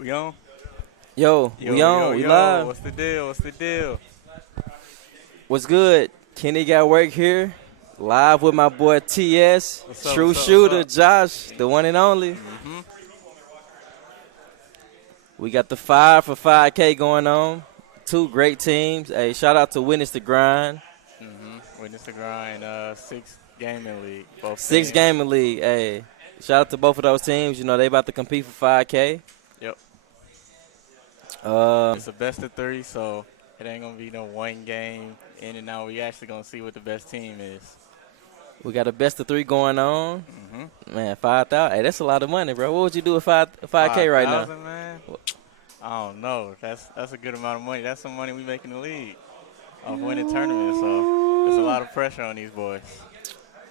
We on? Yo, we on, we live. What's the deal? What's the deal? What's good? Kenny got work here. Live with my boy TS, What's up? true What's up? What's shooter, up? Josh, the one and only. Mm-hmm. We got the 5 for 5K going on. Two great teams. Hey, shout out to Witness the Grind. Mm-hmm. Witness the grind. 6 gaming league. Both Six teams. Gaming League. Hey, shout out to both of those teams. You know, they about to compete for 5K. Yep. Um, It's a best of 3, so it ain't gonna be no one game in and out. We actually gonna see what the best team is. we got a best of 3 going on. Mm-hmm. Man, 5,000. Hey, that's a lot of money, bro. What would you do with 5K right now? 5,000, man. I don't know. That's a good amount of money. That's some money we make in the league off winning tournaments. So there's a lot of pressure on these boys.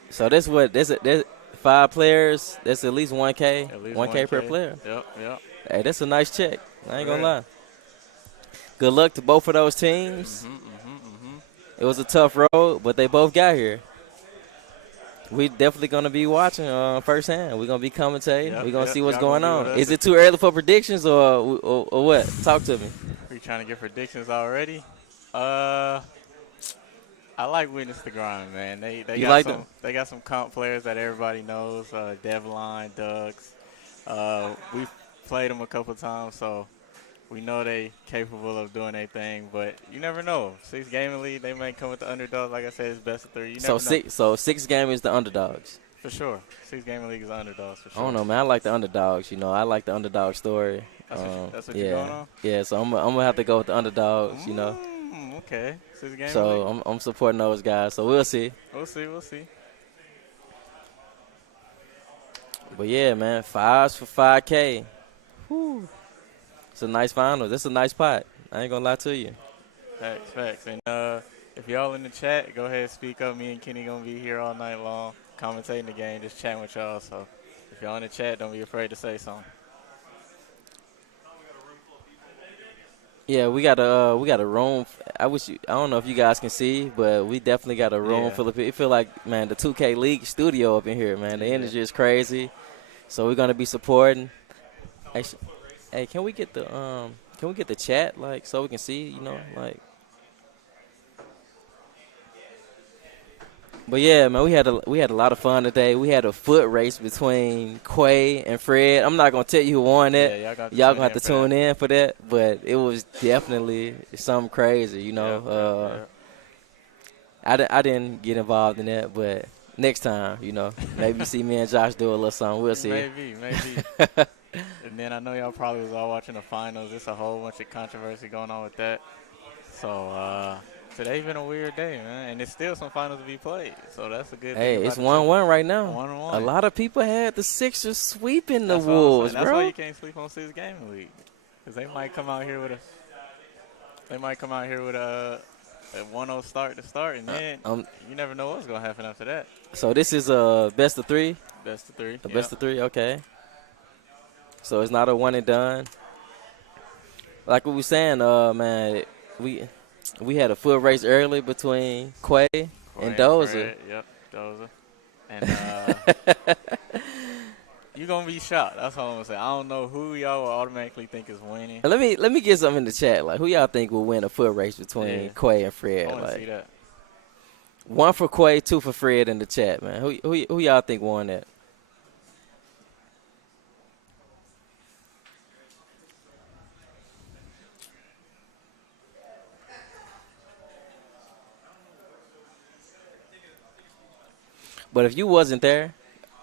So that's 5 players. That's at least 1K. At least 1K per player. Yep. Hey, that's a nice check. I ain't gonna Right. lie. Good luck to both of those teams. It was a tough road, but they both got here. We definitely gonna be watching firsthand. We're gonna be commentating. Yep, We're gonna yep. see what's Y'all going gonna be on. with us. Is it too early for predictions or what? Talk to me. We trying to get predictions already. I like Witness the Grind, man. They You got like some them? they got some comp players that everybody knows. Devline, Ducks. We've played them a couple times, so we know they capable of doing their thing. But you never know. 6 gaming league, they may come with the underdog. Like I said, it's best of 3. You never know. So six game is the underdogs. For sure. 6 gaming league is underdogs for sure. I don't know, man. I like the underdogs. You know, I like the underdog story. That's what yeah, you're going on? yeah. So I'm gonna have to go with the underdogs. You know. Okay. 6 gaming league. So I'm supporting those guys. So we'll see. We'll see. But yeah, man, 5s for 5K. Whew. It's a nice final. This is a nice pot. I ain't gonna lie to you. Facts. And if y'all in the chat, go ahead and speak up. Me and Kenny gonna be here all night long, commentating the game, just chatting with y'all. So if y'all in the chat, don't be afraid to say something. Yeah, we got a room. I don't know if you guys can see, but we definitely got a room Yeah. full of people. It feel like, man, the 2K League studio up in here, man. The Yeah. energy is crazy. So we're gonna be supporting. Hey, can we get the chat like so we can see, you know, like. But yeah, man, we had a lot of fun today. We had a foot race between Quay and Fred. I'm not gonna tell you who won it. Yeah, y'all gonna have to tune in for that. But it was definitely something crazy, you know. I didn't get involved in that, but next time, you know, maybe you see me and Josh do a little something. We'll see. Maybe. And then I know y'all probably was all watching the finals. There's a whole bunch of controversy going on with that. So today's been a weird day, man, and there's still some finals to be played. So that's a good thing. Hey, it's 1-1 right now. 1-1. A lot of people had the Sixers sweeping the That's what I'm Wolves, saying. bro. That's why you can't sleep on 6 gaming league, because they might come out here with a 1-0 start to start, and then you never know what's gonna happen after that. So this is a best of 3. Best of 3. Best of 3, okay. So it's not a one and done. Like we were saying, man, we had a foot race early between Quay and Dozer. Yep, Dozer. And you're going to be shocked. That's all I'm going to say. I don't know who y'all will automatically think is winning. Let me get something in the chat. Like, who y'all think will win a foot race between Quay and Fred? I want to see that. 1 for Quay, 2 for Fred in the chat, man. Who y'all think won that? But if you wasn't there,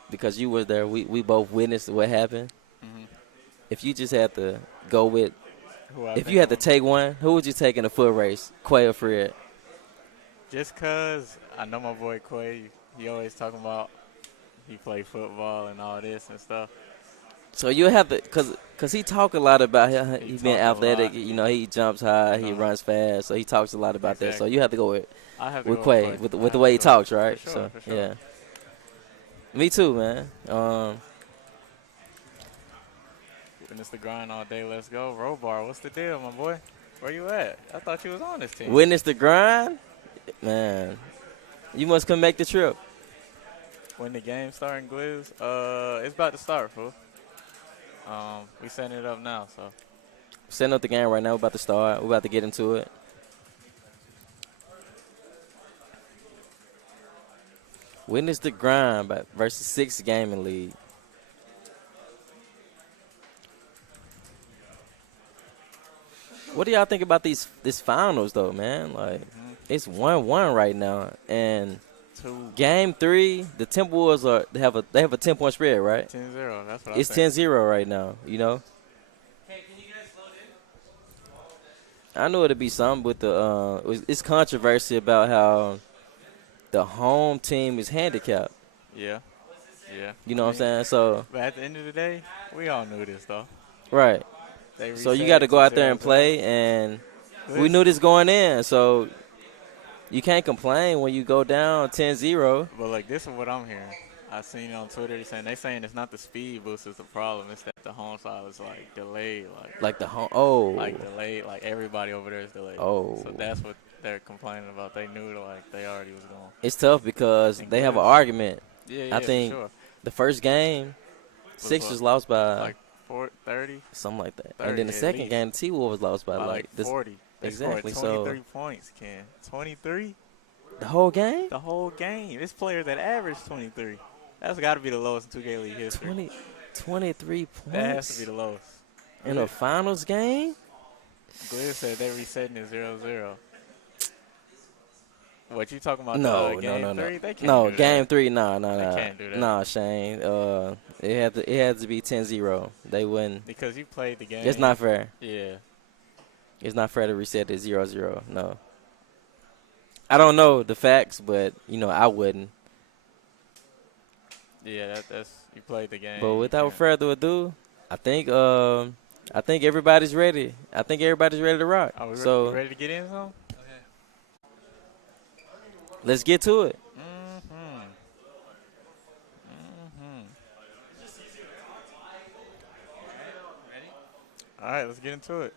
because you was there, we both witnessed what happened. Mm-hmm. If you just had to go with, if you had to won. take one, who would you take in a foot race, Quay or Fred? Just because I know my boy Quay, he always talking about he played football and all this and stuff. So you have to, cause he talk a lot about he being athletic. You know, he jumps high, he runs fast, so he talks a lot about that. So you have to go with Quay with the way he talks, right? For sure. Yeah. Me too, man. Witness the grind all day. Let's go. Robar, what's the deal, my boy? Where you at? I thought you was on this team. Witness the grind? Man, you must come make the trip. When the game starting, Gliz? It's about to start, fool. We setting it up now, so. Setting up the game right now. We're about to start. We're about to get into it. Witness the grind versus 6 gaming league. What do y'all think about this finals though, man? Like it's 1-1 right now, and game 3, the Timberwolves they have a 10-point spread, right? 10-0. That's what it's 10-0 right now. You know. Hey, can you guys slow down? I knew it'd be something with the it's controversy about how the home team is handicapped. Yeah. Yeah. You know what I'm saying? So. But at the end of the day, we all knew this though. Right. So you got to go out there and play, and we knew this going in. So you can't complain when you go down 10-0. But like this is what I'm hearing. I seen it on Twitter. They saying it's not the speed boost is the problem. It's that the home side is like delayed, like the home. Oh. Like delayed. Like everybody over there is delayed. Oh. So that's what they're complaining about. They knew like they already was going. It's tough because they have an argument. Yeah, I think for sure. the first game, Sixers lost by like 30, something like that, 30 and then the second game, the T-Wolves lost by like 40. Exactly. 23 points, Ken. 23. The whole game. The whole game. This player that averaged 23. That's got to be the lowest in 2K League history. 23 points. That has to be the lowest. In a finals game? Glenn said they're resetting it 0-0. What you talking about? No, game no. 3? They can't no, do game that. 3, no. They can't do that. No, Shane. It had to be 10-0. They wouldn't. Because you played the game. It's not fair. Yeah. It's not fair to reset it 0-0. No. I don't know the facts, but I wouldn't. Yeah, that's you played the game. But without further ado, I think everybody's ready. I think everybody's ready to rock. Are we so ready to get in some? Let's get to it. All right, let's get into it.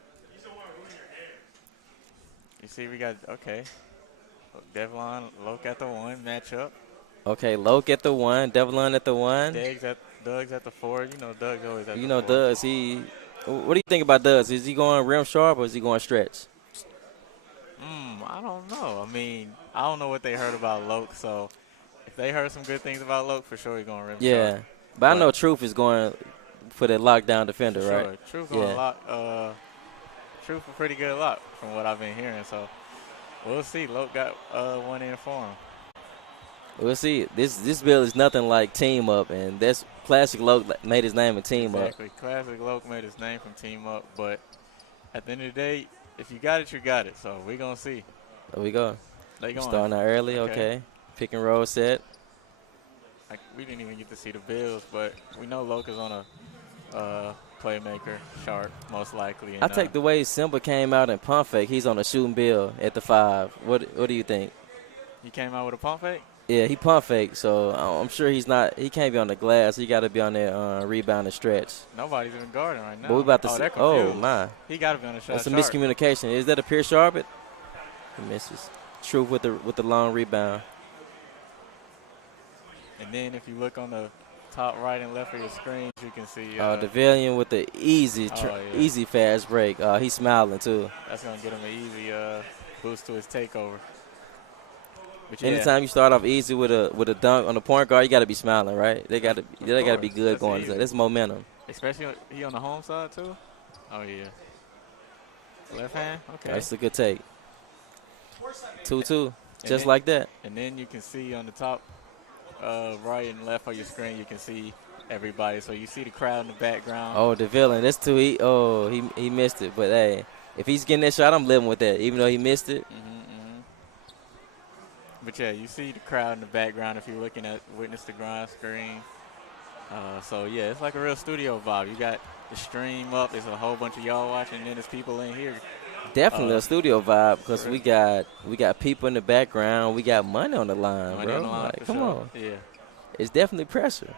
You see, we got, okay. Devlon, Loke at the 1 matchup. Okay, Loke at the 1, Devlon at the 1. Doug's at the 4. You know, Doug's always at the 4. You know, Doug's, what do you think about Doug's? Is he going rim sharp or is he going stretch? I don't know. I mean, I don't know what they heard about Loke, so if they heard some good things about Loke, for sure he's going rim sharp. Yeah, but I know Truth is going for that lockdown defender, sure. right? Truth going Truth a pretty good lock from what I've been hearing, so we'll see. Loke got one in for him. We'll see. This build is nothing like Team Up, and that's classic Loke made his name in Team Up. Exactly. Classic Loke made his name from Team Up, but at the end of the day, if you got it, you got it. So we're going to see. There we go. They going. Starting out early, okay. Pick and roll set. We didn't even get to see the builds, but we know Loke is on a playmaker, sharp, most likely. And, I take the way Simba came out in pump fake. He's on a shooting bill at the 5. What do you think? He came out with a pump fake? Yeah, he pump fake, so I'm sure he can't be on the glass. He got to be on that rebound and stretch. Nobody's even guarding right now. But we about to see. Oh, my. He got to be on the shot. That's a miscommunication. Is that a pure sharpet? He misses. Truth with the long rebound. And then if you look on the top right and left of your screen, you can see. Devillion with the easy fast break. He's smiling, too. That's going to get him an easy boost to his takeover. But anytime you start off easy with a dunk on the point guard, you got to be smiling, right? They got to be good. That's going. That's momentum. Especially he on the home side too. Oh yeah. Left hand. Okay. That's a good take. 2-2, just like that. And then you can see on the top right and left of your screen, you can see everybody. So you see the crowd in the background. Oh, the villain. That's too. He missed it. But hey, if he's getting that shot, I'm living with that. Even though he missed it. But, yeah, you see the crowd in the background if you're looking at Witness the Grind screen. So, yeah, it's like a real studio vibe. You got the stream up. There's a whole bunch of y'all watching, and then there's people in here. Definitely a studio vibe because we got people in the background. We got money on the line, money bro. On the line come on. Yeah. It's definitely pressure.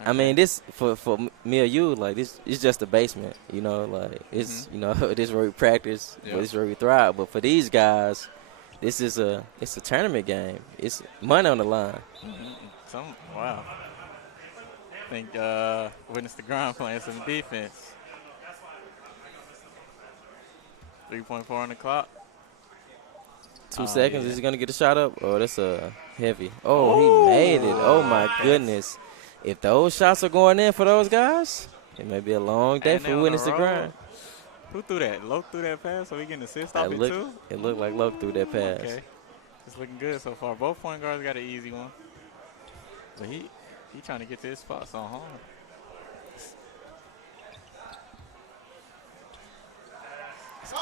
Okay. I mean, this for me or you, like this is just the basement, like it's this is where we practice, this is where we thrive. But for these guys, it's a tournament game. It's money on the line. Wow. think Witness the Grind playing some defense. 3.4 on the clock. 2 seconds. Yeah. Is he gonna get a shot up? Oh, that's a heavy. Oh, he made it. Oh my Oh, goodness. If those shots are going in for those guys, it may be a long day and they for on the Witness to road. Grind. Who threw that? Loke threw that pass, so he getting assist I off it look. too? It looked like Luck threw that pass. Okay. It's looking good so far. Both point guards got an easy one. But he trying to get to his spots on home.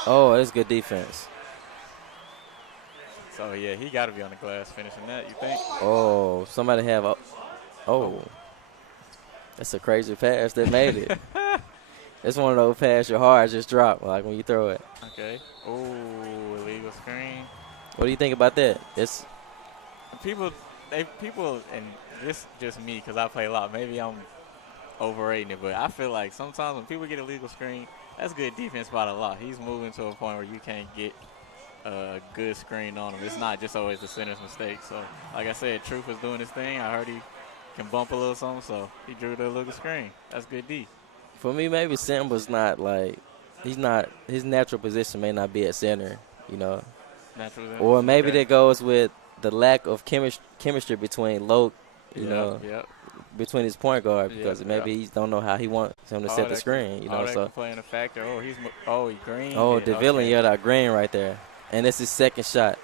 Oh, that's good defense. So, yeah, he got to be on the glass finishing that, you think? Oh, somebody have a. Oh, that's a crazy pass that made it. It's one of those passes your heart just drop like when you throw it. Okay. Oh, illegal screen. What do you think about that? It's People, and this just me because I play a lot. Maybe I'm overrating it, but I feel like sometimes when people get a legal screen, that's good defense by the law. He's moving to a point where you can't get a good screen on him. It's not just always the center's mistake. So, like I said, Truth was doing his thing. I heard he can bump a little something, so he drew the legal screen. That's good D. for me. Maybe Simba's not like he's not his natural position may not be at center, you know, Natural. or maybe Okay. that goes with the lack of chemistry between Loke, you know, Yep. between his point guard because Yep, maybe he don't know how he wants him to set the screen, you know. That So can play in a factor. Oh, he green. oh, It. DeVille Okay. yelled out green right there, and it's his second shot.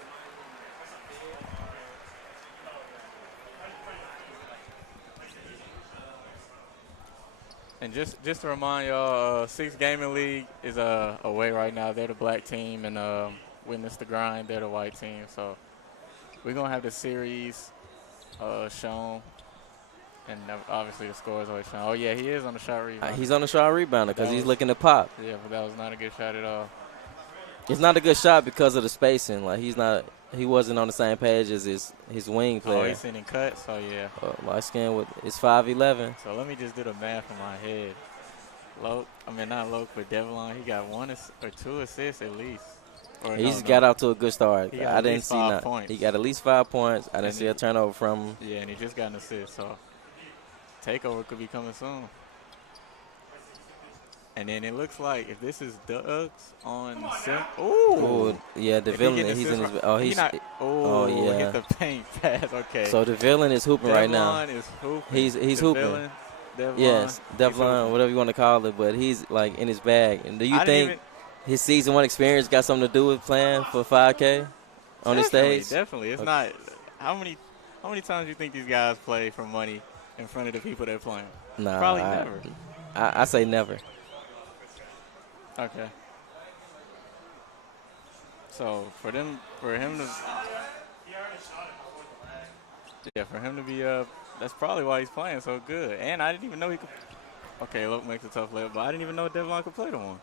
And just to remind y'all, Six Gaming League is away right now. They're the black team, and Witness the Grind, they're the white team. So we're gonna have the series shown, and obviously the scores always shown. Oh yeah, he is on the shot rebound. He's on the shot rebounder because he's looking to pop. Yeah, but that was not a good shot at all. It's not a good shot because of the spacing. Like he wasn't on the same page as his wing player. Oh, he's sending cuts. So yeah. Light skin with it's 5'11". So let me just do the math in my head. Not Loke, but Devlin, he got or two assists at least. He's got out to a good start. I didn't see nothing. Points. He got at least 5 points. I didn't see a turnover from him. Yeah, and he just got an assist. So takeover could be coming soon. And then it looks like if this is Dugs on Sim. Ooh, yeah, the villain. He's in his. Hit the paint pass. Okay. So the villain is hooping right now. Is hooping. He's hooping. Yes, Devlin, whatever you want to call it, but he's like in his bag. And do you think his season 1 experience got something to do with playing for 5K on the stage? Definitely. It's not. How many times do you think these guys play for money in front of the people they're playing? Nah, probably never. I say never. Okay. So for him to be that's probably why he's playing so good. And I didn't even know he could. Okay, Loke makes a tough layup, but I didn't even know Devlin could play the one.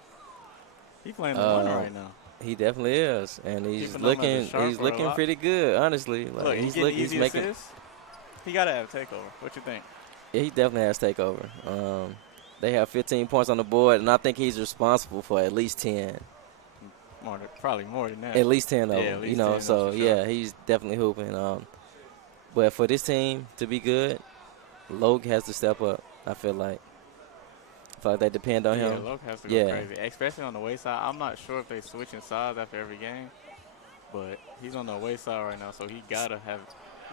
He playing the one right now. He definitely is, and he's looking pretty good, honestly. Like look, he's making. Assists. He gotta have takeover. What you think? Yeah, he definitely has takeover. They have 15 points on the board, and I think he's responsible for at least 10. Probably more than that. At least 10 of them, you know. So, sure. he's definitely hooping. But for this team to be good, Loke has to step up, I feel like. They depend on him. Yeah, Loke has to go crazy, especially on the away side. I'm not sure if they switching sides after every game, but he's on the away side right now, so he gotta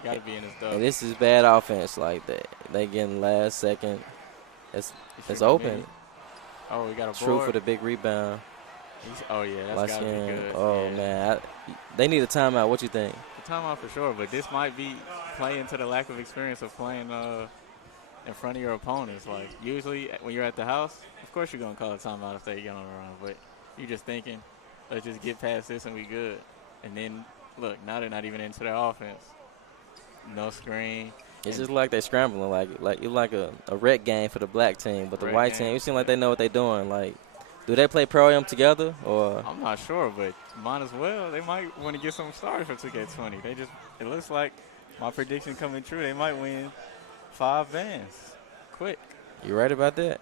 be in his dub. And this is bad offense. Like they getting last second. It's open. Oh, we got a board. True for the big rebound. That's gotta be good. Oh, man. They need a timeout. What you think? A timeout for sure, but this might be playing to the lack of experience of playing in front of your opponents. Like, usually when you're at the house, of course you're going to call a timeout if they get on the run, but you're just thinking, let's just get past this and we good. And then, look, now they're not even into their offense. No screen. It's just like they're scrambling, like you're like a rec game for the black team, but the white team, it seems like they know what they're doing. Like, do they play pro-am together or? I'm not sure, but might as well. They might want to get something started for 2K20. It looks like my prediction coming true. They might win 5 bands, quick. You right about that?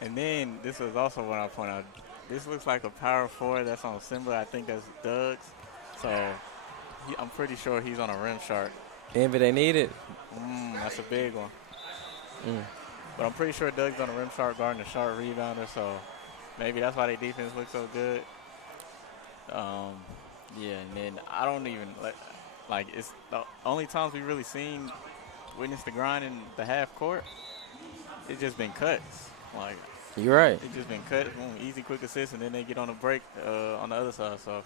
And then this was also what I point out. this looks like a power forward that's on Simba. I think that's Doug's. So I'm pretty sure he's on a rim shot. Envy they need it. That's a big one. Mm. But I'm pretty sure Doug's on a rim shot guarding a sharp rebounder. So maybe that's why their defense looks so good. Yeah, and then I don't even like it's the only times we really witnessed the grind in the half court. It's just been cuts. Like you're right. it's just been cuts, boom, easy, quick assists, and then they get on a break on the other side. So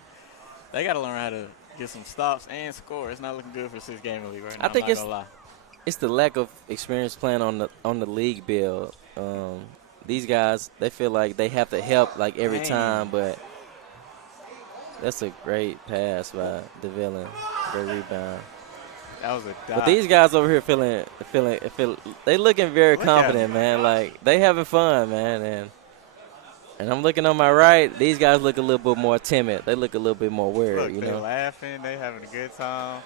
they got to learn how to get some stops and score. It's not looking good for 6 game league right now. I think I'm not gonna lie. It's the lack of experience playing on the league build. These guys, they feel like they have to help like every time, but that's a great pass by the villain. Great rebound. That was a dot. But these guys over here feeling they looking very confident, man. Like they having fun, man. And I'm looking on my right. These guys look a little bit more timid. They look a little bit more weird, you know. They're laughing. They having a good time.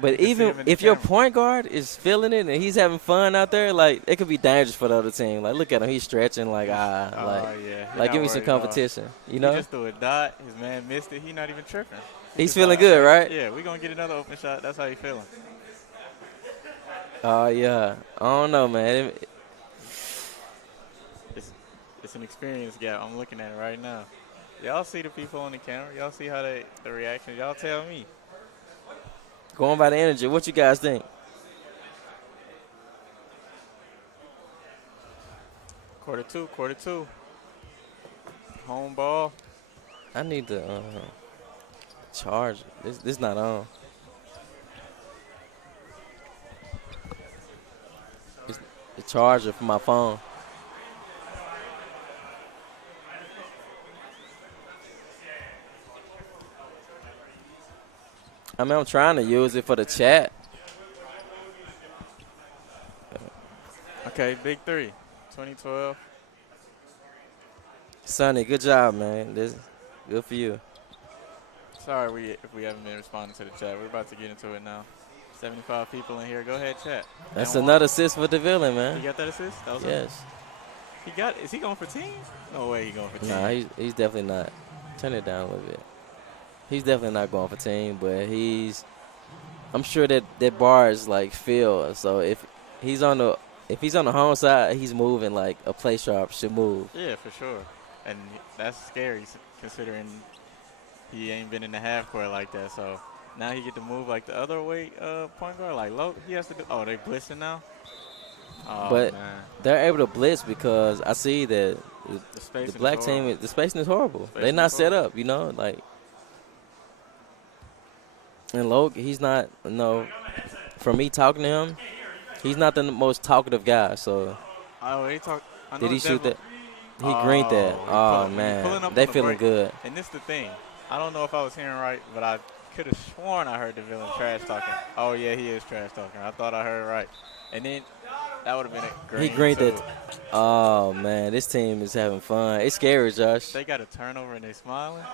But even if your point guard is feeling it and he's having fun out there, like it could be dangerous for the other team. Like look at him, he's stretching like give me some competition. You know, he just threw a dot. His man missed it. He's not even tripping. He's feeling good, right? Yeah, we're gonna get another open shot. That's how he feeling. Oh yeah, I don't know, man. It's an experience gap. I'm looking at it right now. Y'all see the people on the camera. Y'all see how the reaction. Y'all tell me. Going by the energy, what you guys think? Quarter two. Home ball. I need to charge. This not on. It's the charger for my phone. I mean, I'm trying to use it for the chat. Okay, big three. 2012. Sonny, good job, man. This good for you. Sorry if we haven't been responding to the chat. We're about to get into it now. 75 people in here. Go ahead, chat. That's another assist for the villain, man. You got that assist? That was yes. Is he going for teams? No way he going for teams. Nah, he's definitely not. Turn it down a little bit. He's definitely not going for team, but I'm sure that bar is like filled. So if he's on the home side, he's moving like a play sharp should move. Yeah, for sure. And that's scary considering he ain't been in the half court like that. So now he get to move like the other way point guard. Like low, he has to do. Oh, they blitzing now. Oh, but man. They're able to blitz because I see that the black team, the spacing is horrible. They're not set up, you know, like. And Loke, he's not, from me talking to him, he's not the most talkative guy. So, did he shoot that? He greened that. Oh, man. They feeling good. And this is the thing. I don't know if I was hearing right, but I could have sworn I heard the villain trash talking. Oh, yeah, he is trash talking. I thought I heard it right. And then that would have been a green. He greened it. Oh, man. This team is having fun. It's scary, Josh. They got a turnover and they smiling.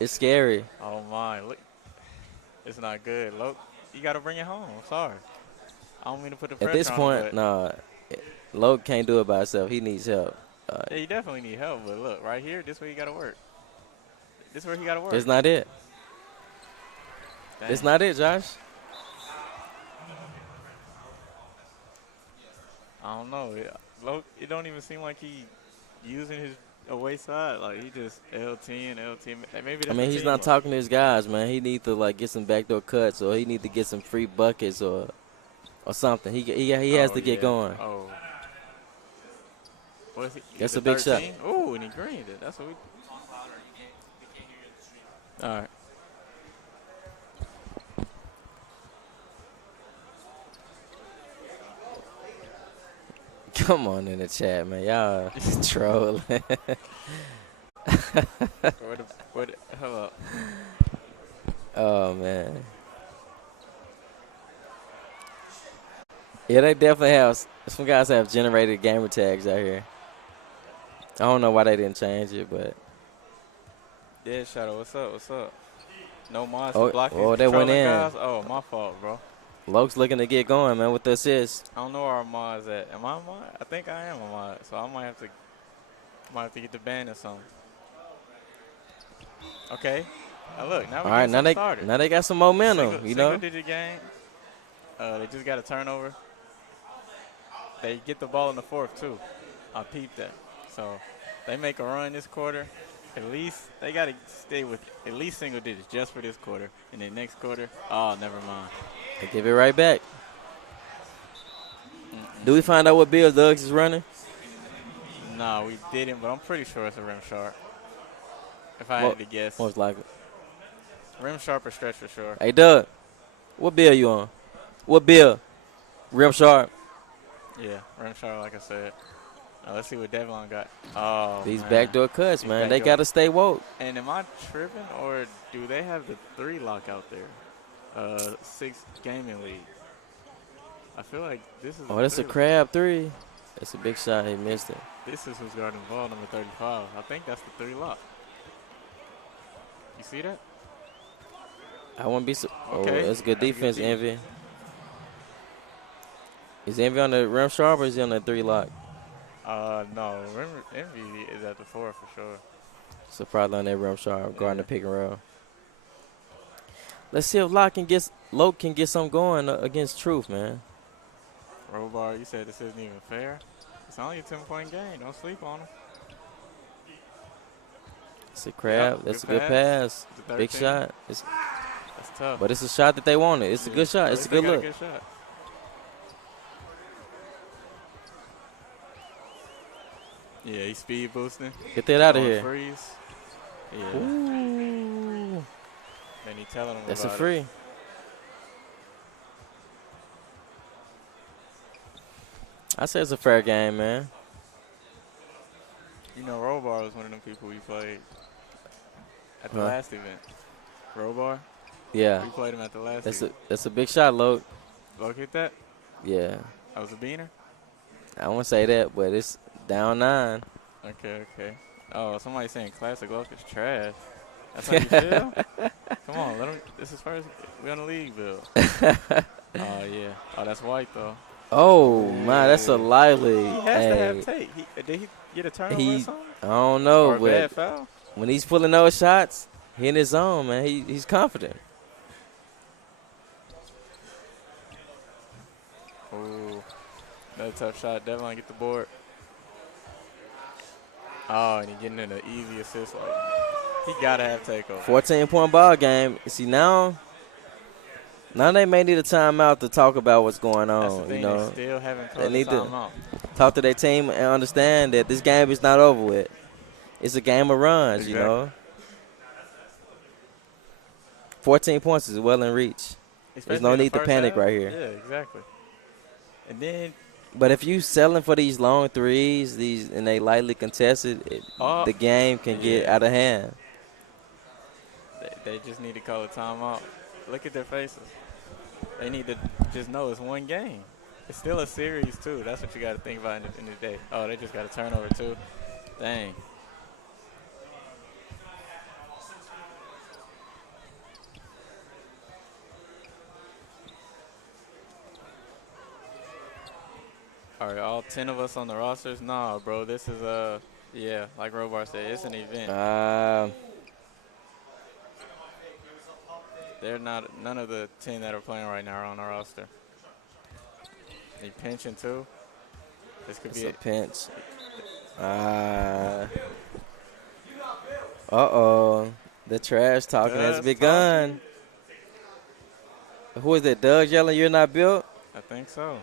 It's scary. Oh, my. Look. It's not good. Look, you got to bring it home. I'm sorry. I don't mean to put the pressure on him. At this point, no. Loke can't do it by himself. He needs help. Yeah, he definitely need help. But look, right here, this is where he got to work. This is where he got to work. It's not it. Dang. It's not it, Josh. I don't know. It don't even seem like he using his away side. Like, he just LT. Maybe that's he's not talking to his guys, man. He needs to, like, get some backdoor cuts or he need to get some free buckets or something. He has to get going. Oh. What is he? That's a big 13? shot. Ooh, and he greened it. That's what we. All right. Come on in the chat, man. Y'all trolling. Hold up. Oh, man. Yeah, they definitely have. Some guys have generated gamer tags out here. I don't know why they didn't change it, but. Yeah, Shadow, what's up? No mods blocking. Oh, they went in. Guys? Oh, my fault, bro. Loke's looking to get going, man, with the assist. I don't know where our mod's at. Am I a mod? I think I am a mod, so I might have to get the ban or something. Okay. Now look, now All we right, getting something started. now they got some momentum, you know. Single-digit game. They just got a turnover. They get the ball in the fourth, too. I peeped that. So they make a run this quarter. At least they got to stay with at least single digits just for this quarter. And then next quarter, oh, never mind. They give it right back. Do we find out what Bill Duggs is running? No, we didn't, but I'm pretty sure it's a rim sharp. If I had to guess. Most likely. Rim sharp or stretch for sure. Hey, Doug, what bill you on? What bill? Rim sharp? Yeah, rim sharp, like I said. Now let's see what Devlin got. Oh, These man. backdoor cuts, man. They got to stay woke. And am I tripping, or do they have the 3 lock out there? 6 gaming league. I feel like this is. Oh, that's a crab 3. That's a big shot. He missed it. This is who's guarding ball, number 35. I think that's the 3 lock. You see that? I wouldn't be so. Okay. Oh, that's good defense, Envy. Is Envy on the rim sharp or is he on the 3 lock? No. Envy is at the 4 for sure. So probably on that rim sharp, guarding the pick and roll. Let's see if Loke can get something going against Truth, man. Robar, you said this isn't even fair. It's only a 10-point game. Don't sleep on him. It's a crab. Yep, That's a good pass. Big shot. That's tough. But it's a shot that they wanted. It's a good shot. It's a good look. Good shot. Yeah, he's speed boosting. Get that out of here. Freeze. Yeah. Ooh. And he telling him That's about a free. It. I say it's a fair game, man. You know, Robar was one of them people we played at the last event. Robar? Yeah. We played him at the last event. That's a big shot, Loke. Loke hit that? Yeah. That was a beaner? I won't say that, but it's down 9. Okay. Oh, somebody saying classic Loke is trash. That's how you feel? Come on, let him. This is first. We on the league bill. Oh, yeah. Oh, that's white, though. Oh, my, that's a lively. He has to have take. Did he get a turnover or something? I don't know, or a bad foul? When he's pulling those shots, he in his zone, man. He's confident. Ooh, another tough shot. Devlin get the board. Oh, and he getting in an easy assist. He got to have takeover. 14-point ball game. See, now they may need a timeout to talk about what's going on. That's the thing, you know, they still haven't called they need the timeout. to talk to their team and understand that this game is not over with. It's a game of runs, exactly. You know. 14 points is well in reach. There's no need to panic right here. Yeah, exactly. And then, but if you selling for these long threes, and they lightly contested, the game can get out of hand. They just need to call a timeout. Look at their faces. They need to just know it's one game. It's still a series, too. That's what you got to think about in the day. Oh, they just got a turnover, too. Dang. All right, all 10 of us on the rosters? Nah, bro, this is yeah, like Robar said, it's an event. They're not, none of the 10 that are playing right now are on the roster. They pinching too. This could be a pinch. Uh-oh. The trash talking has begun. Who is that, Doug yelling, "You're not built"? I think so.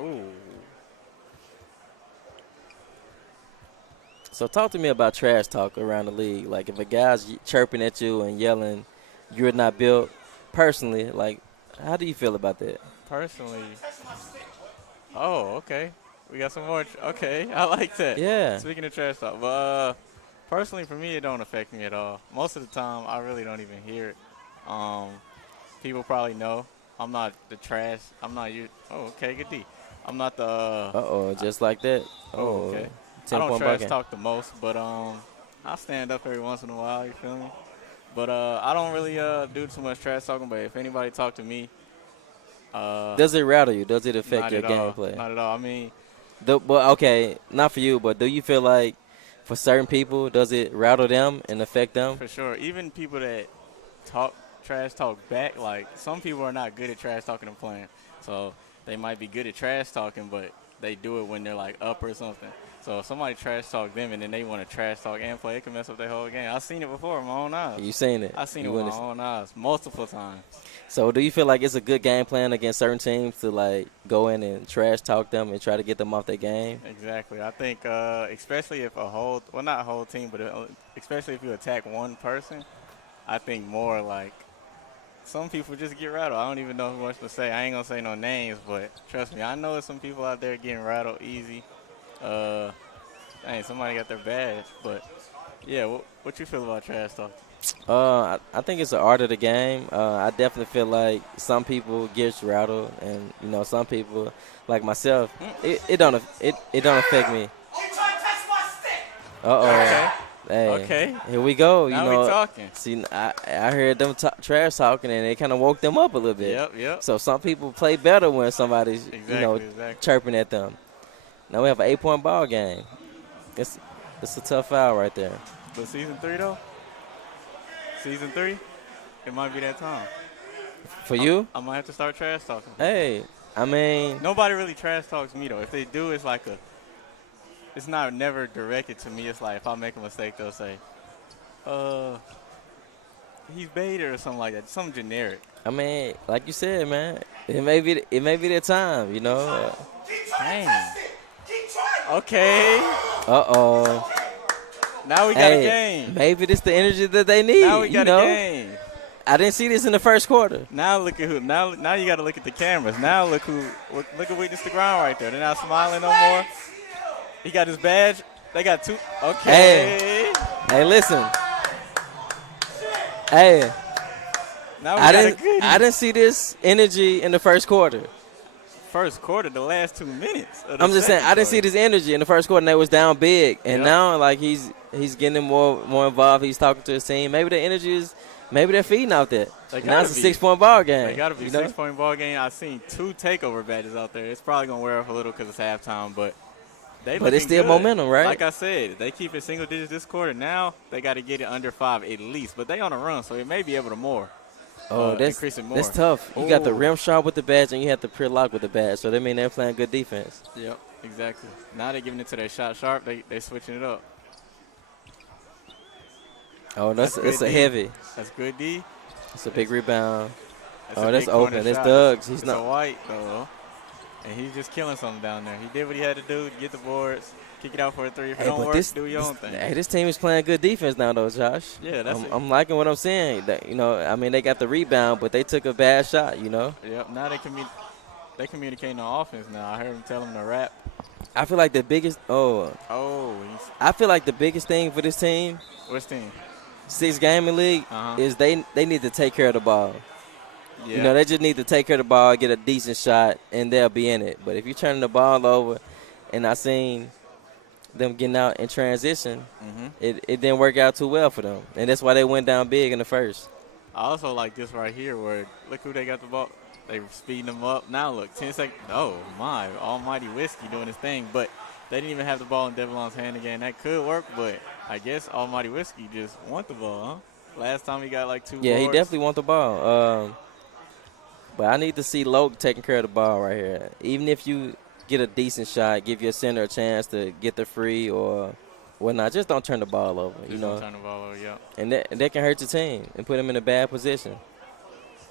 Ooh. So talk to me about trash talk around the league. Like if a guy's chirping at you and yelling, "You're not built," personally, like how do you feel about that? Personally, oh, okay. We got some more. Okay, I like that. Yeah. Speaking of trash talk, but personally for me, it don't affect me at all. Most of the time, I really don't even hear it. People probably know I'm not the trash. I'm not you. Oh, okay, good D. I'm not the. Just like that. Oh, okay. I don't trash talk the most, but I stand up every once in a while. You feel me? But I don't really do too much trash talking. But if anybody talk to me, does it rattle you? Does it affect your gameplay? Not at all. I mean, But okay, not for you, but do you feel like for certain people, does it rattle them and affect them? For sure. Even people that talk trash talk back, like some people are not good at trash talking and playing. So they might be good at trash talking, but they do it when they're like up or something. So if somebody trash talk them and then they want to trash talk and play, it can mess up their whole game. I've seen it before with my own eyes. You seen it? I've seen You it with my witnessed it. own eyes multiple times. So do you feel like it's a good game plan against certain teams to like go in and trash talk them and try to get them off their game? Exactly. I think especially if not a whole team, but especially if you attack one person, I think more like some people just get rattled. I don't even know who much to say. I ain't going to say no names, but trust me, I know there's some people out there getting rattled easy. Somebody got their badge. But, yeah, what you feel about trash talk? I think it's the art of the game. I definitely feel like some people get rattled, and you know, some people, like myself, it don't affect me. Okay. Hey, Okay. here we go. Now you know, we talking. See, I heard them trash talking, and it kind of woke them up a little bit. Yep. So some people play better when somebody's Exactly. chirping at them. Now we have an 8-point ball game. It's a tough foul right there. But season 3, though? Season 3? It might be that time. For you? I might have to start trash talking. Hey, I mean, Nobody really trash talks me, though. If they do, it's like it's not never directed to me. It's like if I make a mistake, they'll say, he's baited or something like that. Something generic. I mean, like you said, man, it may be their time, you know. Dang. Okay. Uh-oh. Now we got a game. Maybe this the energy that they need. Now we got a game. I didn't see this in the first quarter. Now look at who. Now you got to look at the cameras. Now look at Witness the ground right there. They're not smiling no more. He got his badge. They got 2. Okay. Hey, listen. Hey. Now we got a goodie. I didn't see this energy in the first quarter. First quarter, the last 2 minutes. I'm just saying, I didn't see this energy in the first quarter, and they was down big. And now, like, he's getting more involved. He's talking to his team. Maybe the energy is, maybe they're feeding out there. Now it's a 6-point ball game. They got to be a 6-point ball game. I've seen 2 takeover badges out there. It's probably going to wear off a little because it's halftime, but it's still good. Momentum, right? Like I said, they keep it single digits this quarter. Now they got to get it under 5 at least. But they on a run, so it may be able to more. That's tough. You got the rim shot with the badge, and you have the pure lock with the badge. So that means they're playing good defense. Yep, exactly. Now they're giving it to their shot sharp. They switching it up. Oh, that's a heavy. That's good D. It's a big rebound. That's open. That's Doug's. He's not a white though, and he's just killing something down there. He did what he had to do to get the boards. Kick it out for a 3. If it don't work, do your own thing. Hey, this team is playing good defense now, though, Josh. Yeah, I'm liking what I'm saying. I mean, they got the rebound, but they took a bad shot, Yep, now they communicating on offense now. I heard them tell them to rap. I feel like the biggest I feel like the biggest thing for this team. Which team? 6 game in league is they need to take care of the ball. Yeah. They just need to take care of the ball, get a decent shot, and they'll be in it. But if you're turning the ball over, and I seen them getting out in transition, it didn't work out too well for them. And that's why they went down big in the first. I also like this right here where look who they got the ball. They speeding them up. Now look, 10 seconds. Oh, my. Almighty Whiskey doing his thing. But they didn't even have the ball in Devlon's hand again. That could work, but I guess Almighty Whiskey just want the ball, huh? Last time he got like 2 Yeah, boards. he definitely want the ball. But I need to see Loke taking care of the ball right here. Even if you get a decent shot, give your center a chance to get the free or whatnot. Just don't turn the ball over, Don't turn the ball over, yeah. And that can hurt your team and put them in a bad position.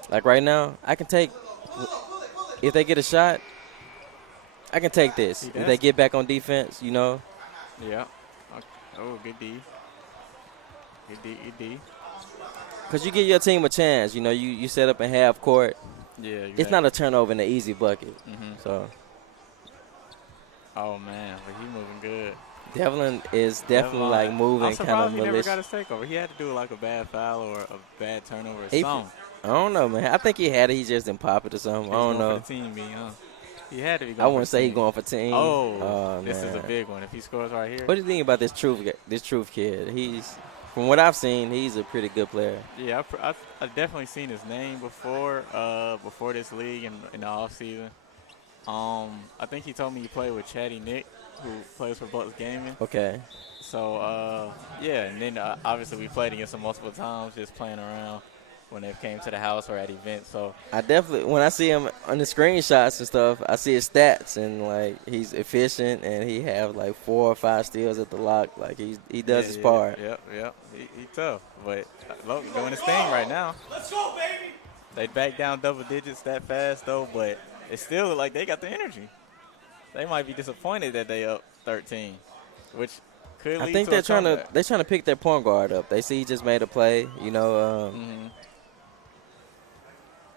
Like right now, I can take – if they get a shot, I can take this. If they get back on defense, Yeah. Oh, good D. Good D. Because you give your team a chance. You set up in half court. Yeah, exactly. It's not a turnover in an easy bucket. So. Oh, man, but he's moving good. Devlin is definitely like moving kind of malicious. He never got his takeover. He had to do like a bad foul or a bad turnover or something. I don't know, man. I think he had it. He just didn't pop it or something. I don't know. For the team, huh? He had to be going I wouldn't say he's going for team. Oh, this is a big one. If he scores right here. What do you think about this Truth kid? From what I've seen, he's a pretty good player. Yeah, I've definitely seen his name before this league in the offseason. I think he told me he played with Chatty Nick, who plays for Bucks Gaming. Okay. So, yeah, and then obviously we played against him multiple times just playing around when they came to the house or at events. So I definitely, when I see him on the screenshots and stuff, I see his stats and like he's efficient and he have like 4 or 5 steals at the lock. Like he does his part. Yep. He tough, but Logan doing his thing right now. Let's go, baby. They back down double digits that fast though, but it still look like they got the energy. They might be disappointed that they up 13, which could lead I think to they're trying to pick their point guard up. They see he just made a play, and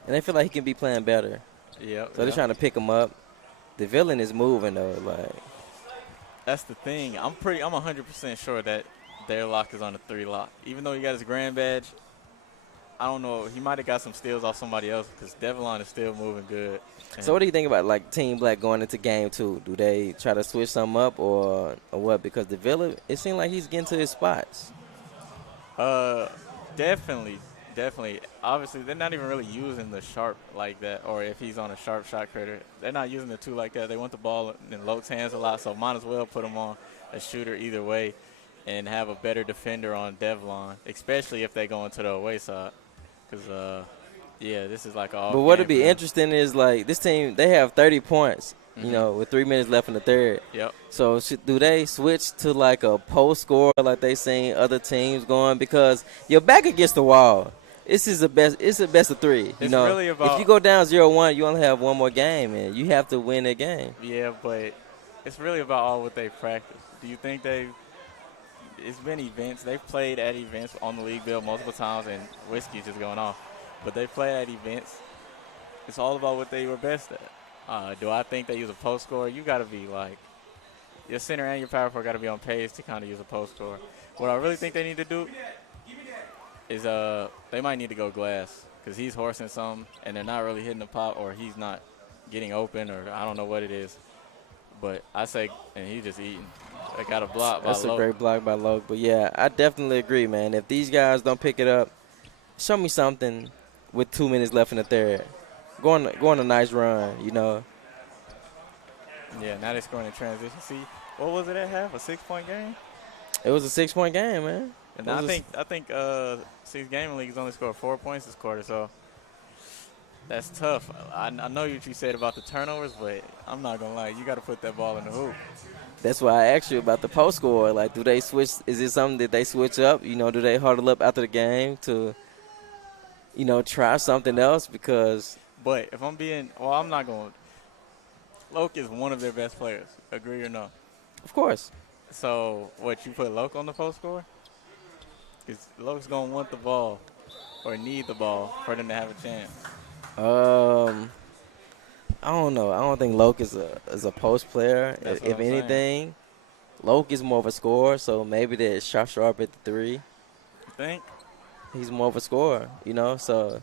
they feel like he can be playing better. So they're trying to pick him up. The villain is moving though. Like that's the thing. I'm 100% sure that their lock is on a 3 lock. Even though he got his grand badge, I don't know. He might have got some steals off somebody else because Devlin is still moving good. So what do you think about like Team Black going into game 2? Do they try to switch something up or what? Because the villain, it seems like he's getting to his spots. Definitely. Obviously, they're not even really using the sharp like that, or if he's on a sharp shot creator, they're not using the 2 like that. They want the ball in Loke's hands a lot, so might as well put him on a shooter either way and have a better defender on Devlin, especially if they go into the away side. Because, this is like all. But what would be interesting is like this team, they have 30 points, with 3 minutes left in the third. Yep. So do they switch to like a post score like they seen other teams going? Because you're back against the wall. It's the best of 3. It's really about, if you go down 0-1, you only have one more game, and you have to win that game. Yeah, but it's really about all what they practice. Do you think it's been events. They've played at events on the league bill multiple times, and Whiskey's just going off. But they play at events. It's all about what they were best at. Do I think they use a post score? You got to be like, your center and your power forward got to be on pace to kind of use a post score. What I really think they need to do is they might need to go glass because he's horsing some, and they're not really hitting the pop, or he's not getting open, or I don't know what it is. But I say, and he's just eating. They got a block by Loke. That's a great block by Loke. But, yeah, I definitely agree, man. If these guys don't pick it up, show me something with 2 minutes left in the third. Go on a nice run, Yeah, now they're scoring in transition. See, what was it at half? A 6-point game? It was a 6-point game, man. And I think 6 Gaming Leagues only scored 4 points this quarter, so that's tough. I know what you said about the turnovers, but I'm not going to lie. You got to put that ball in the hoop. That's why I asked you about the post score. Like, do they switch? Is it something that they switch up? Do they huddle up after the game to, try something else? Because. But if I'm not going. Loke is one of their best players. Agree or no? Of course. So, you put Loke on the post score? Because Loke's going to want the ball or need the ball for them to have a chance. I don't know. I don't think Loke is a post player. If anything, Loke is more of a scorer, so maybe they're sharp at the 3. You think? He's more of a scorer, so.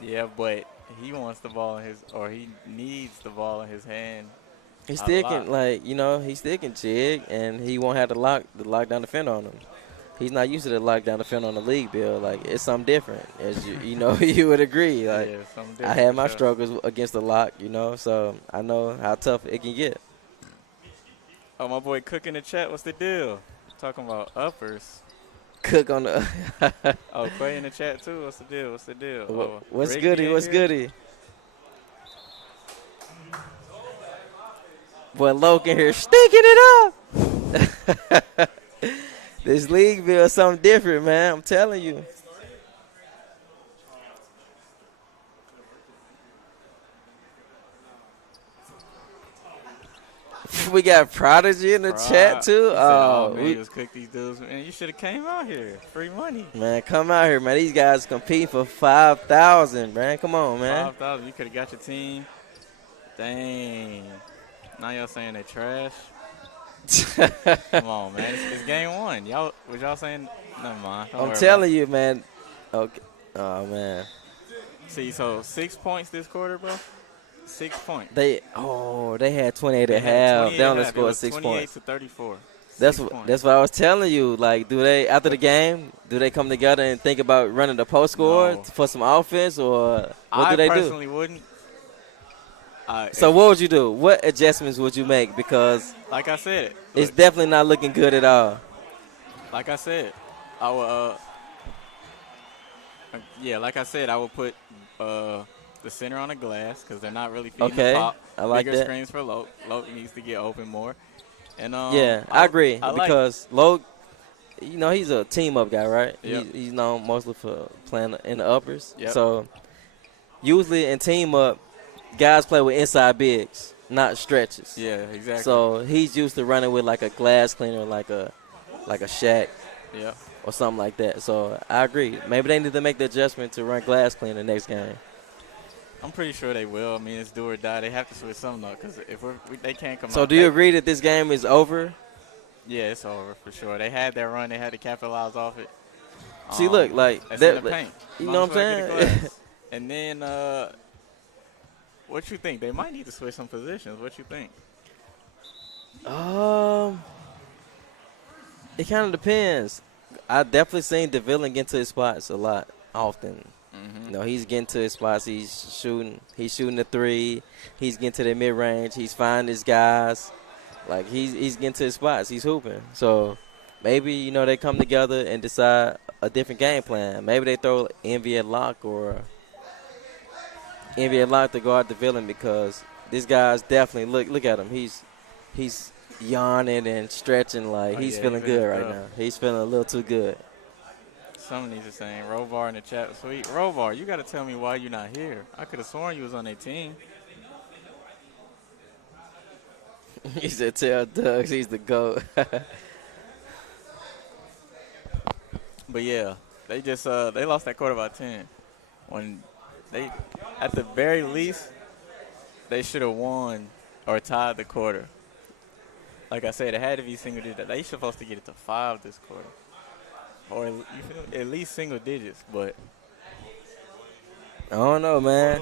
Yeah, but he wants the ball he needs the ball in his hand. He still can, he still can jig, and he won't have the lockdown defender on him. He's not used to the lockdown defender on the league, Bill. Like, it's something different, as you would agree. Like, yeah, something different. I had my struggles against the lock, so I know how tough it can get. Oh, my boy Cook in the chat. What's the deal? Talking about uppers. Cook on the. Oh, Quay in the chat too. What's the deal? Oh, what's goody? What's goody? Boy, Loke in here stinking it up. This league feels something different, man. I'm telling you. We got Prodigy in the chat, too. We just cooked these dudes. Man, you should have came out here. Free money. Man, come out here, man. These guys compete for $5,000, man. Come on, man. $5,000. You could have got your team. Dang. Now y'all saying they trash? Come on, man. It's game 1. Was y'all saying? Never mind. I'm telling you, man. Okay. Oh, man. See, so 6 points this quarter, bro. 6 points. They had 28 at half. They only scored 6 28 points. to 34. That's what I was telling you. Like, do they after the game? Do they come together and think about running the post score for some offense, or what do they do? I personally wouldn't. So what would you do? What adjustments would you make? Because like I said, it's look, definitely not looking good at all. like I said, I will. Yeah, like I said, I will put the center on the glass because they're not really feeding the Okay, pop. I like Bigger that. screens for Loke. Loke needs to get open more. And Yeah, I agree I like. because Logue, he's a team up guy, right? Yep. He's known mostly for playing in the uppers. Yep. So usually in team up, guys play with inside bigs, not stretches. Yeah, exactly. So he's used to running with like a glass cleaner, like a Shaq Yeah. or something like that. So I agree. Maybe they need to make the adjustment to run glass cleaner next game. I'm pretty sure they will. I mean, it's do or die. They have to switch something up because if they can't come So out. do you agree that this game is over? Yeah, it's over for sure. They had their run. They had to capitalize off it. See, look, like that's that, in the paint. you Might know as what I'm well get a saying? glass. And then, what you think? They might need to switch some positions. What you think? It kind of depends. I definitely seen DeVillen get to his spots a lot, often. Mm-hmm. He's getting to his spots. He's shooting the three. He's getting to the mid range. He's finding his guys. Like he's getting to his spots. He's hooping. So maybe they come together and decide a different game plan. Maybe they throw Envy at lock or Envy at lock to guard DeVillen because this guy's definitely look at him. He's yawning and stretching like he's feeling good right now. He's feeling a little too good. Someone needs to say Rovar in the chat. Sweet Rovar, you got to tell me why you're not here. I could have sworn you was on their team. He said, "Tell Doug he's the GOAT." But yeah, they just they lost that quarter by 10. When they, at the very least, they should have won or tied the quarter. Like I said, it had to be single digits. They supposed to get it to 5 this quarter, or at least single digits. But I don't know, man.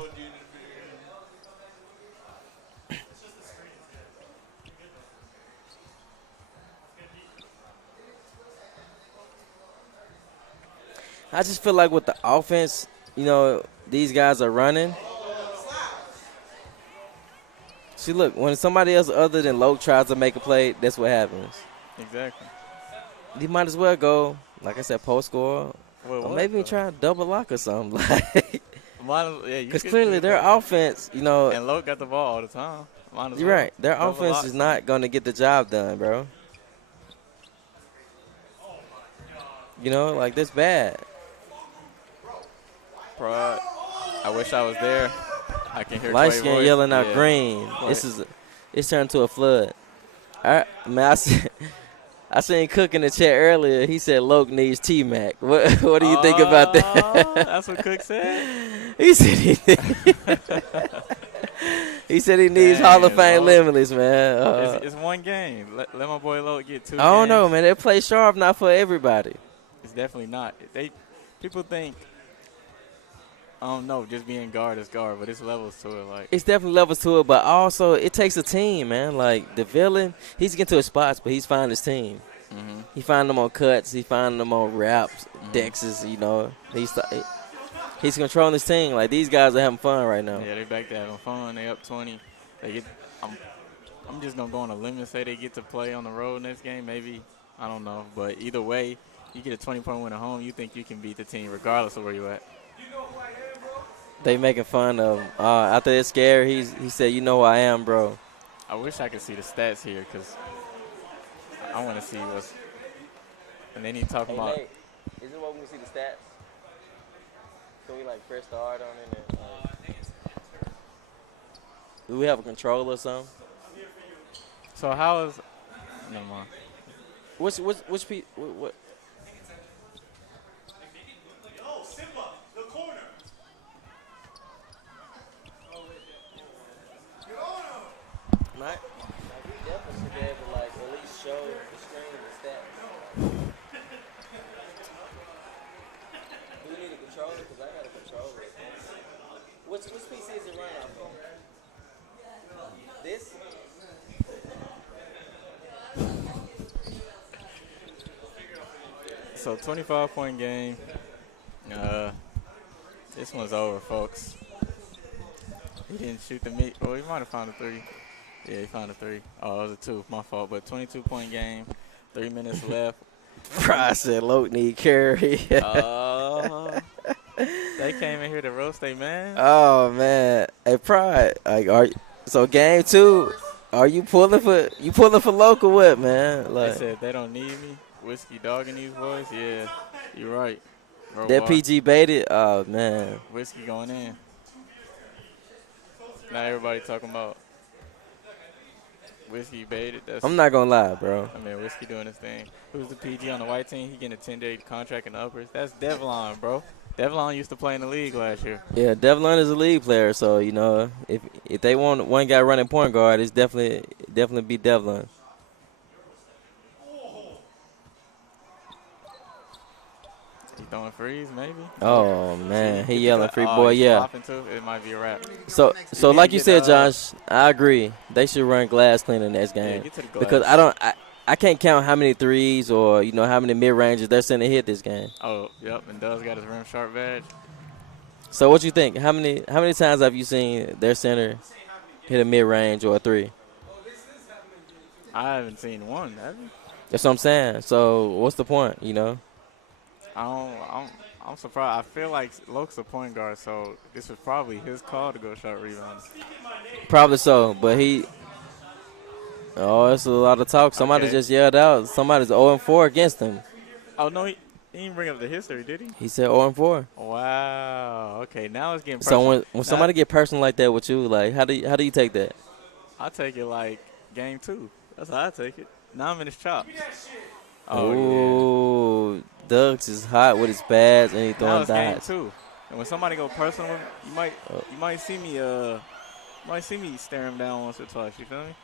I just feel like with the offense, these guys are running. See, look, when somebody else other than Loke tries to make a play, that's what happens. exactly. You might as well go, like I said, post score. Or maybe try a double lock or something. Because clearly their offense, And Loke got the ball all the time. You're right. Their offense is not going to get the job done, bro. That's bad. Pride. I wish I was there. I can hear Light Trey skin voice. yelling out Yeah. green. It's turned to a flood. I seen Cook in the chat earlier. He said Loke needs T-Mac. What do you think about that? That's what Cook said? He said he said he needs Hall of Fame Limitless, man. It's one game. Let my boy Loke get 2 I don't games. know, man. They play sharp, not for everybody. It's definitely not. People think, I don't know, just being guard is guard, but it's levels to it. Like It's definitely levels to it, but also it takes a team, man. Like the villain, he's getting to his spots, but he's finding his team. mm-hmm. He finding them on cuts. He finding them on raps, dexes. He's controlling his team. Like these guys are having fun right now. Yeah, they back there having fun. They up 20. I'm just gonna go on a limb and say they get to play on the road next game. Maybe, I don't know, but either way, you get a 20-point win at home. You think you can beat the team regardless of where you at. They making fun of him. After that scare, he said, "You know who I am, bro." I wish I could see the stats here because I want to see what's. And then he talking about. Nate, is it what we can see the stats? Can we press start on it? Do we have a controller or something? So how is? Never mind. Which piece? What? Right? We definitely should be able to at least show the screen and stats. Do we need a controller? Because I got a controller. Which PC is it running off of? This? So 25-point game. This one's over, folks. He didn't shoot the meat. Oh, he might have found a 3. Yeah, he found a 3. Oh, it was a 2. My fault. But 22-point game. 3 minutes left. Pride said Loke need carry. They came in here to roast they man. Oh man, hey Pride, like so game 2, are you pulling for Loke or what, man? Like they said they don't need me. Whiskey dogging these boys. Yeah, you're right. that PG baited. Oh man, Whiskey going in. Now everybody talking about Whiskey baited. I'm not gonna lie, bro. I mean, Whiskey doing his thing. Who's the PG on the white team? He getting a 10-day contract in the uppers. That's Devlon, bro. Devlon used to play in the league last year. Yeah, Devlon is a league player, so you know if they want one guy running point guard, it's definitely be Devlon. He's throwing freeze, maybe. Oh man, he yelling free boy, yeah. It might be a wrap. So like you said, Josh, I agree. They should run glass cleaner next game get to the glass. because I can't count how many threes or how many mid ranges they're sending hit this game. Oh, yep, and Doug's got his rim sharp badge. So what you think? How many times have you seen their center hit a mid range or a 3? I haven't seen one, have you? That's what I'm saying. So what's the point? I'm surprised. I feel like Loke's a point guard, so this was probably his call to go shot rebound. Probably so, but it's a lot of talk. Somebody just yelled out. Somebody's 0-4 against him. Oh, no, he didn't bring up the history, did he? He said 0-4. Wow. Okay, now it's getting personal. So when somebody get personal like that with you, like how do you take that? I take it like game 2. That's how I take it. 9 minutes chopped. Oh, yeah. Duggs is hot with his pads and he throwing dives. Game 2. And when somebody go personal, you might see me stare him down once or twice. You feel me?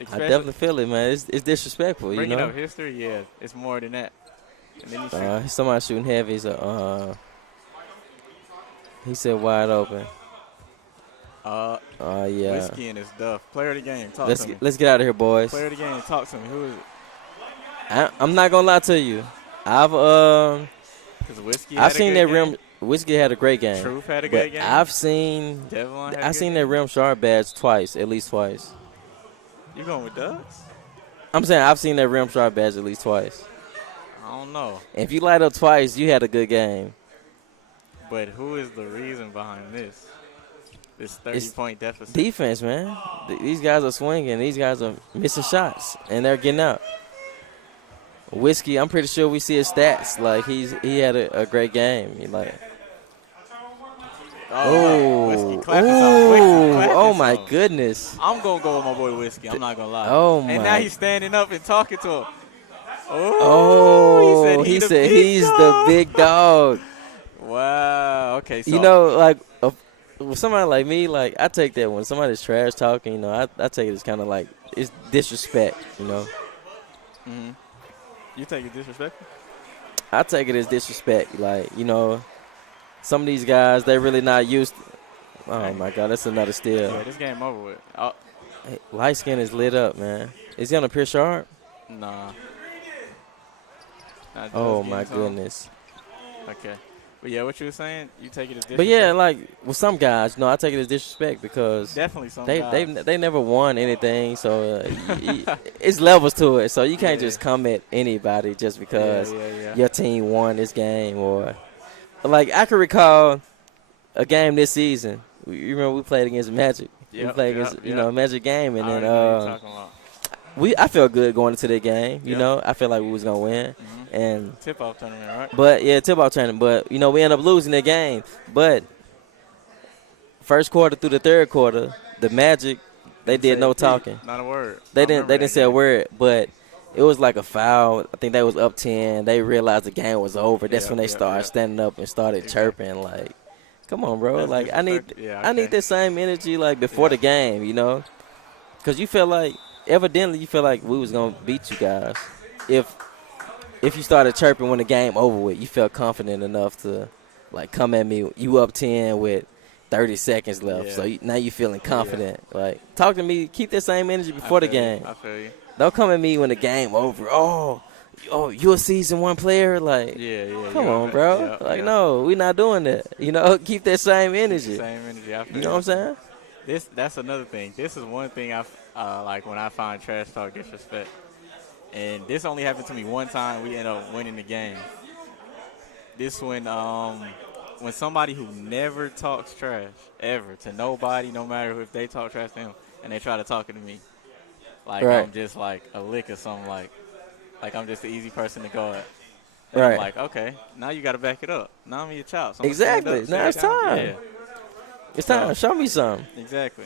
I definitely feel it, man. It's disrespectful. Bringing up history, yeah, it's more than that. And then somebody shooting heavy. So, he said wide open. Yeah. Whiskey and his duff. Player of the game. Let's get out of here, boys. Player of the game. Talk to me. Who is it? I'm not gonna lie to you. I've seen that rim. Whiskey had a great game. Truth had a great game. I've seen that rim sharp badge twice, at least twice. You going with Duggs? I'm saying I've seen that rim sharp badge at least twice. I don't know. If you light up twice, you had a good game. But who is the reason behind this? This 30-point deficit. Defense, man. These guys are swinging. These guys are missing shots, and they're getting out. Whiskey, I'm pretty sure we see his stats. Like he had a great game. Whiskey clapping oh my goodness. I'm gonna go with my boy Whiskey. I'm not gonna lie. Oh my. And now he's standing up and talking to him. He said he's the big dog. Wow. Okay. So with somebody like me, like I take that when somebody's trash talking. I take it as kind of like it's disrespect. Mm-hmm. You take it disrespectful? I take it as disrespect. Like, some of these guys, they're really not used to. Oh, my God, that's another steal. Yeah, this game over with. Hey, light skin is lit up, man. Is he on a pure sharp? Nah. Oh, my goodness. Okay. But, yeah, what you were saying, you take it as disrespect. But, yeah, like, with some guys, I take it as disrespect because definitely some guys. They never won anything, so it's levels to it. So you can't just come at anybody just because your team won this game. Or like, I can recall a game this season. You remember we played against Magic. We played against, a Magic game, and then I felt good going into that game. You know, I felt like we was going to win. Mm-hmm. And tip-off tournament, right? But, tip-off tournament. But, we ended up losing that game. But first quarter through the third quarter, the Magic, they did no talking. Not a word. They didn't say a word, but it was like a foul. I think they was up 10. They realized the game was over. That's when they started standing up and started chirping. Like, come on, bro. That's like, I need that same energy, like, before the game, Because you feel like, evidently you feel like we was going to beat you guys. If you started chirping when the game over with, you felt confident enough to, like, come at me. You up 10 with 30 seconds left, so now you feeling confident. Like, talk to me. Keep that same energy before the game. I feel you. Don't come at me when the game over. Oh, oh, you're a season 1 player? Like, Yeah, yeah. come on, bro. Yeah, Like, yeah. no, we're not doing that. You know, keep that same Keep the energy. same energy. I You feel know what I'm you. saying? That's another thing. This is one thing like when I find trash talk disrespect. And this only happened to me one time. We ended up winning the game. This when somebody who never talks trash ever to nobody, no matter if they talk trash to him, and they try to talk it to me, like Right, I'm just like a lick or something, like I'm just the easy person to go at. Then I'm right. like, okay, now you got to back it up. Now I'm your child, so I'm gonna stand Exactly. up, Now stand it's down. time. Yeah. It's So time. Show me something. exactly.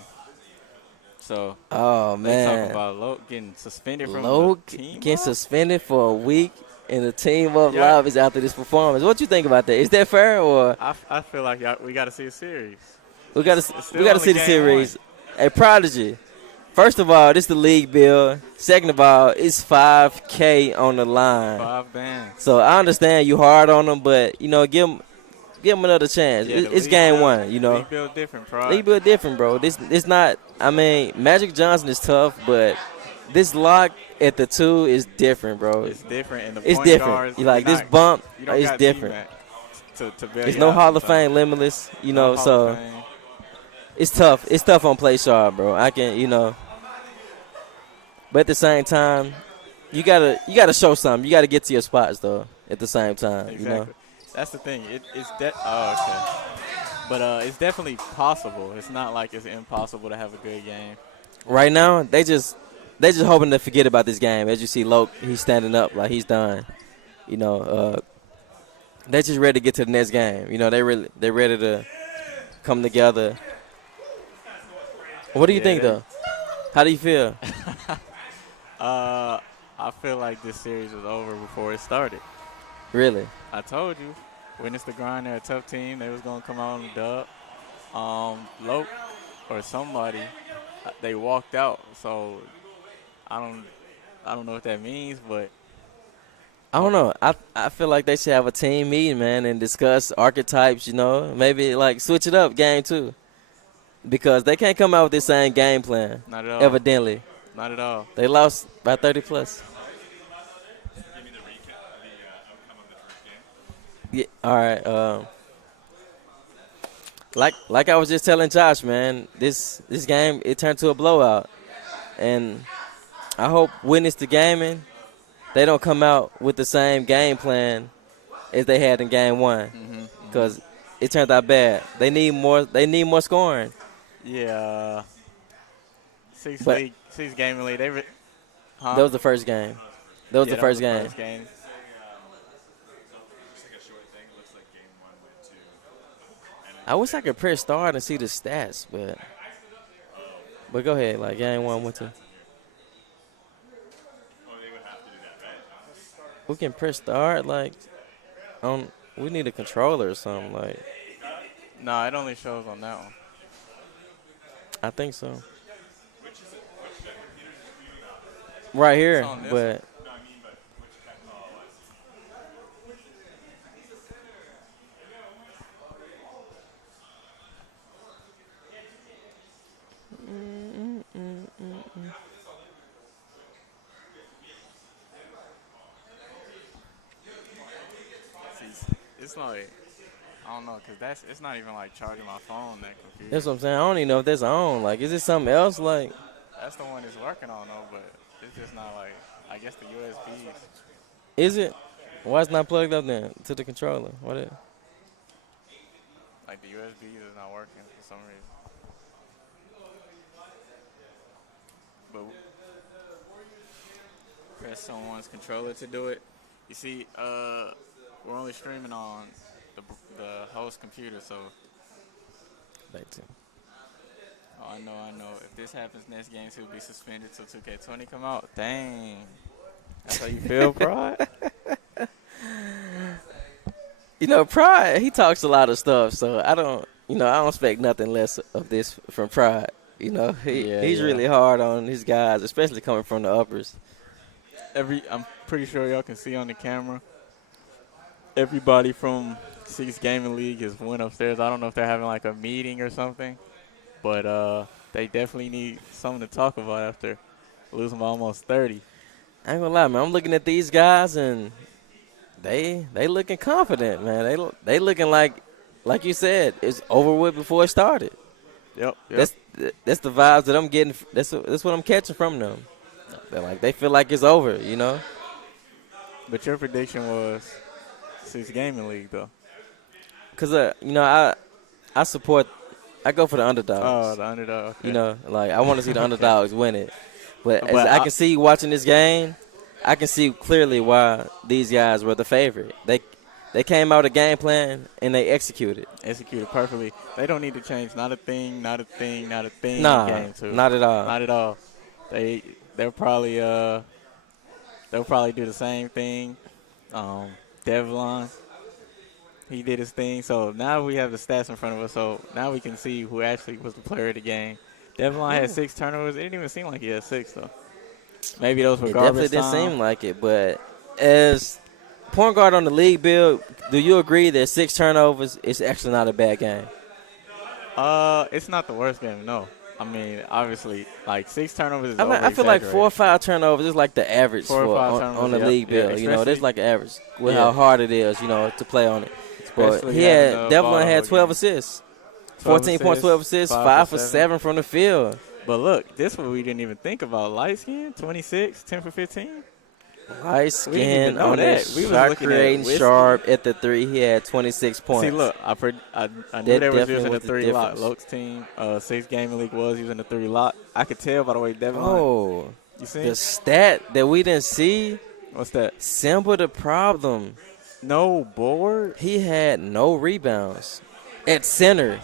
So Oh, they talk man. about Loke getting suspended from the Loke team gets live. suspended for a week and the team up Yeah, live is after this performance. What you think about that? Is that fair or I feel like we got to see a series. we got It's to we still got to only see the game one. series? A Prodigy. First of all, this the league bill. Second of all, it's 5K on the line. 5 bands. So I understand you hard on them, but you know, give them another chance. Yeah, the It's game one. You know, league build different, pride. league bill different, bro. This it's not. I mean, Magic Johnson is tough, but this lock at the 2 is different, bro. It's different, and the It's point different. guards. You like this bump You don't is got different. T-Mac to bail It's you no out Hall of sometimes. Fame limitless, you No know. Hall of So Fame. it's tough. It's tough on play sharp, bro. I can, you know. But at the same time, you gotta show something. You gotta get to your spots though. At the same time, you know. Exactly. That's the thing. It's that. Oh, okay. But it's definitely possible. It's not like it's impossible to have a good game. Right now, they just hoping to forget about this game. As you see, Loke, he's standing up like he's done. You know, they just ready to get to the next game. You know, they ready to come together. What do you think Yeah. though? How do you feel? I feel like this series was over before it started. Really? I told you, when it's the grind, they're a tough team. They was gonna come out on the dub. Loke or somebody, they walked out. So I don't know what that means, but I don't know. I feel like they should have a team meeting, man, and discuss archetypes. You know, maybe like switch it up, game 2, because they can't come out with the same game plan. not at all. Evidently, Not at all. they lost by 30 plus. Give me the recap, the outcome of the first game. Yeah. All right. Like I was just telling Josh, man, this game it turned to a blowout, and I hope witness the gaming, they don't come out with the same game plan as they had in game 1, because it turned out bad. They need more. They need more scoring. Yeah. Six But- gaming league. Huh? That was the first game. That was Yeah, the first game. Just like a short thing, it looks like game 1 went to. I wish I could press start and see the stats, but go ahead. Like game 1 went to. Oh, they would have to do that, right? We can press start like on. We need a controller or something like. No, it only shows on that one. I think so. Right here, It's on this but No, I mean, but which kind of. Oh, I see. See, it's like I don't know, cause it's not even like charging my phone that computer. that's what I'm saying. I don't even know if that's on. Like, is it something else? Like, That's the one it's working on though, but it's just not like I guess the USBs. is it? Why it's not plugged up then to the controller? What it? Like the USBs is not working for some reason. But press someone's controller to do it. You see, we're only streaming on the host computer, so Like, to. I know. If this happens next game, he'll be suspended till 2K20 come out. Dang. That's how you feel, Pride? You know, Pride. He talks a lot of stuff, so I don't expect nothing less of this from Pride. You know, he's really hard on his guys, especially coming from the uppers. I'm pretty sure y'all can see on the camera. Everybody from Six Gaming League is went upstairs. I don't know if they're having like a meeting or something, but they definitely need something to talk about after losing by almost 30. I ain't gonna lie, man. I'm looking at these guys and they looking confident, man. They looking like you said, it's over with before it started. Yep. That's the vibes that I'm getting. That's what I'm catching from them. They feel like it's over, you know. But your prediction was 6 game in league, though. Cause you know I go for the underdogs. Oh, the underdog. Okay. You know, like I want to see the underdogs win it. But as But I can see watching this game, I can see clearly why these guys were the favorite. They came out with a game plan and they executed. Executed perfectly. They don't need to change not a thing Nah, in game two. not at all. Not at all. They'll probably do the same thing. Devlon, he did his thing. So now we have the stats in front of us. So now we can see who actually was the player of the game. Devlon had 6 turnovers. It didn't even seem like he had 6 though. Maybe those were It garbage definitely time. didn't seem like it, but as point guard on the league build, do you agree that 6 turnovers is actually not a bad game? It's not the worst game, no. I mean, obviously, like 6 turnovers is I feel like 4 or 5 turnovers is like the average 4 or 5 on turnovers, the yep, league yeah, build. You know, that's like average with Yeah. how hard it is, you know, to play on it. But Especially he having had the Devlin ball had the 12 game. assists, 12 14 points, 12 assists, 5 for 7 from the field. But look, this one we didn't even think about. Light skin, 26, 10 for 15. Light even skin know on that. that. We was Shot looking at creating Whiskey. sharp at the 3. He had 26 points. See, look, I knew That they was definitely using the was the 3 lot. difference. Loke's team, 6 game in league was using the 3 lot. I could tell by the way Devlin. Oh, You see? the stat that we didn't see, What's that? simple the problem. No board. He had no rebounds at center.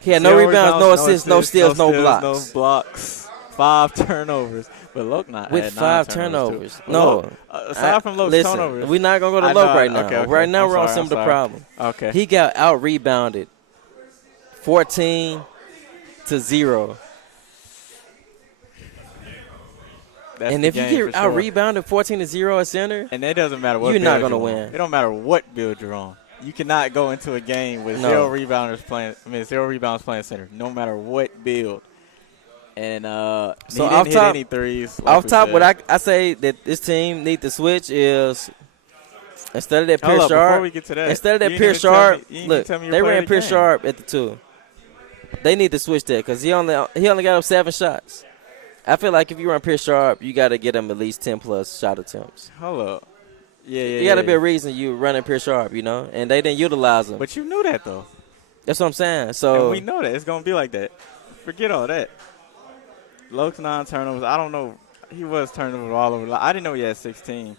He had no 0 rebounds, no assists, no steals, no blocks. No blocks. 5 turnovers. But Loke not With had 5 9 turnovers. too. No. Loke, aside from Loke's listen, turnovers. we're not going to go I to Loke know, right now. okay. Right now I'm we're on sorry, some of the I'm problem. Okay. He got out-rebounded 14-0. That's And the if you game get for sure. out-rebounded 14-0 at center, And that doesn't matter what you're not build gonna you're on. win. It don't matter what build you're on. You cannot go into a game with No. 0 rebounds playing center, no matter what build. And So he didn't off hit top- any threes. like off we top, said. what I say that this team need to switch is instead of that Hold Pierce up, before Sharp, we get to that, instead of that you Pierce didn't even tell Sharp, me- you didn't look, even tell me your they player ran of the Pierce game. Sharp at the 2. They need to switch that because he only got up 7 shots. I feel like if you run Pierce Sharp, you got to get him at least 10 plus shot attempts. Hold up. Yeah. You got to be a reason you running Pierce Sharp, you know, and they didn't utilize him. But you knew that though, That's what I'm saying. and So we know that it's gonna be like that. Forget all that. Loke's 9 turnovers. I don't know. He was turnover all over. I didn't know he had 16.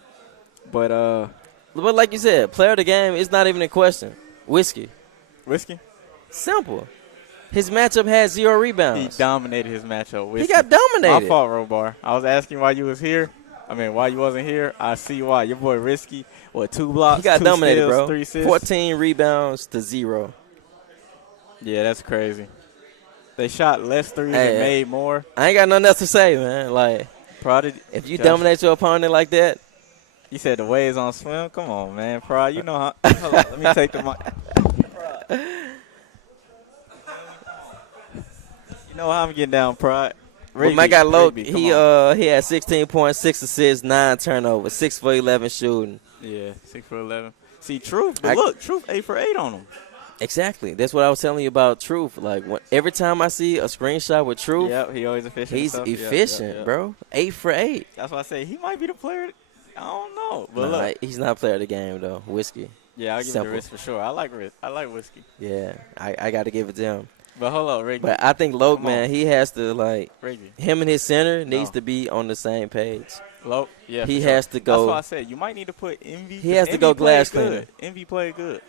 But like you said, player of the game is not even in question. Whiskey. Whiskey, Simple. His matchup had 0 he rebounds. dominated his matchup. He Whiskey. got dominated. My fault, Robar. I was asking why you was here. I mean, why you wasn't here. I see why. Your boy Risky, 2 blocks, He got 2 dominated, steals, bro. 3 assists. 14 rebounds to 0. Yeah, that's crazy. They shot less threes Hey, and made more. I ain't got nothing else to say, man. Like, Prodigy. if you Josh, dominate your opponent like that, You said the waves on swim. Come on, man. Prod, you know how. Hold on, let me take the mic. Prod. You know how I'm getting down, Prod. but my guy Loke, Rigby, come he on. he had 16 points, 6 assists, 9 turnovers, 6 for 11 shooting. Yeah, 6 for 11. See, Truth. I- But look, Truth 8 for 8 on him. Exactly. That's what I was telling you about Truth. Like every time I see a screenshot with Truth, Yep, he always efficient. and he's stuff. Yep, efficient, yep. bro. 8 for 8. That's why I say he might be the player. I don't know, but Nah, look. he's not player of the game though. Whiskey. Yeah, I'll give Simple. you the risk for sure. I like risk. I like whiskey. Yeah, I got to give it to him. But hold up, Rigby. But I think Loke, Come on. man, he has to like Rigby. him and his center needs No. to be on the same page. Low, yeah, He for sure. has to go- That's why I said you might need to put Envy. He has to Envy go played glass good. cleaner. Envy played good.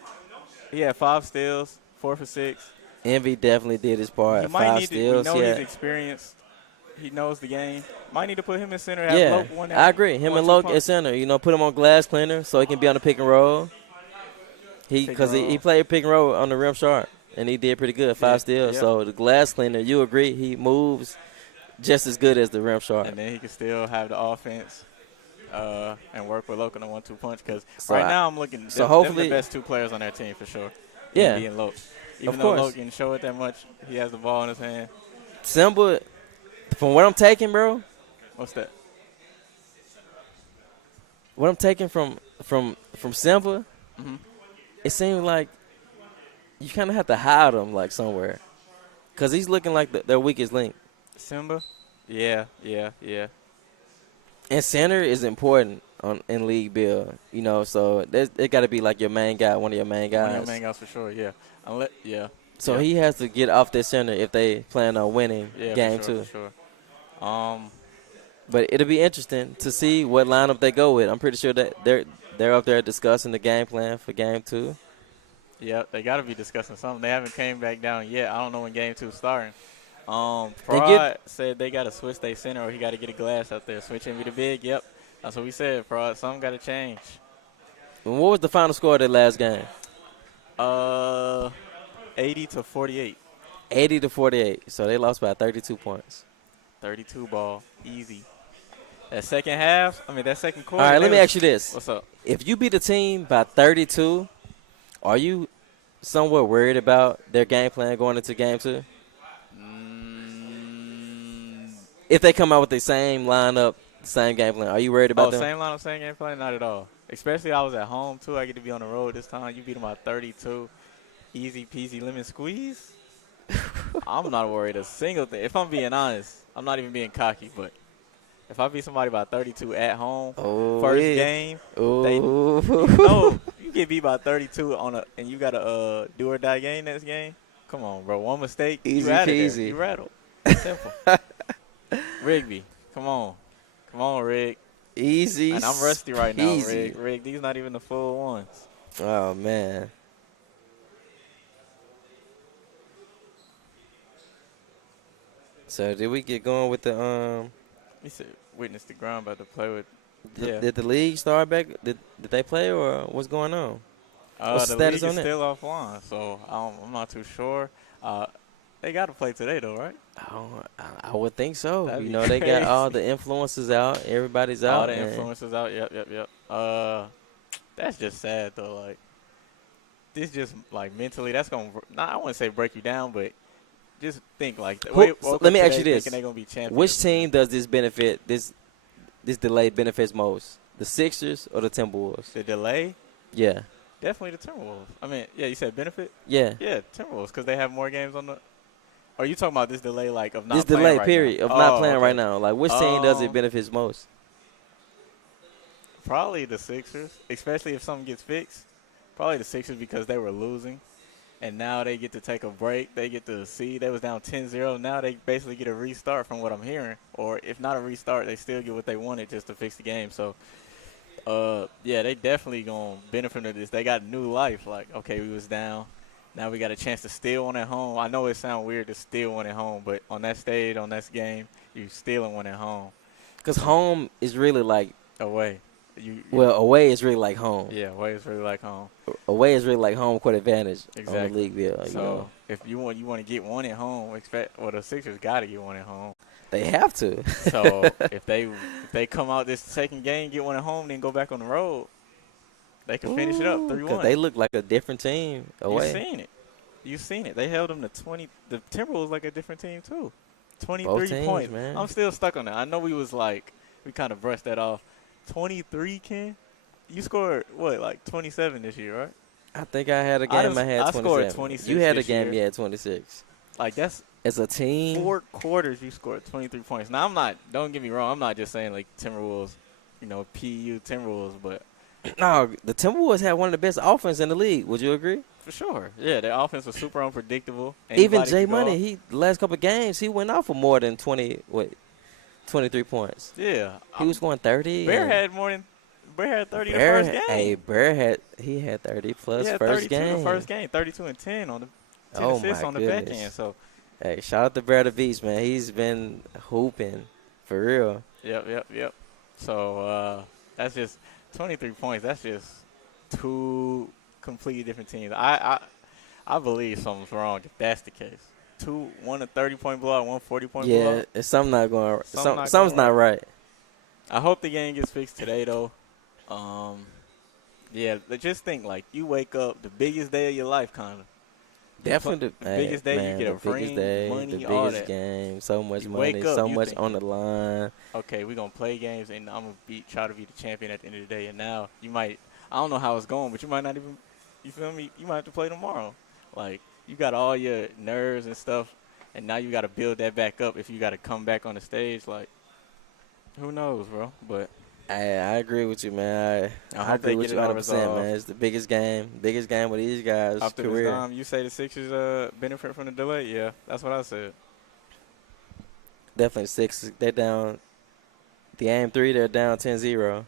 He had 5 steals, 4 for 6. Envy definitely did his part. He might 5 need to. We steals. know Yeah, he's experienced. He knows the game. Might need to put him in center. Have yeah. Loke one that I agree. Him and 1-2 Loke punch. at center. You know, put him on glass cleaner so he can be on the pick and roll. Pick Because and he roll. played pick and roll on the rim sharp, and he did pretty good. 5 steals. yeah. So the glass cleaner, you agree, he moves just as good as the rim sharp. And then he can still have the offense and work with Loke on the 1-2 punch. Because So right I- now I'm looking. so them hopefully- the best 2 players on their team for sure. Yeah. Envy and Loke. Even Of though course. Loke didn't show it that much, he has the ball in his hand. Simba, from what I'm taking, bro, What's that? what I'm taking from Simba, Hmm. it seems like you kind of have to hide him like somewhere, cause he's looking like their weakest link. Simba. Yeah, yeah, yeah. And center is important in league build, So it got to be like your main guy, one of your main One of your guys. main guys for sure. Yeah. Yeah, So yeah, he has to get off their center if they plan on winning yeah, for game sure, for 2. sure. Um, But it'll be interesting to see what lineup they go with. I'm pretty sure that they're up there discussing the game plan for game 2. yeah, they got to be discussing something. They haven't came back down yet. I don't know when game 2 is starting. And get Prod said they got to switch their center or he got to get a glass out there. Switch him to the big. Yep, that's what we said. Prod, something got to change. what was the final score of that last game? Uh, 80-48. 80-48. So they lost by 32 points. 32 ball, easy. That second half, that second All quarter. right, let me ask you this: What's up? if you beat a team by 32, are you somewhat worried about their game plan going into game 2? Mm, If they come out with the same lineup, same game plan, are you worried about them? same lineup, same game plan? Not at all. Especially I was at home, too. I get to be on the road this time. You beat them by 32. Easy peasy lemon squeeze. I'm not worried a single thing. If I'm being honest, I'm not even being cocky, but if I beat somebody by 32 at home, first game, you get beat by 32 and you got a do or die game next game. Come on, bro. One mistake, Easy you out of there. peasy. You rattled. Simple. Rigby, come on, Rig. Easy. And I'm rusty right now, peasy. Rig. These not even the full ones. Oh man. So did we get going with the He said, witness the ground about to play with. Did the league start back? Did they play or what's going on? What's the status league on is that? still offline, so I'm not too sure. They got to play today, though, right? I would think so. That'd be They got all crazy. the influences out. Everybody's out. All the influences out. Yep. That's just sad though. Like, this just like mentally, that's gonna. I wouldn't say break you down, but just think like. So let me ask you this: they're gonna be champions. which team does this benefit? This delay benefits most: the Sixers or the Timberwolves? The delay, Yeah. definitely the Timberwolves. Yeah, you said benefit. Yeah. Yeah, Timberwolves because they have more games on the. Are you talking about this delay, like of not This playing delay right period now? of not playing Okay. right now. Like, which team does it benefits most? Probably the Sixers, especially if something gets fixed. Probably the Sixers because they were losing, and now they get to take a break. They get to see they was down 10-0. Now they basically get a restart from what I'm hearing. Or if not a restart, they still get what they wanted just to fix the game. So, yeah, they definitely going to benefit from this. They got new life. Like, okay, we was down. Now we got a chance to steal one at home. I know it sounds weird to steal one at home, but on that stage, on that game, you stealing one at home. Because home is really like Away. away is really like home. Yeah, away is really like home. Away is really like home court advantage on Exactly. the league bill. So if you want to get one at home, the Sixers got to get one at home. They have to. So if they come out this second game, get one at home, then go back on the road, they can finish it up 3-1. Because they look like a different team away. You seen it. They held them to 20. The Timberwolves like a different team too. 23 Both teams, points. man. I'm still stuck on that. I know we kind of brushed that off. 23, Ken. You scored what, like 27 this year, right? I think I had a game I had 27. scored 26 You had a this game year. you had 26. Like that's As a team, 4 quarters you scored 23 points. Now don't get me wrong, I'm not just saying like Timberwolves, PU Timberwolves, but no, the Timberwolves had one of the best offense in the league. Would you agree? for sure. Yeah, their offense was super unpredictable. Even Anybody Jay could go off. Money, the last couple of games, he went off for more than 23 points. Yeah. He was going 30. Bear and had 30 the Bear, first game. Hey, Bear had 30 plus He had first 32 game. the first game, 32 and 10 on the 10 Oh, assists my on the back goodness. end. So, Hey, shout out to Bear the Beast, man. He's been hooping for real. yep. So, that's just 23 points. That's just 2 completely different teams. I believe something's wrong if that's the case. One a 30-point blowout, one 40-point Yeah, blowout. it's something not going right. Something Something's not not right. I hope the game gets fixed today, though. Yeah, but just think, like, you wake up the biggest day of your life, kind of. Definitely, hey, Biggest day you man, get the a biggest frame, day, the money, all biggest that. game, so much You wake money, up, so you much on thinking, the line. okay, we're gonna play games, and I'm gonna try to be the champion at the end of the day. And now you might, I don't know how it's going, but you might not even, you feel me? You might have to play tomorrow. Like you got all your nerves and stuff, and now you got to build that back up. If you got to come back on the stage, like who knows, bro? But I agree with you, man. I I hope agree they with get you it all 100%, resolved. man. It's the biggest game of these guys' After this career. time, you say the Sixers benefit from the delay? Yeah, that's what I said. Definitely six. They're down. The game 3, they're down 10-0.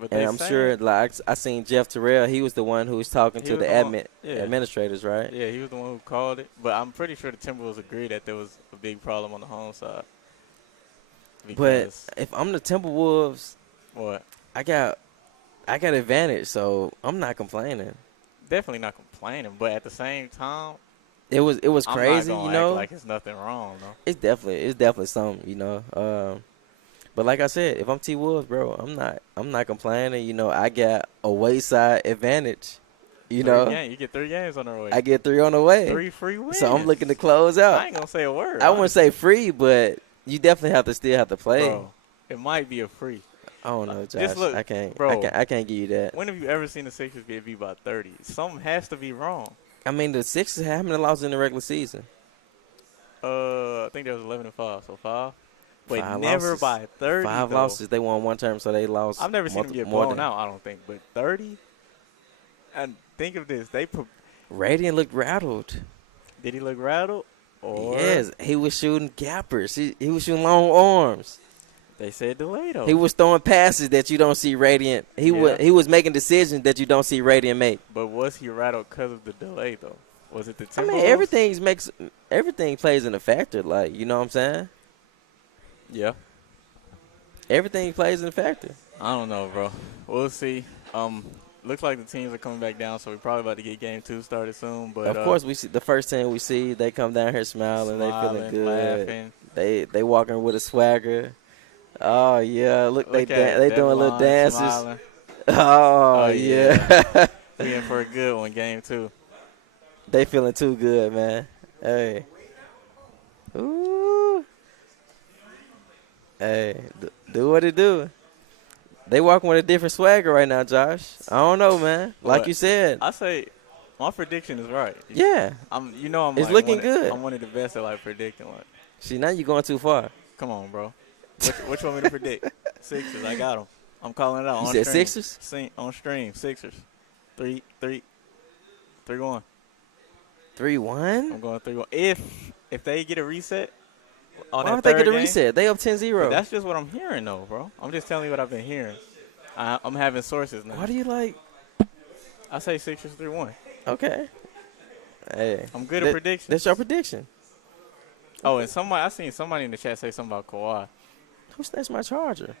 But And they I'm sure, saying like I seen Jeff Terrell. He was the one who was talking he to was the the one. Yeah, administrators, right? yeah, he was the one who called it. But I'm pretty sure the Timberwolves agreed that there was a big problem on the home side But because if I'm the Timberwolves, what? I got advantage, so I'm not complaining. Definitely not complaining, but at the same time, It was I'm not crazy, gonna act like it's nothing wrong though. It's definitely something, But like I said, if I'm T Wolves, bro, I'm not complaining. I got a wayside advantage. You get 3 games on the way. I get 3 on the way, 3 free wins. so I'm looking to close I out. ain't gonna say a word. I wouldn't say Honestly. free, but you definitely still have to play. Bro, it might be a free. I don't know, Just Josh. look, I can't. bro. I can't give you that. When have you ever seen the Sixers get beat by 30? Something has to be wrong. I mean, the Sixers haven't lost in the regular season. I think there was 11-5, so 5. But 5 never losses. by 30. 5 though. losses. They won one term, so they lost. I've never seen them get more blown than. out. I don't think, but 30. And think of this: Radiant looked rattled. did he look rattled? Or Yes, he was shooting gappers. He was shooting long arms. they said delay though. He was throwing passes that you don't see Radiant. He was making decisions that you don't see Radiant make. But was he rattled because of the delay though? Was it the I Timberwolves? mean, everything plays in a factor. Like, you know what I'm saying? Yeah. Everything plays in a factor. I don't know, bro. We'll see. Looks like the teams are coming back down, so we're probably about to get game 2 started soon. But Of course, we see the first team we see. They come down here smiling. They feeling good. laughing. They walking with a swagger. Oh yeah, look they at they doing little Devlin dances. smiling. Oh, yeah. yeah. We in for a good one, game 2. They feeling too good, man. Hey. Ooh. Hey, do what it do. They walking with a different swagger right now, Josh. I don't know, man. Like But you said. I say my prediction is right. Yeah. I'm It's like looking good. I'm one of the best at like predicting. Like, See, now you're going too far. come on, bro. What you want me to predict? Sixers. I got them. I'm calling it out. You on said stream. Sixers? On stream. Sixers. 3-1. 3-1? I'm going 3-1. If they get a reset on Why that don't they third get a game, reset? They up but 10-0. that's just what I'm hearing, though, bro. I'm just telling you what I've been hearing. I'm having sources now. Why do you like? I say Sixers 3-1. Okay. Hey. I'm good at predictions. That's your prediction. Oh, and I seen somebody in the chat say something about Kawhi. Who snatched my charger?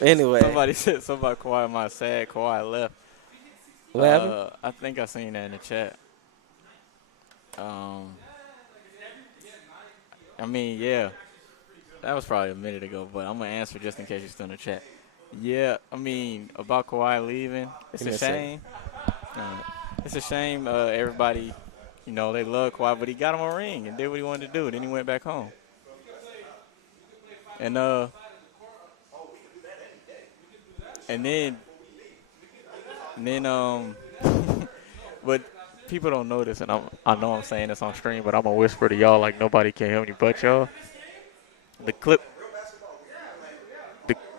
Anyway. Somebody said something about Kawhi. My sad Kawhi left. What happened? I think I seen that in the chat. I mean, yeah. That was probably a minute ago, but I'm going to answer just in case you're still in the chat. Yeah, I mean, about Kawhi leaving, it's Give me a a second. shame. It's a shame everybody, they love Kawhi, but he got him a ring and did what he wanted to do. Then he went back home. And then but people don't know this, and I know I'm saying this on stream, but I'm gonna whisper to y'all like nobody can hear me but y'all. The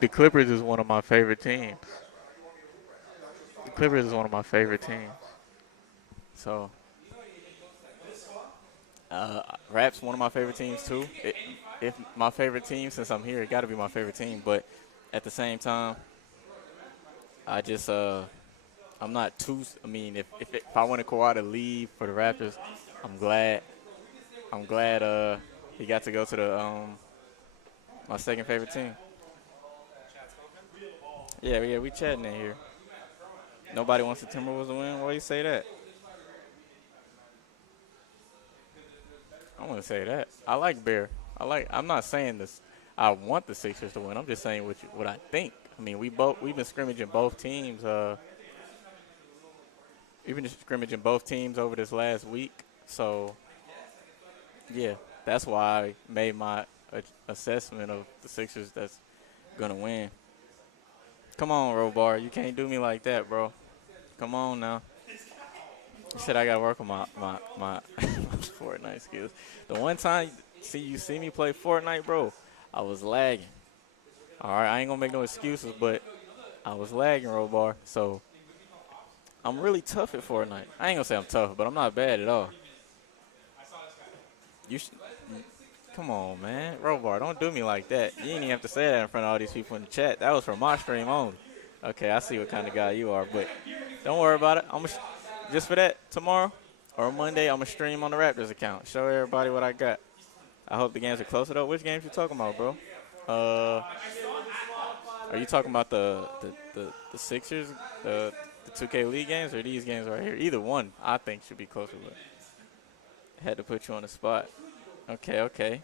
Clippers is one of my favorite teams. The Clippers is one of my favorite teams. So, Rap's one of my favorite teams too. If my favorite team, since I'm here, it got to be my favorite team. But at the same time, I just I'm not too. I mean, if I wanted Kawhi to leave for the Raptors, I'm glad. He got to go to the my second favorite team. Yeah, we chatting in here. Nobody wants the Timberwolves to win. Why you say that? I want to say that. I like Bear. I'm not saying this. I want the Sixers to win. I'm just saying what I think. I mean, we've been scrimmaging both teams we've been scrimmaging both teams over this last week. So, yeah, that's why I made my assessment of the Sixers that's going to win. Come on, Robar. You can't do me like that, bro. Come on now. You said I got to work on my Fortnite skills. The one time you see me play Fortnite, bro, I was lagging. All right, I ain't going to make no excuses, but I was lagging, Robar. So I'm really tough at Fortnite. I ain't going to say I'm tough, but I'm not bad at all. Come on, man. Robar, don't do me like that. You didn't even have to say that in front of all these people in the chat. That was for my stream only. Okay, I see what kind of guy you are, but don't worry about it. Just for that, tomorrow or Monday, I'm going to stream on the Raptors account. Show everybody what I got. I hope the games are closer, though. Which games you talking about, bro? Are you talking about the Sixers, the 2K League games, or these games right here? Either one, I think, should be closer, but had to put you on the spot. Okay.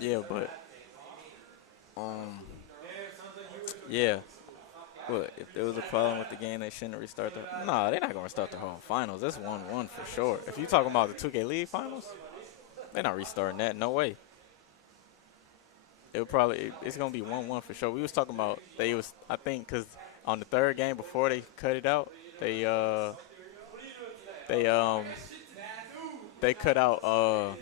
Yeah, but yeah. Well, if there was a problem with the game, they shouldn't restart the. Nah, they're not gonna restart the whole finals. That's 1-1 for sure. If you talking about the 2K League finals, they're not restarting that. No way. It's gonna be 1-1 for sure. We was talking about I think because on the third game before they cut it out, they cut out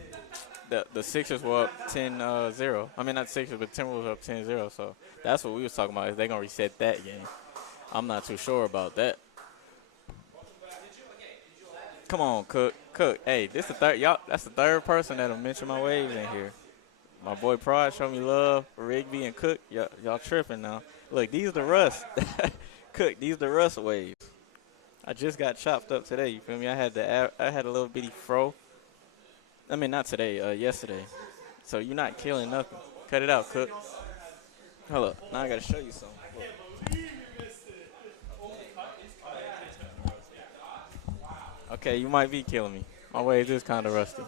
the Sixers were up 10-0. I mean, not Sixers, but Timberwolves were up 10-0. So that's what we was talking about. Is they gonna reset that game? I'm not too sure about that. Come on, Cook. Hey, this the third. Y'all, that's the third person that'll mention my waves in here. My boy Prod show me love. Rigby and Cook, y'all tripping now. Look, these the Russ. Cook, these the Russ waves. I just got chopped up today. You feel me? I had a little bitty fro. I mean, not today. Yesterday. So you're not killing nothing. Cut it out, Cook. Hold up. Now I gotta show you something. Look. Okay, you might be killing me. My waves is kind of rusty.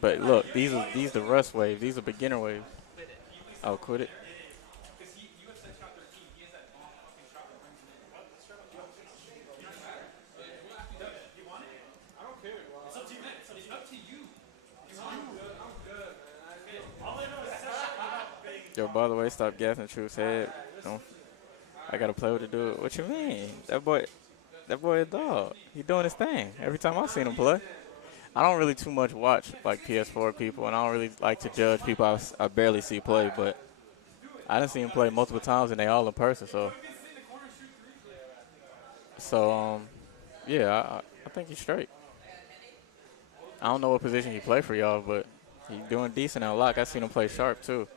But look, these the Russ waves. These are beginner waves. Oh, quit it. Yo, by the way, stop gassing Truth's head. I gotta play with the dude. What you mean? That boy a dog. He doing his thing. Every time I seen him play. I don't really too much watch like PS4 people, and I don't really like to judge people I barely see play, but I done seen him play multiple times, and they all in person. So yeah, I think he's straight. I don't know what position he play for y'all, but he's doing decent at lock. I seen him play sharp too.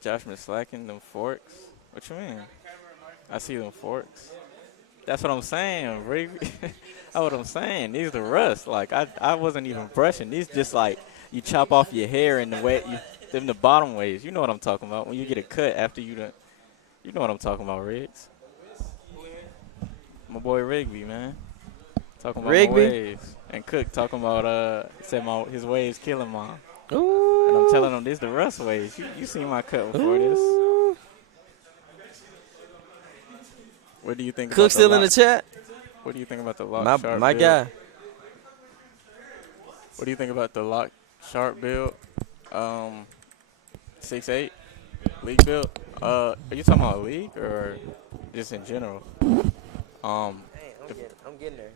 Josh been slacking them forks. What you mean? I see them forks. That's what I'm saying, Rick. That's what I'm saying. These the rust. Like I wasn't even brushing. These just like you chop off your hair in the way them the bottom ways. You know what I'm talking about. When you get a cut after you done. You know what I'm talking about, Riggs. My boy Rigby, man. Talking about Rigby? my waves. And Cook talking about said his waves killing mine. Ooh. And I'm telling him this the rust waves. You seen my cut before Ooh. this. What do you think Cook about still in the chat? What do you think about the lock sharp my build? guy. What do you think about the lock sharp build? 6'8" league build? Are you talking about league or just in general? I'm getting there.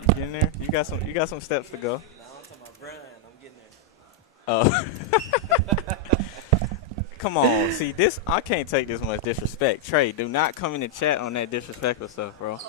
You getting there? You got some steps to go. No, I'm talking about Brian. I'm getting there. Come on. See, I can't take this much disrespect. Trey, do not come in the chat on that disrespectful stuff, bro.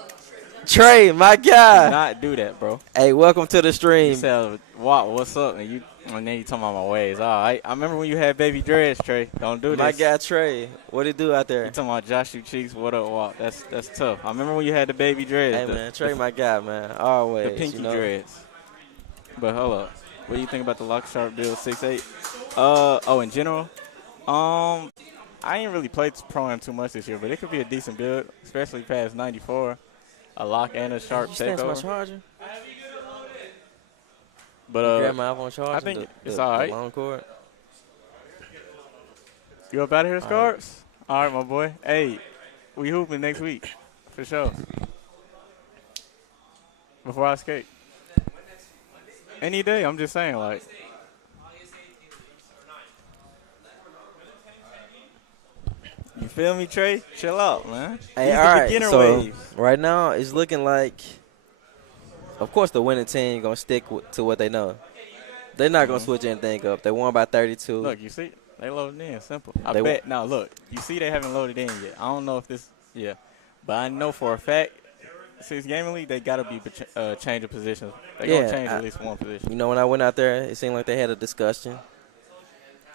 Trey, my Do guy. not do that, bro. Hey, welcome to the You stream. said, "Wow, what's up?" And then you talking about my ways. All right. I remember when you had baby dreads, Trey. Don't do this. My guy Trey. What it do out there? You talking about Josh you cheeks? What up, Walt? That's tough. I remember when you had the baby dreads. Hey, man. Trey, my guy, man. Always. The pinky you know? dreads. But hold up. What do you think about the lock sharp build 6'8"? In general, I ain't really played Pro-Am too much this year, but it could be a decent build, especially past 94. A lock and a sharp You snatched my takeover. charger? But You grab my iPhone I charge and think it's the all right. long cord. You up out of here, All right. Scarps? All right, my boy. Hey, we hooping next week for sure. Before I skate. Any day. I'm just saying, like. You feel me, Trey? Chill out, man. Hey, These all the right. beginner So waves. right now it's looking like, of course, the winning team gonna stick to what they know. They're not gonna switch anything up. They won by 32. Look, you see, they loaded in. Simple. I They bet. Now, look, you see they haven't loaded in yet. I don't know if this, yeah. But I know for a fact, since Gaming League, they got to be change of positions. They're going to change at least one position. You know, when I went out there, it seemed like they had a discussion.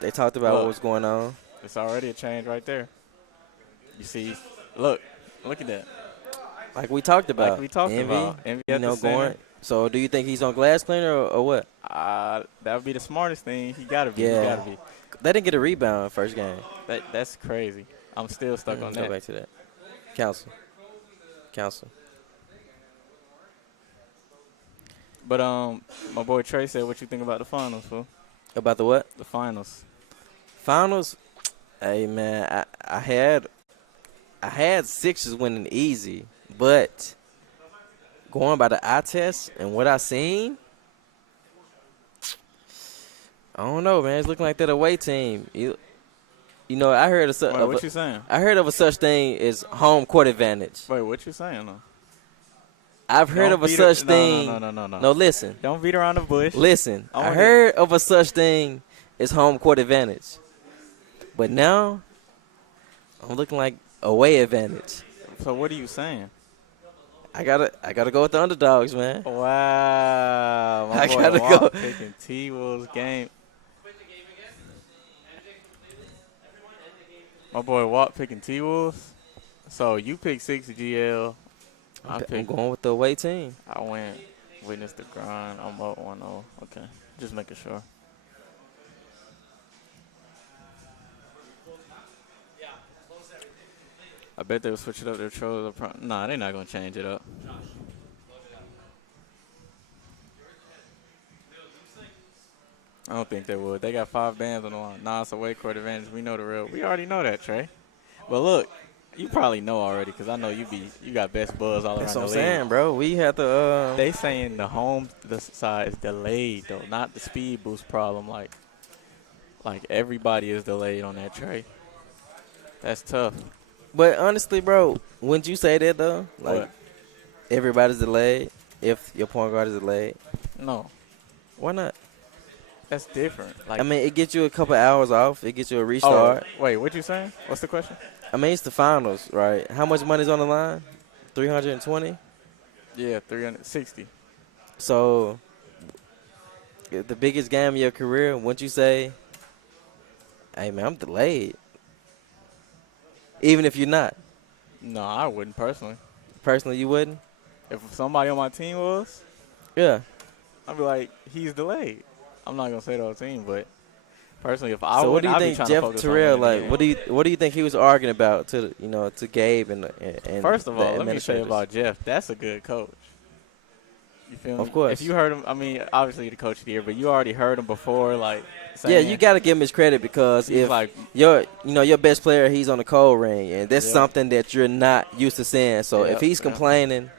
They talked about what was going on. It's already a change right there. You see, look at that. Like we talked about. Envy you know, going. So do you think he's on glass cleaner or what? That would be the smartest thing. He got to be. Yeah. He got to be. They didn't get a rebound first game. That's crazy. I'm still stuck on that. Go back to that. Council. But my boy Trey said, "What you think about the finals, fool?" About the what? The finals. Finals. Hey man, I had Sixers winning easy, but going by the eye test and what I seen, I don't know, man. It's looking like that away team. You know, I heard of what you saying? I heard of a such thing as home court advantage. Wait, what you saying though? I've heard of a such thing. No. No, listen. Don't beat around the bush. Listen, I heard of a such thing as home court advantage. But now, I'm looking like away advantage. So what are you saying? I gotta go with the underdogs, man. Wow. I gotta go. Picking T-Wolves game. My boy Walt picking T-Wolves. So you pick 6 GL. I'm going with the away team. I went witness the grind. I'm up 1-0. Okay. Just making sure. I bet they will switch it up their trolls. Nah, they're not going to change it up. I don't think they would. They got 5 bands on the line. Nah, it's a away court advantage. We know the real. We already know that, Trey. But look, you probably know already because I know you got best buzz all around the league. That's what I'm saying, bro. We have to. They saying the side is delayed though, not the speed boost problem. Like everybody is delayed on that Trey. That's tough. But honestly, bro, wouldn't you say that though? Like What? everybody's delayed if your point guard is delayed. No, Why not? that's different. Like, I mean, it gets you a couple hours off. It gets you a restart. Wait, what you saying? What's the question? I mean, it's the finals, right? How much money's on the line? 320. Yeah, 360. So, the biggest game of your career, wouldn't you say, hey, man, I'm delayed? Even if you're not. No, I wouldn't personally. Personally, you wouldn't? If somebody on my team was, Yeah. I'd be like, he's delayed. I'm not gonna say the whole team, but personally, if I So would, what do you I'd be think trying Jeff to focus Terrell, on like, winning the game. what do you think he was arguing about to Gabe and First of the all, let me say administrators? about Jeff. That's a good coach. You feel me? Of course. If you heard him, I mean, obviously the coach of the year, but you already heard him before, like. Yeah, Saying, you got to give him his credit because he's if like, your best player, he's on the cold ring, and that's Yep. something that you're not used to seeing. So Yep, if he's yep. complaining,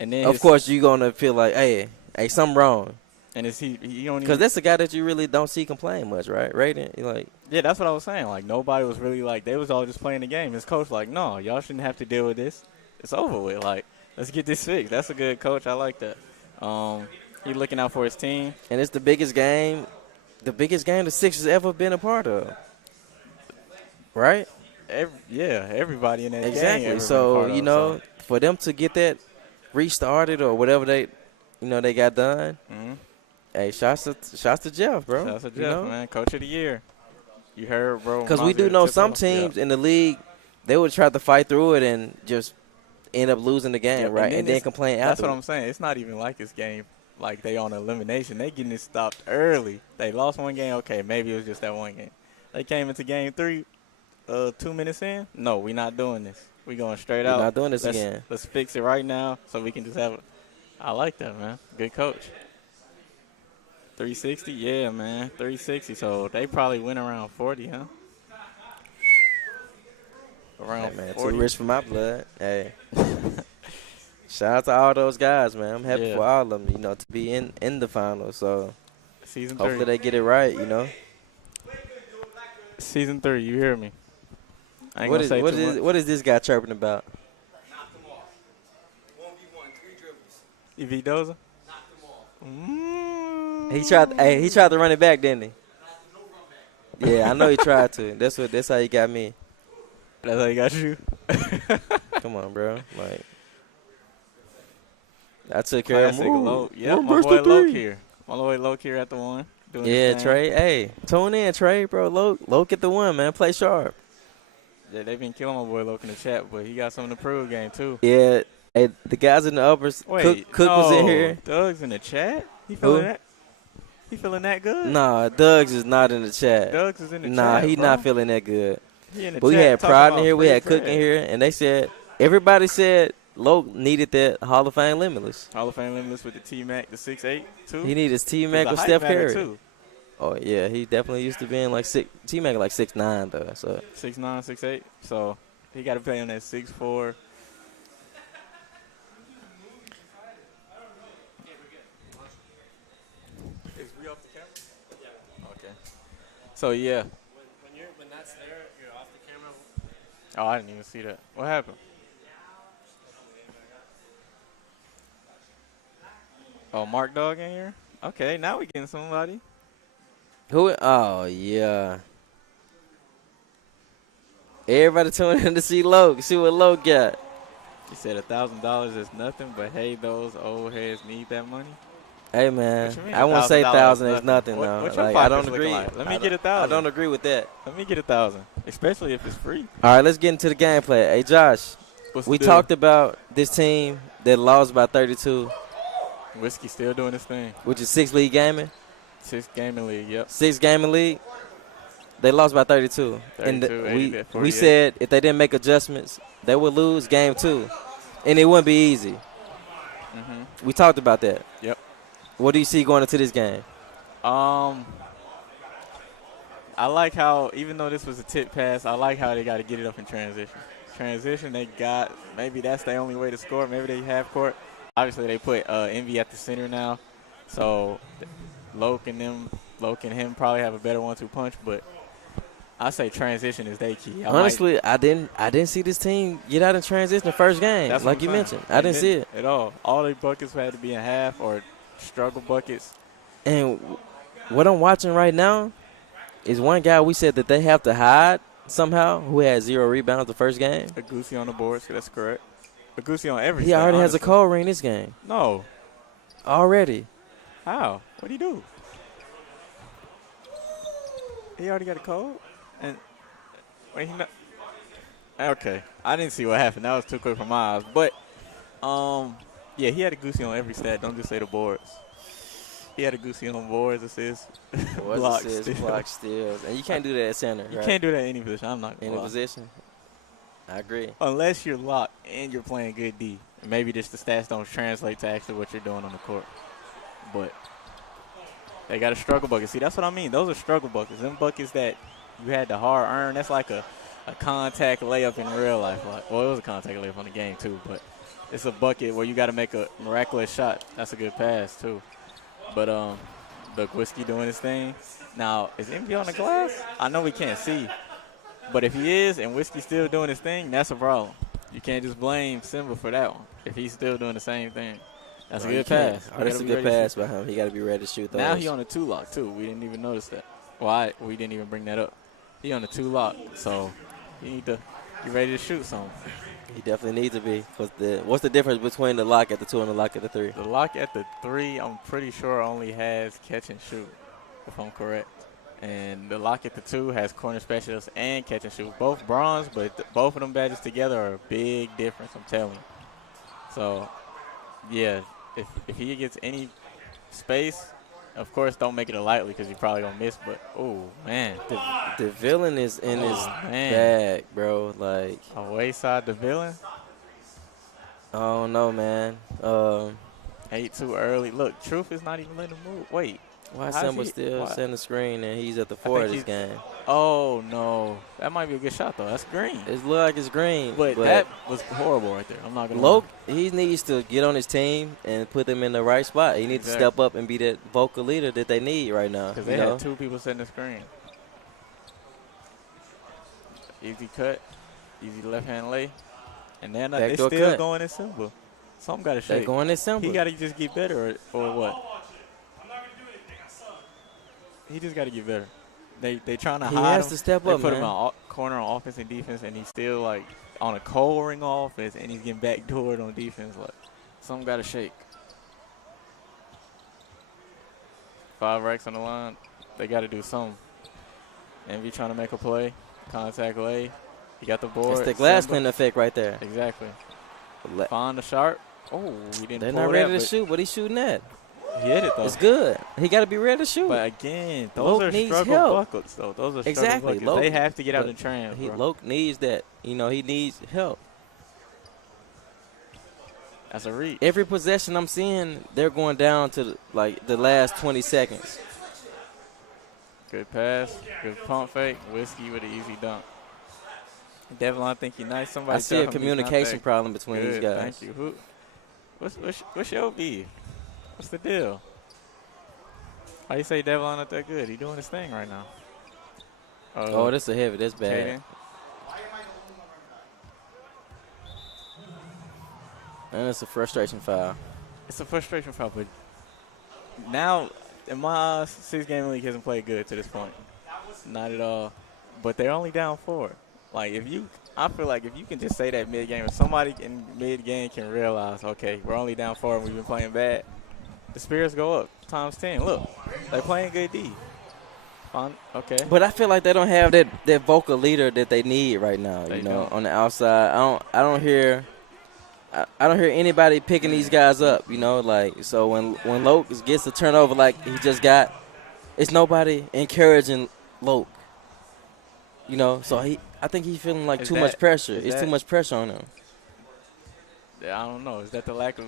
and then of course you're gonna feel like, hey, something wrong. and is he don't Because even, that's a guy that you really don't see complain much, right? Raiden, you like, yeah, that's what I was saying. Like nobody was really like they was all just playing the game. His coach like, no, y'all shouldn't have to deal with this. It's over with. Like, let's get this fixed. That's a good coach. I like that. He looking out for his team. and it's the biggest game the Sixers ever been a part of, right? Everybody in that game. Exactly. ever been a So part of, for them to get that restarted or whatever they got done. Mhm. Hey, shouts to Jeff, bro. Shout out to Jeff, You know? man, coach of the year. You heard, bro. Because we do know some teams in the league, they would try to fight through it and just end up losing the game, Yeah, right? And then complain That's after. what I'm saying. It's not even like this game. Like they on elimination. They getting it stopped early. They lost one game. Okay, maybe it was just that one game. They came into game 3, 2 minutes in. No, we not doing this. We going straight out. We're not doing this again. Let's fix it right now so we can just have. I like that, man. Good coach. 360, yeah, man, 360. So they probably went around 40, huh? Hey, Around man, too 40. rich for my blood. Hey, shout out to all those guys, man. I'm happy Yeah, for all of them, to be in the finals. So season hopefully 3. they get it right. Season 3, you hear me? I ain't What gonna is say what too is much. what is this guy chirping about? EV Doza? He tried to run it back, didn't he? Yeah, I know he tried to. That's how he got me. That's how he got you. Come on, bro. Like I took care of Classic him. Loke. Yep, One my versus the boy Loke three. here. My boy Loke here at the one, doing his Yeah, thing. Trey. Hey, tune in, Trey, bro. Loke at the one, man. Play sharp. Yeah, they been killing my boy Loke in the chat, but he got something to prove game too. Yeah. Hey, the guys in the uppers. Wait, Cook was in here. Doug's in the chat. He Who? feeling that? He feeling that good? Nah, Doug's is not in the chat. Doug's is in the Nah, chat. he Bro. not feeling that good. He in the But we chat had talking Pride in about here. We free had Cook in bread. here, and they said everybody said Loke needed that Hall of Fame limitless. Hall of Fame limitless with the T-Mac, the 6'8", too. He needed his T-Mac The with height Steph matter, Curry. too. Oh yeah, he definitely used to being like T-Mac like 6'9" though. So 6'9", 6'8". So he got to play on that 6'4". Is we off the camera? Yeah. Okay. So yeah. When that's there, you're off the camera. Oh, I didn't even see that. What happened? Oh, Mark Dog in here? Okay, now we getting somebody. who? Oh yeah. Everybody tuning in to see Loke. See what Loke got. He said $1,000 is nothing, but hey, those old heads need that money. Hey man, What you mean I wouldn't say $1,000 1,000 is nothing What- though. what your Like, I don't pockets agree. looking like? Let me get I 1,000. don't agree with that. Let me get 1,000, especially if it's free. All right, let's get into the gameplay. Hey Josh, What's we the deal? talked about this team that lost by 32, Whiskey still doing his thing. which is 6 league gaming, 6 gaming league, yep. 6 gaming league. They lost by 32. 32, 80 to we 48. said if they didn't make adjustments, they would lose game 2, and it wouldn't be easy. Mm-hmm. We talked about that. Yep. What do you see going into this game? I like how, even though this was a tip pass, I like how they got to get it up in transition. Transition, they got, maybe that's the only way to score. Maybe they have court. Obviously, they put Envy at the center now. So, Loke and him probably have a better 1-2 punch, but I say transition is their key. Honestly, I didn't see this team get out in transition the first game, That's like what you I'm saying. mentioned. I didn't see it. At all. All their buckets had to be in half or struggle buckets. And what I'm watching right now is one guy we said that they have to hide somehow who had 0 rebounds the first game. Agusi on the board, so that's correct. Agusi on every He stat, already has a honestly. cold ring this game. No. Already. How? What'd he do? He already got a code? And wait, he not. Okay. I didn't see what happened. That was too quick for my eyes. But, yeah, he had a Goosey on every stat. Don't just say the boards. He had a Goosey on boards, assists, blocks, steals. block steals. And you can't do that at center, You right? can't do that in any position. I'm not going In to a lie. position. I agree. Unless you're locked and you're playing good D. And maybe just the stats don't translate to actually what you're doing on the court. But they got a struggle bucket. See, that's what I mean. Those are struggle buckets. Them buckets that you had to hard earn, that's like a contact layup in real life. Like, well, it was a contact layup on the game too, but it's a bucket where you got to make a miraculous shot. That's a good pass too. But look, Whiskey doing his thing. Now, is MV on the glass? I know we can't see. But if he is and Whiskey's still doing his thing, that's a problem. You can't just blame Simba for that one if he's still doing the same thing. That's a good pass. Oh, that's a good pass by him. He got to be ready to shoot those. Now he on a 2-lock, too. We didn't even notice that. Why? We didn't even bring that up. He on a 2-lock, so you need to get ready to shoot something. He definitely needs to be. What's the difference between the lock at the 2 and the lock at the 3? The lock at the 3, I'm pretty sure only has catch and shoot, if I'm correct. And the lock at the 2 has corner specialist and catch and shoot. Both bronze, but both of them badges together are a big difference, I'm telling you. So, yeah, if he gets any space, of course, don't make it a lightly because you're probably going to miss. But, oh, man. The villain is in his bag, bro. Like, Away side the villain. I don't know, man. 8 too early. Look, Truth is not even letting him move. Wait. Why How's Simba he- still why? setting the screen and he's at the I 4 think of this he's. game? Oh no, that might be a good shot though. That's green. It look like it's green, But but that was horrible right there. I'm not gonna Loke, lie. he needs to get on his team and put them in the right spot. He needs to Exactly. step up and be that vocal leader that they need right now. Because You they know? had 2 people setting the screen. Easy cut, easy left hand lay, and then they Backdoor still cut. going in Simba. Something got to They're shake. going this simple. He got to just get better, or what? He just got to get better. They trying to He hide has him. to step they up, put him man. on corner on offense and defense, and he's still like on a cold ring offense, and he's getting backdoored on defense. Like something got to shake. 5 racks on the line. They got to do something. Envy trying to make a play. Contact lay. He got the board. It's the glass Simba. cleaning effect right there. Exactly. Find the sharp. Oh, he didn't. They're pull not ready that, to shoot. What he's shooting at? He hit it though. It's good. He got to be ready to shoot. But again, those Loke are needs struggle help. buckets though. Those are struggle Exactly. buckets. Loke- they have to get out but and trans, bro. Loke needs that. You know, he needs help. That's a reach. Every possession I'm seeing, they're going down to the last 20 seconds. Good pass. Good pump fake. Whiskey with an easy dunk. Devlin, I think he's nice. Somebody I see tell a him he's communication not that problem between good. these guys. Thank you. What's your beef? What's the deal? Why you say Devlin not that good? He doing his thing right now. Oh, that's a heavy. That's bad. Caden. And it's a frustration foul. It's a frustration foul, but now in my eyes, 6-game league hasn't played good to this point. Not at all. But they're only down 4. Like I feel like if you can just say that mid game, if somebody in mid game can realize, okay, we're only down 4 and we've been playing bad, the spirits go up times 10. Look, they're playing good D. Okay. But I feel like they don't have that vocal leader that they need right now. They you know, don't. on the outside, I don't hear anybody picking these guys up. You know, like so when Loke gets the turnover like he just got, it's nobody encouraging Loke. You know, so I think he's feeling like too much pressure. It's too much pressure on him. I don't know. Is that the lack of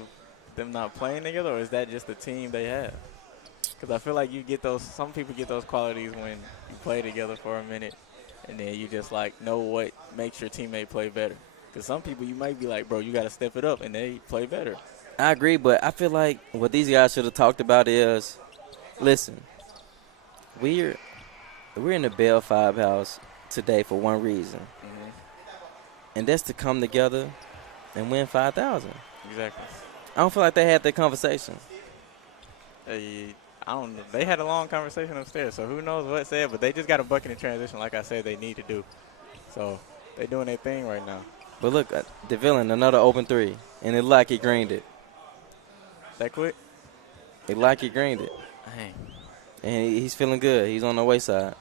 them not playing together, or is that just the team they have? Because I feel like you get those. Some people get those qualities when you play together for a minute, and then you just like know what makes your teammate play better. Because some people you might be like, bro, you got to step it up, and they play better. I agree, but I feel like what these guys should have talked about is, listen, we're in the Bell Fibe House today for one reason, and that's to come together and win 5,000. Exactly. I don't feel like they had that conversation. I don't know. They had a long conversation upstairs, so who knows what said, but they just got a bucket in transition like I said they need to do. So they doing their thing right now. But look, the villain, another open 3, and it like he greened it. That quick? It like he greened it. Dang. And he's feeling good. He's on the wayside.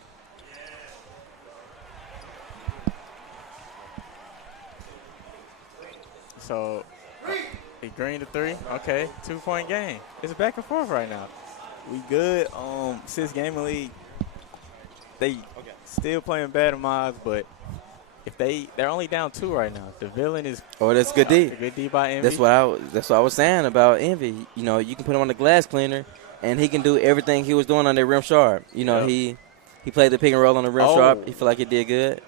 So he greened the 3. Okay, 2-point game. It's back and forth right now. We good. 6-game league. They still playing bad in my eyes, but if they're only down 2 right now. The villain is Oh, that's good D. good D by Envy. That's what I was saying about Envy. You know, you can put him on the glass cleaner, and he can do everything he was doing on the rim sharp. You know, Yep. he played the pick and roll on the rim sharp. He feel like he did good.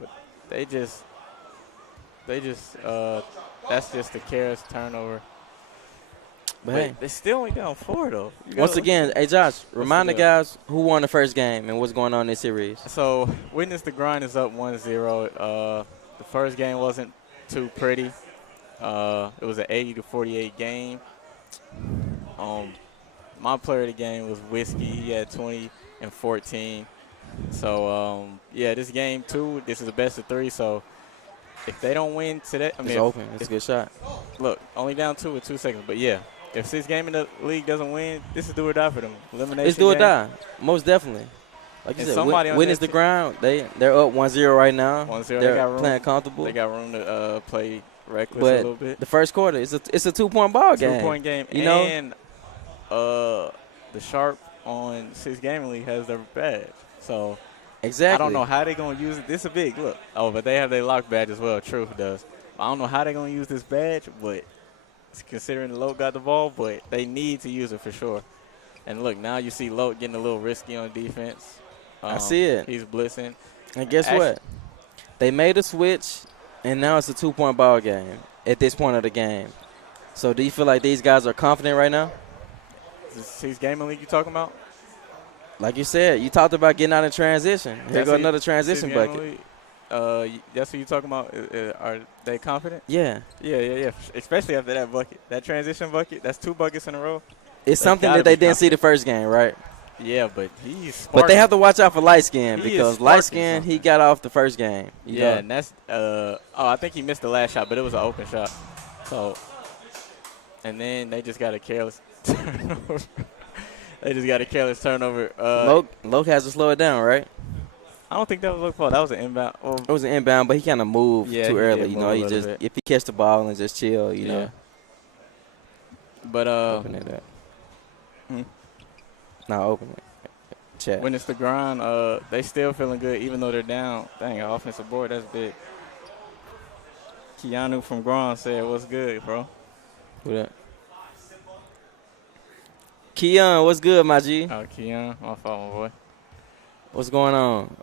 But they just that's just the Karras turnover. But hey, They're still only down 4 though. once again, hey Josh, remind the deal? guys who won the first game and what's going on in this series. So Witness the Grind is up 1-0. The first game wasn't too pretty. It was an 80-48 game. My player of the game was Whiskey. He had 20 and 14. So this game 2, this is the best of 3. So if they don't win today, It's open. It's a good shot. Look, only down 2 with 2 seconds. But yeah, if 6-game in the league doesn't win, this is do or die for them. Elimination. It's do or game. die, most definitely. Like you And said, somebody on Witness that the ground. They're up 1-0 right now. 1-0. They're They got room. playing comfortable. They got room to play reckless a But little bit. the first quarter, it's a 2-point ball game. 2-point game. You know? And the Sharp on 6-game league has their badge. So Exactly. I don't know how they're going to use it. This is a big look. Oh, but they have their lock badge as well. Truth does. I don't know how they're going to use this badge, but considering the Loke got the ball, but they need to use it for sure. And look, now you see Loke getting a little risky on defense. I see it. He's blitzing. And guess what? They made a switch, and now it's a 2-point ball game at this point of the game. So do you feel like these guys are confident right now? Is this gaming league you talking about? Like you said, you talked about getting out in transition. Here go another transition bucket. That's what you talking about? Are they confident? Yeah. Yeah. Especially after that bucket. That transition bucket, that's 2 buckets in a row. It's something that they didn't see the first game, right? Yeah, but he's sparking. But they have to watch out for light skin because light skin, something. he got off the first game. Yeah, and that's I think he missed the last shot, but it was an open shot. So, and then they just got a careless turnover. Loke has to slow it down, right? I don't think that was Loke's fault. That was an inbound. It was an inbound, but he kind of moved too early. He just bit. if he catch the ball and just chill, you know. But open it up. No, open it. Check. When it's the grind, they still feeling good even though they're down. Dang, offensive board, that's big. Keanu from Grind said, "What's good, bro?" Who that? Keon, what's good, my G? Oh, Keon, my fault, my boy. What's going on?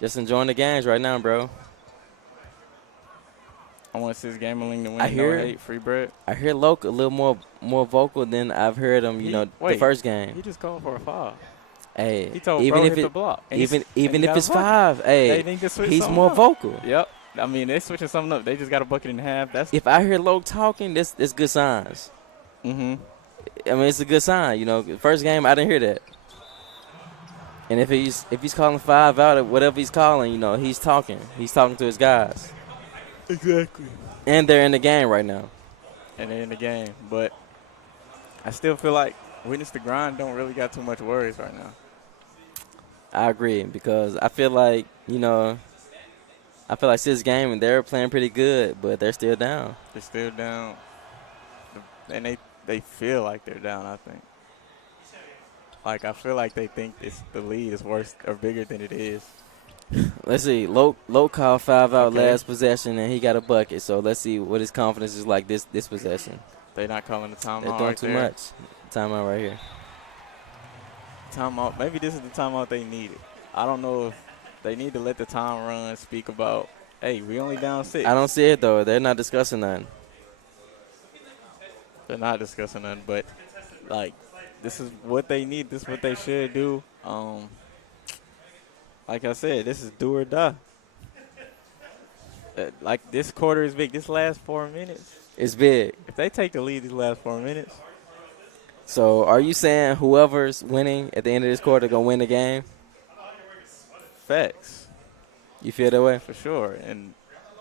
Just enjoying the games right now, bro. I want to see this gaming to win. I hear no hate, free bread. I hear Loke a little more vocal than I've heard him. The first game. He just called for a foul. Hey, he told even bro if hit the block. Even if it's 5, hey, he's more vocal. Yep. I mean, they're switching something up. They just got a bucket and a half. If I hear Loke talking, that's good signs. Mm-hmm. I mean, it's a good sign. The first game I didn't hear that. And if he's calling 5 out or whatever he's calling, he's talking. He's talking to his guys. Exactly. And they're in the game right now. And they're in the game. But I still feel like Witness the Grind don't really got too much worries right now. I agree because I feel like, this game and they're playing pretty good, but they're still down. They're still down. And they feel like they're down, I think. Like, I feel like they think the lead is worse or bigger than it is. Let's see. Loke called 5 out last possession, and he got a bucket. So let's see what his confidence is like this possession. They're not calling the timeout. They're doing too much. Timeout right here. Timeout. Maybe this is the timeout they needed. I don't know if they need to let the time run speak about, hey, we only down 6. I don't see it, though. They're not discussing nothing. They're not discussing nothing, but, like, this is what they need. This is what they should do. Like I said, this is do or die. Like, this quarter is big. This last 4 minutes. It's big. If they take the lead these last 4 minutes. So are you saying whoever's winning at the end of this quarter going to win the game? Facts. You feel that way? For sure. And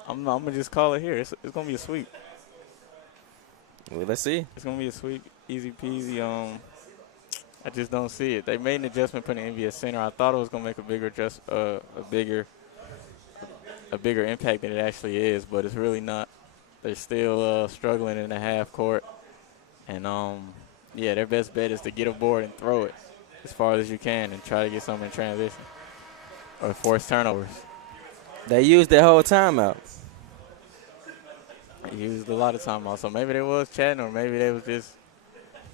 I'm going to just call it here. It's going to be a sweep. Well, let's see. It's going to be a sweep. Easy peasy. I just don't see it. They made an adjustment putting Envy at center. I thought it was going to make a bigger impact than it actually is, but it's really not. They're still struggling in the half court. And, their best bet is to get a board and throw it as far as you can and try to get something in transition or force turnovers. They used their whole timeout. They used a lot of timeouts. So maybe they was chatting or maybe they was just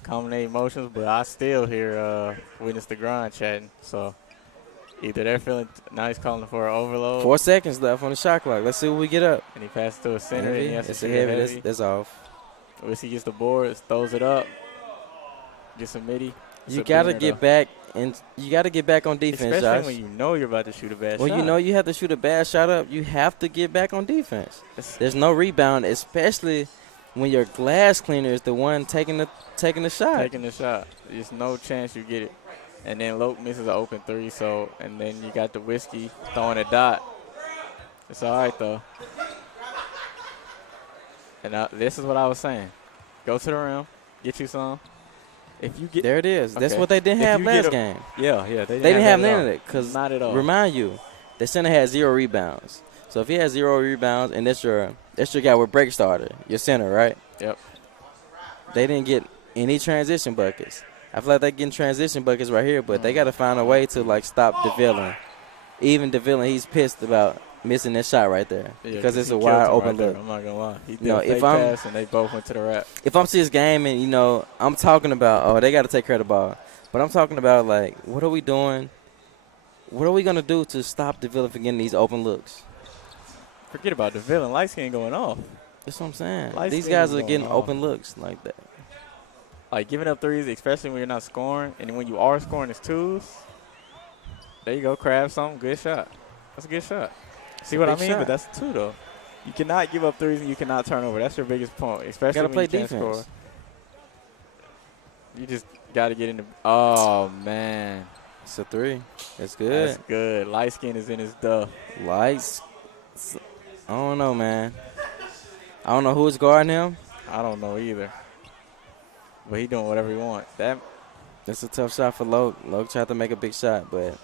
calming their emotions, but I still hear Witness the Grind chatting. So either they're feeling now he's calling for an overload. 4 seconds left on the shot clock. Let's see what we get up. And he passes to a center. Heavy. And he has It's to a shoot heavy. That's off. Once he gets the board, throws it up, gets a midi. You gotta get back and you gotta get back on defense, especially Josh. when you know you're about to shoot a bad shot. When you know you have to shoot a bad shot up, you have to get back on defense. There's no rebound, especially when your glass cleaner is the one taking the shot. Taking the shot. There's no chance you get it. And then Loke misses an open 3, and then you got the Whiskey throwing a dot. It's all right, though. And this is what I was saying. Go to the rim, get you some. If you get there it is. Okay. That's what they didn't have last game. Yeah. They didn't have none of it because not at all. Remind you, the center had 0 rebounds. So if he has 0 rebounds and that's your guy with break starter, your center, right? Yep. They didn't get any transition buckets. I feel like they're getting transition buckets right here, but they got to find a way to, like, stop DeVillin. Even DeVillin, he's pissed about missing that shot right there Yeah, because it's he a killed wide him open right there. look. I'm not gonna lie. He did No, a if fake I'm- pass and they both went to the wrap. If I'm seeing this game and, I'm talking about, oh, they got to take care of the ball. But I'm talking about, like, what are we doing? What are we going to do to stop DeVille from getting these open looks? Forget about the villain. Light skin going off. That's what I'm saying. Light These skin guys is are going getting off. open looks like that. Like giving up threes, especially when you're not scoring, and when you are scoring, it's twos. There you go, Crab something. Good shot. That's a good shot. See what I big mean? shot. But that's two though. You cannot give up threes and you cannot turn over. That's your biggest point, especially Gotta when play you can't defense. score. You just got to get in the. Oh man, It's a 3. That's good. that's good. Light skin is in his duff. Lights. I don't know, man. I don't know who's guarding him. I don't know either. But he doing whatever he wants. That's a tough shot for Loke. Loke tried to make a big shot, but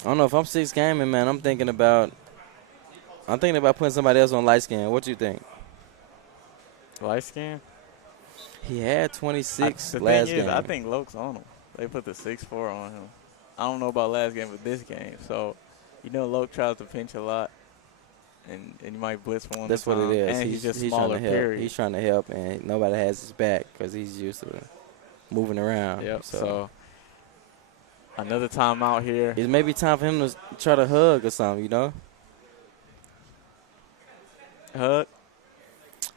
I don't know. If I'm 6 gaming, man, I'm thinking about putting somebody else on light skin. What do you think? light skin. He had 26 The last thing is, game. I think Loke's on him. They put the 6'4" on him. I don't know about last game, but this game. So, Loke tries to pinch a lot, and you might blitz one. That's what it is. And he's just trying smaller. to help. Period. He's trying to help, and nobody has his back because he's used to moving around. Yep. So So another timeout here. it may be time for him to try to hug or something. Hug.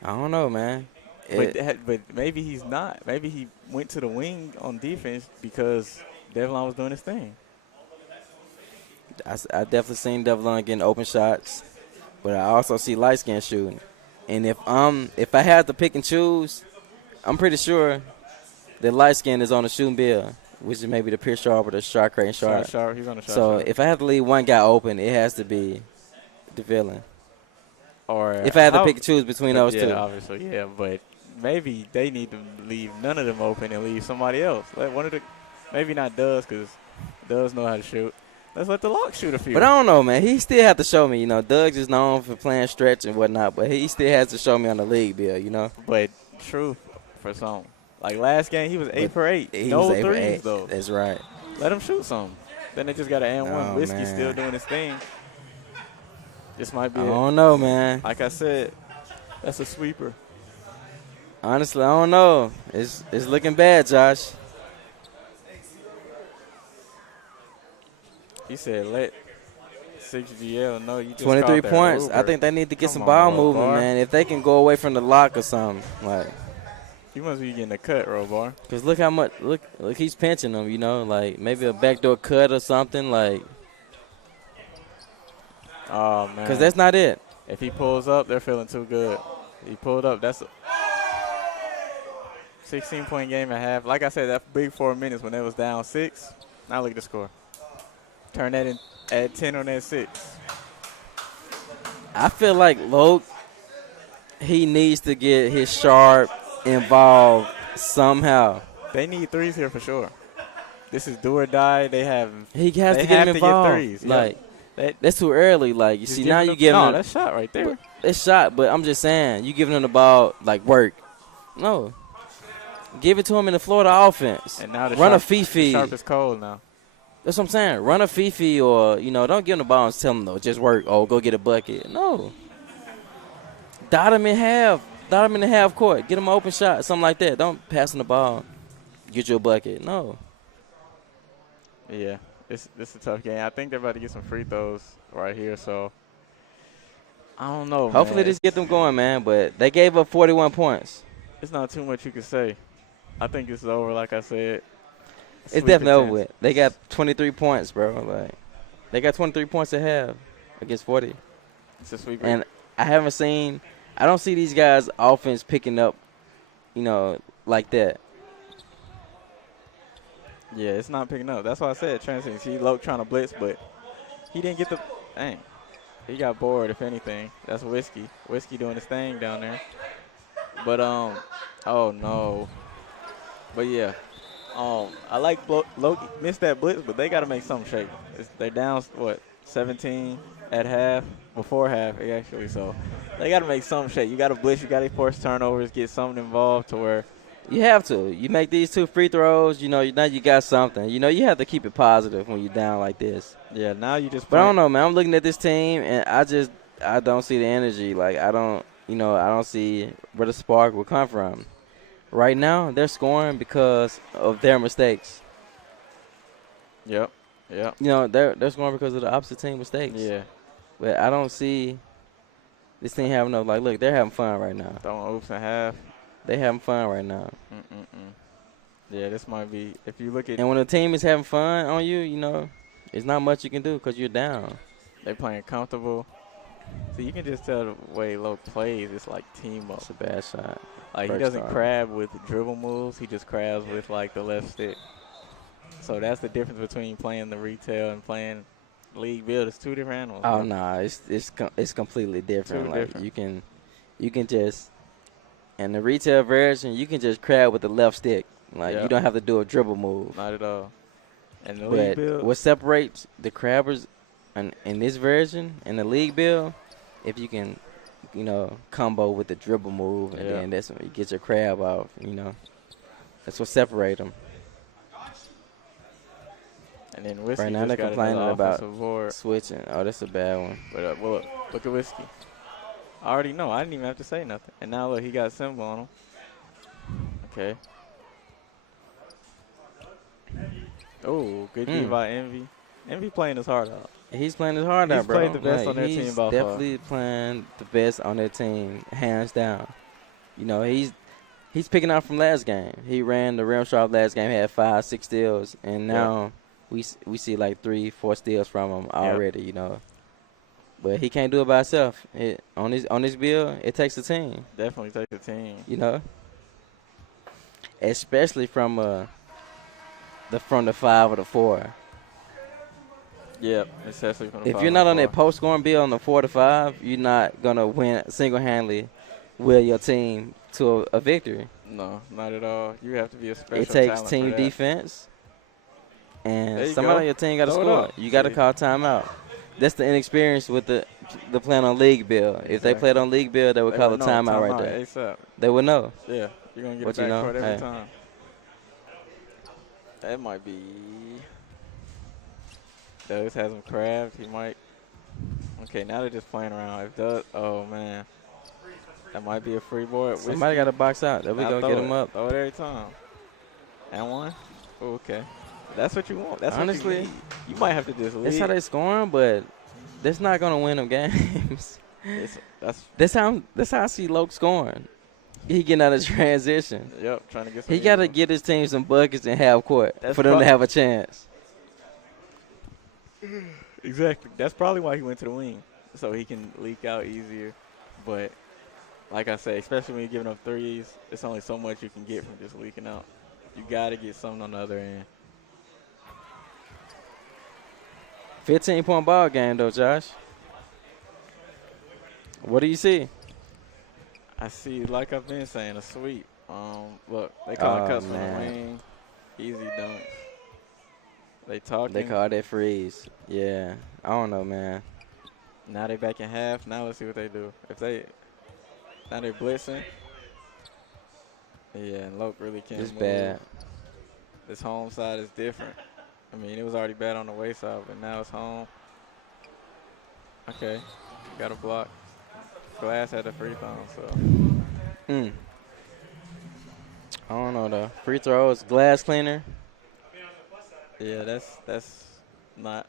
I don't know, man. But maybe he's not. Maybe he went to the wing on defense because Devlin was doing his thing. I definitely seen Devlin getting open shots, but I also see light skin shooting. And if I had to pick and choose, I'm pretty sure that light skin is on the shooting bill, which is maybe the Pierce Sharp or the shot creating Sharp. Sharp. He's on the shot. So Sharp. if I have to leave one guy open, it has to be the villain. Or If I had to pick and choose between those yeah, two. obviously, yeah. But maybe they need to leave none of them open and leave somebody else. Like one of the, maybe not Does because Does know how to shoot. Let's let the lock shoot a few. But I don't know, man. He still have to show me. Doug's is known for playing stretch and whatnot, but he still has to show me on the league bill. But true for some. Like last game, he was 8 for 8. He No was 8 for threes 8. though. That's right. Let him shoot some. Then they just got an and one. Oh, Whiskey man. still doing his thing. This might be I it. don't know, man. Like I said, that's a sweeper. Honestly, I don't know. It's looking bad, Josh. He said, let 6GL know you just 23 called that points. Uber. I think they need to get Come some on, ball Robar. movement, man. If they can go away from the lock or something, like. You must be getting a cut, Robar. Cause look how much look he's pinching them, like maybe a backdoor cut or something, like. Oh, man. Cause that's not it. If he pulls up, they're feeling too good. He pulled up. That's a 16-point game at half. Like I said, that big 4 minutes when they was down 6. Now look at the score. Turn that in, add 10 on that 6. I feel like Loke, he needs to get his Sharp involved somehow. They need threes here for sure. This is do or die. They have. He has They to get have him to get involved. threes, yeah. Like They, that's too early. Like you just see give now him you the- giving No, him that's shot right there. it's shot, but I'm just saying you giving him the ball like work. No, give it to him in the Florida offense. And now the Run a Sharp- Fifi. Sharp is cold now. That's what I'm saying. Run a Fifi or, don't give him the ball and tell him, no, just work. Oh, go get a bucket. No. Dot him in half. Dot him in the half court. Get him an open shot, something like that. Don't pass him the ball. Get you a bucket. No. Yeah, this is a tough game. I think they're about to get some free throws right here, so I don't know, Hopefully man. this get them going, man. But they gave up 41 points. It's not too much you can say. I think it's over, like I said. It's Sweep definitely the over chance. with. They got 23 points, bro. Like, they got 23 points at half against 40. It's a sweep. And I don't see these guys' offense picking up, like that. Yeah, it's not picking up. That's why I said transition. See Loke trying to blitz, but he didn't get the – dang. He got bored, if anything. That's Whiskey. Whiskey doing his thing down there. But, oh, no. But, yeah. I like Loke missed that blitz, but they got to make something shake. They're down, 17 at half, before half, actually. So, they got to make something shake. You got to blitz. You got to force turnovers, get something involved to where You have to. You make these 2 free throws, now you got something. You have to keep it positive when you're down like this. Yeah, now you just. But I don't know, man. I'm looking at this team, and I don't see the energy. Like, I don't see where the spark will come from. Right now, they're scoring because of their mistakes. Yep. They're scoring because of the opposite team mistakes. Yeah. But I don't see this team having no, like, look, they're having fun right now. Throwing oops and half. They having fun right now. Yeah, this might be, if you look at. And when a team is having fun on you, it's not much you can do because you're down. They playing comfortable. So you can just tell the way Loke plays, it's like team up. It's a bad shot. Like, he doesn't crab with dribble moves. He just crabs with, like, the left stick. So that's the difference between playing the retail and playing league build. It's 2 different animals. Oh, no, it's completely different. Like, different. you can just, in the retail version, you can just crab with the left stick. Like, you don't have to do a dribble move. Not at all. And the league build. What separates the crabbers in this version, in the league build, if you can, combo with the dribble move, and then that's when you get your crab off, That's what separates them. And then Whiskey right now just they're got complaining about board. switching. Oh, that's a bad one. But look at Whiskey. I already know. I didn't even have to say nothing. And now look, he got symbol on him. Okay. Oh, good D by Envy. Envy playing his heart out. He's playing his heart out, bro. He's played the best on their team by far. He's definitely playing the best on their team, hands down. He's picking out from last game. He ran the rim shot last game, had 5, 6 steals, and now we see like 3, 4 steals from him already. But he can't do it by himself. On this build, it takes a team. Definitely takes a team. Especially from the 5 or the 4. Yep, especially from the 5. If you're not on that post scoring build on the 4 to 5, you're not gonna win single-handedly with your team to a victory. No, not at all. You have to be a special It takes talent team for that. defense, and you somebody go. on your team got to Throw it score. up. You got to call timeout. That's the inexperience with the playing on league build. If they played on league build, they would call a timeout right there. ASAP. They would know. Yeah, you're going to get But a backcourt every time. That might be. Douglas has him crabbed. He might. Okay, now they're just playing around. If Doug, oh, man. That might be a free board. Somebody got to box out. There we go. Get him up. Throw it every time. And one. Oh, okay. That's what you want. That's honestly, what you need. You might have to just leave. That's how they scoring, but that's not gonna win them games. That's how I see Loke scoring. He getting out of transition. Yep, trying to get some. He got to get his team some buckets and half court for them to have a chance. Exactly. That's probably why he went to the wing, so he can leak out easier. But like I say, especially when you're giving up threes, it's only so much you can get from just leaking out. You got to get something on the other end. 15-point ball game, though, Josh. What do you see? I see, like I've been saying, a sweep. Look, they call cuts from the wing. Easy dunks. They talking. They call that freeze. Yeah. I don't know, man. Now they back in half. Now let's see what they do. Now they're blitzing. Yeah, and Loke really can't It's move. bad. This home side is different. I mean, it was already bad on the way side, but now it's home. Okay, got a block. Glass had a free throw, so. I don't know, though. Free throws, glass cleaner. Yeah, that's not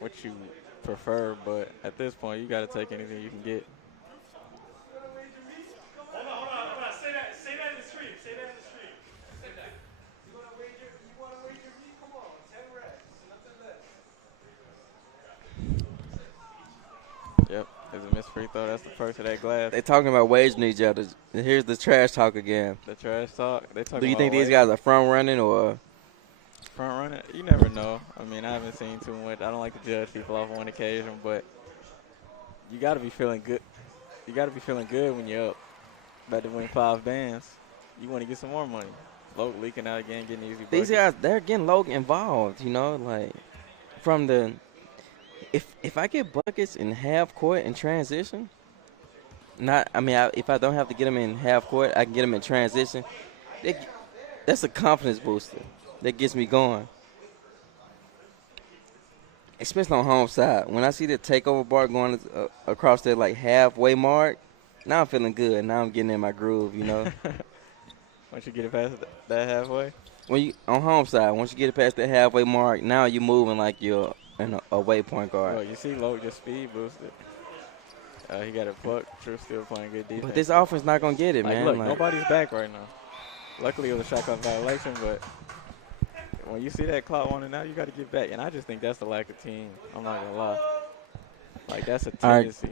what you prefer, but at this point, you got to take anything you can get. Hold on. Say that in the stream. Say that in the stream. Say that. You want to wager me? Come on, 10 racks. Nothing less. Yep, there's a missed free throw. That's the first of that glass. They talking about waging each other. Here's the trash talk again. The trash talk. They talking. Do you think these guys are front running or? Front running? You never know. I mean, I haven't seen too much. I don't like to judge people off one occasion, but you got to be feeling good. You got to be feeling good when you're up. About to win 5 bands. You want to get some more money. Loke leaking out again, getting easy buckets. These guys, they're getting Loke involved, like from the if I get buckets in half court in transition, if I don't have to get them in half court, I can get them in transition. that's a confidence booster that gets me going, especially on home side. When I see the takeover bar going across that like halfway mark, now I'm feeling good. Now I'm getting in my groove, you know. Once you get it past that halfway. When you on home side, once you get it past that halfway mark, now you're moving like you're an away point guard. Well, you see Loke just speed boosted. He got a puck. True still playing good defense. But this offense not gonna get it, like, man. Look, like, nobody's back right now. Luckily, it was a shot clock violation, but when you see that clock running out, you got to get back. And I just think that's the lack of team. I'm not gonna lie. Like, that's a tendency.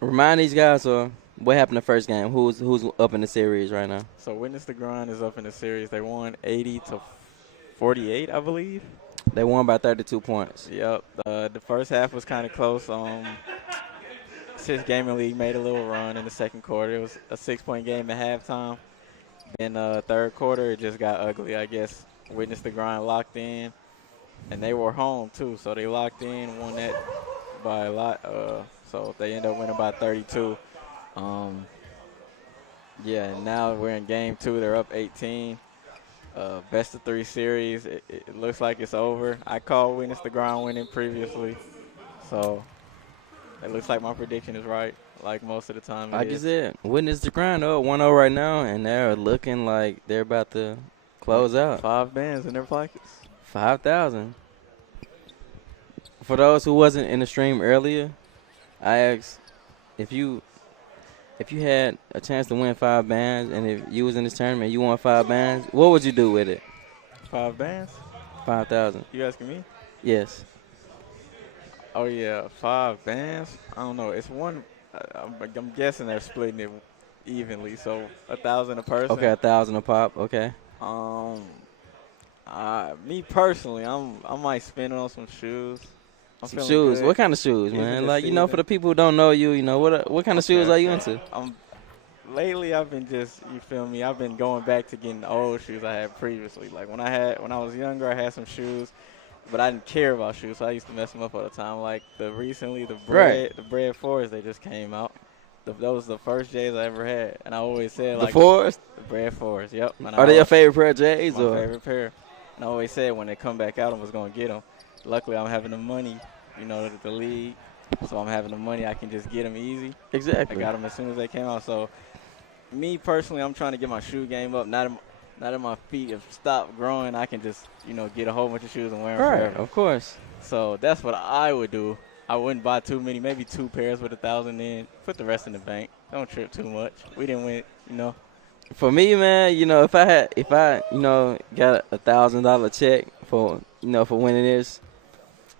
Remind these guys what happened the first game. Who's up in the series right now? So Witness the Grind is up in the series. They won 80-48, I believe. They won by 32 points. Yep. The first half was kind of close. Since Gaming League made a little run in the second quarter. It was a 6-point game at halftime. In third quarter, it just got ugly, I guess. Witness the Grind locked in, and they were home too, so they locked in, won that by a lot. So they end up winning by 32. Yeah, and now we're in game 2. They're up 18. Best of 3 series. It looks like it's over. I called Witness the Grind winning previously, so it looks like my prediction is right, like most of the time. Like you said, Witness the Grind up 1-0 right now, and they're looking like they're about to close out. 5 bands in their pockets. 5,000. For those who wasn't in the stream earlier, I asked if you had a chance to win 5 bands, and if you was in this tournament, you won 5 bands, what would you do with it? 5 bands? 5,000. You asking me? Yes. Oh, yeah, 5 bands? I don't know. It's one. I'm guessing they're splitting it evenly, so 1,000 a person. Okay, 1,000 a pop. Okay. Me personally, I might spend it on some shoes. Some shoes. Good. What kind of shoes, man? Even Like, for the people who don't know you, what kind of shoes are you into? Lately, I've been you feel me? I've been going back to getting the old shoes I had previously. Like when I was younger, I had some shoes, but I didn't care about shoes, so I used to mess them up all the time. Like the Bread 4s, they just came out. Those was the first J's I ever had, and I always said The like 4s? The Bread 4s, yep. Are they your favorite pair of J's? My favorite pair. And I always said when they come back out, I was gonna get them. Luckily, I'm having the money, the league, so I'm having the money. I can just get them easy. Exactly. I got them as soon as they came out. So, me personally, I'm trying to get my shoe game up. Not that my feet have stopped growing. I can just, get a whole bunch of shoes and wear them forever. Of course. So that's what I would do. I wouldn't buy too many, maybe 2 pairs with 1,000 in. Put the rest in the bank. Don't trip too much. We didn't win, For me, man, if I got $1,000 check for winning this,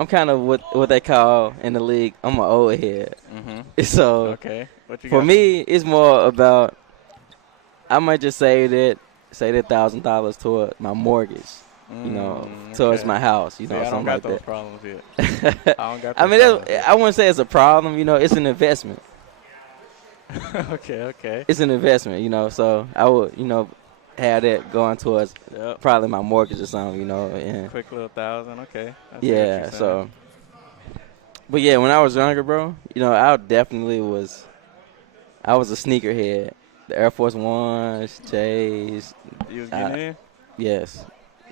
I'm kind of what they call in the league, I'm an old head. Mm-hmm. So okay. What you for got? me, it's more about I might just say that $1,000 toward my mortgage, towards my house, See, something I don't got like those that. problems yet. I don't got those I mean, problems yet. I wouldn't say it's a problem, it's an investment. Okay. It's an investment, so I would, have that going towards probably my mortgage or something, and Quick little 1,000, okay. yeah, so. But yeah, when I was younger, bro, I definitely was a sneakerhead. The Air Force Ones, J's. You was getting in? Yes.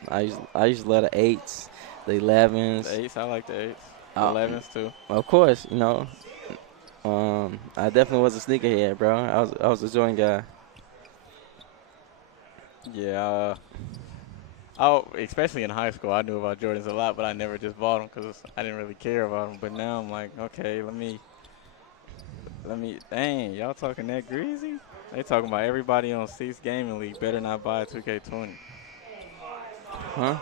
I used to love the 8s, the 11s. The 8s, I like the 8s. The 11s too. Of course, I definitely was a sneakerhead, bro. I was a joint guy. Yeah. Especially in high school, I knew about Jordans a lot, but I never just bought them because I didn't really care about them. But now I'm like, okay, let me. Dang, y'all talking that greasy? They talking about everybody on Seats Gaming League better not buy a 2K20. Huh?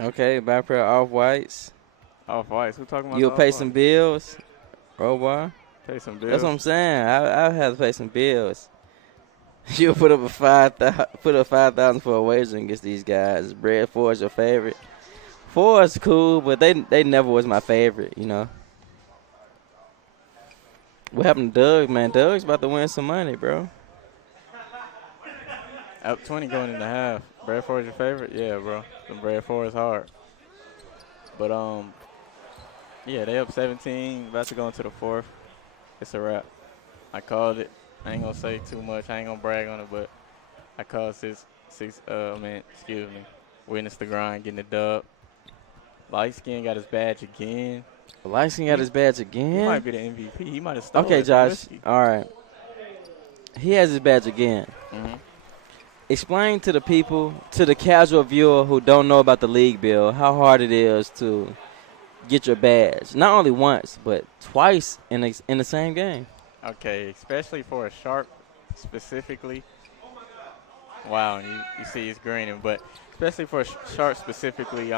Okay, buy a pair of Off-Whites. Off-Whites, who talking about? You'll pay some bills, Robar. Pay some bills. That's what I'm saying. I'll have to pay some bills. You'll put up 5,000 for a wager against these guys. Bread 4 is your favorite. 4 is cool, but they never was my favorite, What happened to Doug, man? Doug's about to win some money, bro. Up 20 going into half. Bread 4 is your favorite? Yeah, bro. The Bread 4 is hard. But, yeah, they up 17, about to go into the 4th. It's a wrap. I called it. I ain't gonna say too much. I ain't gonna brag on it, but I called witness the grind, getting the dub. Light skin got his badge again. Lyson got his badge He again. might be the MVP. He might have stolen Okay, it from Josh. Whiskey. All right. He has his badge again. Mm-hmm. Explain to the people, to the casual viewer who don't know about the league, Bill, how hard it is to get your badge. Not only once, but twice in the same game. Okay, especially for a sharp specifically. Wow, and you see he's greening, but especially for a sharp specifically,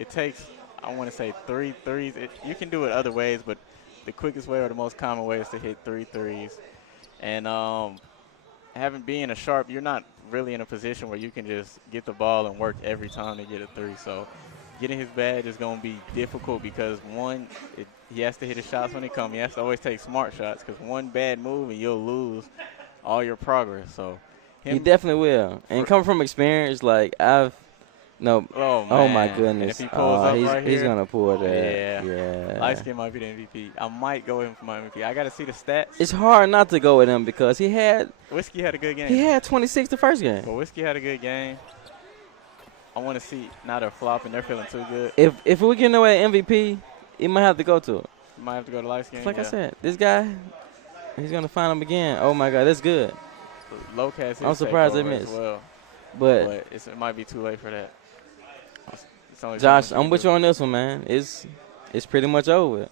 it takes, I want to say 3 threes. You can do it other ways, but the quickest way or the most common way is to hit 3 threes. And having being a sharp, you're not really in a position where you can just get the ball and work every time to get a 3. So getting his badge is going to be difficult because, one, he has to hit his shots when they come. He has to always take smart shots because one bad move and you'll lose all your progress. So He definitely will. And coming from experience, like oh my And goodness. if he pulls up right he's here, going to pull that. yeah. Light skin might be the MVP. I might go in for my MVP. I got to see the stats. It's hard not to go with him because Whiskey had a good game. he had 26 the first game. But Whiskey had a good game. I want to see, now they're flopping. They're feeling too good. If we're getting away at MVP, he might have to go to it. You might have to go to light skin. Like I said, this guy, he's going to find him again. Oh, my God, that's good. Locast I'm surprised they takeover as missed. well. But It might be too late for that. It's only Josh, so much I'm with you on this one, man. It's pretty much over.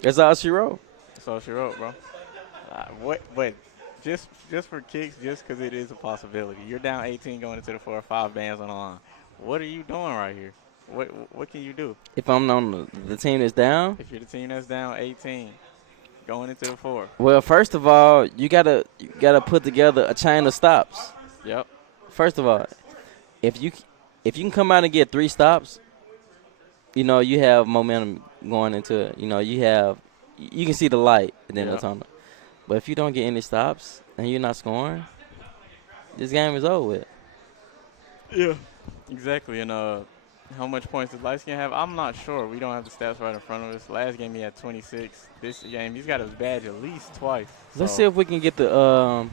That's all she wrote. That's all she wrote, bro. But just for kicks, just because it is a possibility. You're down 18 going into the 4 or 5 bands on the line. What are you doing right here? What can you do? If I'm on the team that's down? If you're the team that's down 18 going into the 4. Well, first of all, you gotta put together a chain of stops. Yep. First of all, if you can come out and get 3 stops, you have momentum going into it. You can see the light at the end of the tunnel. But if you don't get any stops and you're not scoring, this game is over with. Yeah. Exactly. And how much points does Lightskin have? I'm not sure. We don't have the stats right in front of us. Last game he had 26. This game he's got his badge at least twice. Let's see if we can get the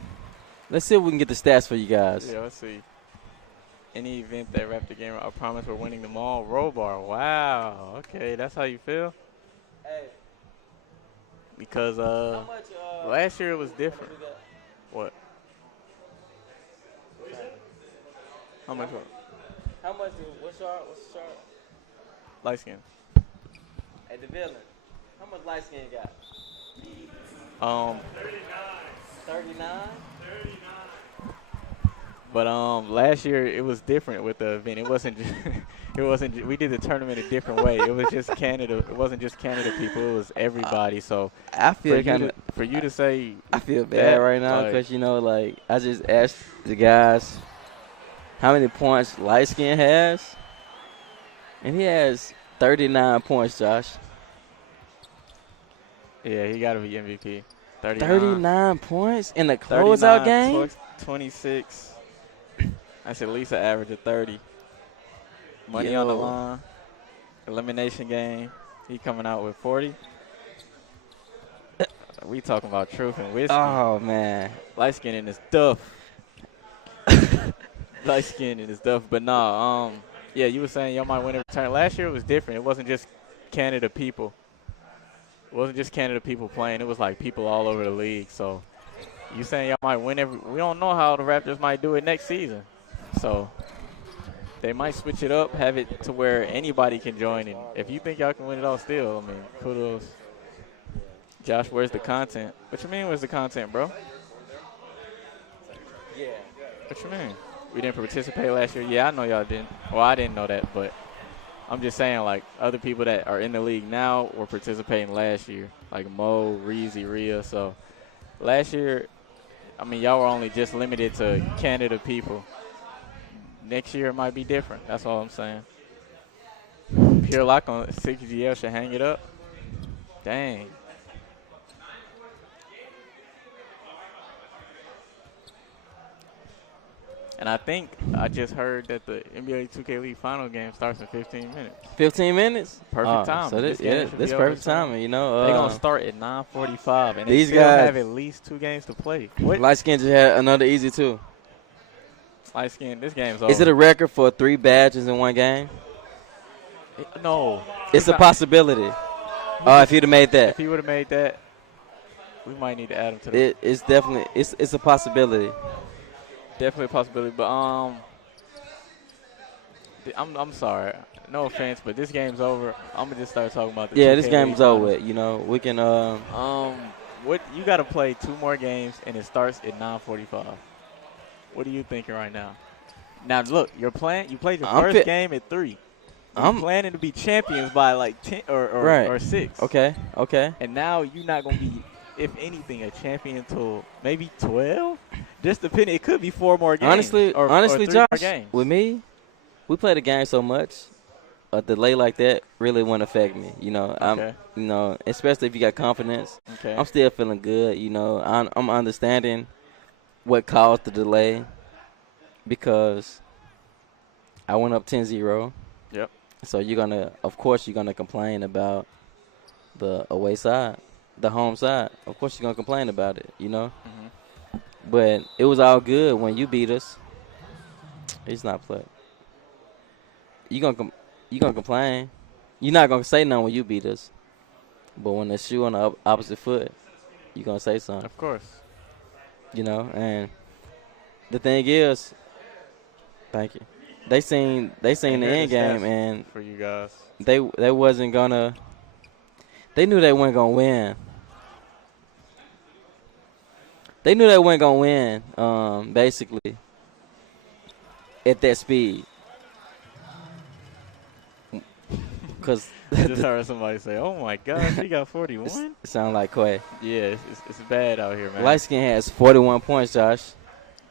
stats for you guys. Yeah, let's see. Any event that Raptor game, I promise we're winning them all. Roll bar. Wow. Okay, that's how you feel? Hey. Because last year it was different. What? How much what? How much? What's the sharp? Light skin. At the villain. How much light skin you got? 39. But last year it was different with the event. It wasn't we did the tournament a different way. It was just Canada. It wasn't just Canada people. It was everybody. So I feel for you to say I feel bad right now because I just asked the guys how many points light skin has, and he has 39 points. Josh. Yeah, he got to be MVP. 39 points in the closeout game. 26. That's at least an average of 30. Money on the line. Elimination game. He coming out with 40. We talking about truth and whiskey. Oh, man. Light skin in his stuff. Light skin in his stuff. But no, yeah, you were saying y'all might win every turn. Last year it was different. It wasn't just Canada people. It wasn't just Canada people playing. It was like people all over the league. So you saying y'all might win every – we don't know how the Raptors might do it next season. So they might switch it up, have it to where anybody can join. And if you think y'all can win it all still, I mean, kudos. Josh, where's the content? What you mean where's the content, bro? Yeah. What you mean? We didn't participate last year? Yeah, I know y'all didn't. Well, I didn't know that, but I'm just saying, like, other people that are in the league now were participating last year, like Mo, Reezy, Rhea. So last year, I mean, y'all were only just limited to Canada people. Next year it might be different. That's all I'm saying. Pure lock on TSJosh should hang it up. Dang. And I think I just heard that the NBA 2K League final game starts in 15 minutes. 15 minutes? Perfect time. So this perfect timing, you know. They're going to start at 9:45, and these they still guys have at least 2 games to play. What? Light Skin just had another easy 2. Light Skin, this game's over. Is it a record for 3 badges in one game? No. It's a possibility. If he'd have made that. If he would have made that, we might need to add him to the. It's definitely it's a possibility. Definitely a possibility, but I'm sorry. No offense, but this game's over. I'm gonna just start talking about this. Yeah, this game's over. You know, we can. What you got to play 2 more games, and it starts at 9:45. What are you thinking right now? Now look, you played your first game at 3. I'm planning to be champions by like 10 or 6. Okay. And now you're not gonna be, if anything, a champion until maybe 12. Just depending, it could be 4 more games. Honestly, or 3 Josh, more games. with me, we play the game so much, a delay like that really wouldn't affect me. You know, especially if you got confidence. Okay. I'm still feeling good. You know, I'm understanding what caused the delay because I went up 10-0. Yep. So of course you're gonna complain about the away side, the home side. Of course you're gonna complain about it. You know. Mm-hmm. But it was all good when you beat us. It's not play. You gonna complain. You're not gonna say nothing when you beat us. But when the shoe on the opposite foot, you gonna say something. Of course. You know, and the thing is, thank you. They seen the end game, and for you guys, they wasn't gonna. They knew they weren't gonna win. They knew they weren't gonna win. Basically, at that speed. Because I just heard somebody say, "Oh my gosh, he got 41." It sound like Quay. Yeah, it's bad out here, man. Light Skin has 41 points, Josh.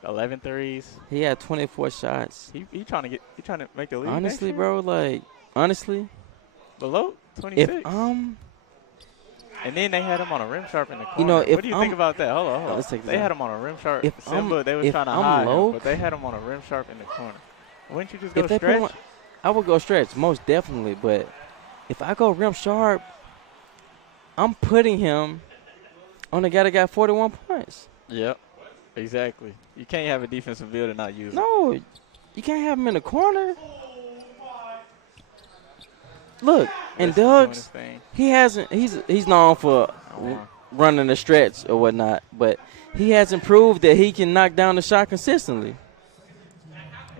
11 threes. He had 24 shots. He trying to make the league. Honestly, bro, honestly. Below 26. If and then they had him on a rim sharp in the corner. You know, what do you think about that? Hold on. Let's take this they out. had him on a rim sharp. If Simba, they was trying to hide him, but they had him on a rim sharp in the corner. Wouldn't you just go stretch? I would go stretch, most definitely. But if I go rim sharp, I'm putting him on the guy that got 41 points. Yep, exactly. You can't have a defensive build and not use it. No, you can't have him in the corner. Look, and Doug's, he's known for running the stretch or whatnot, but he hasn't proved that he can knock down the shot consistently.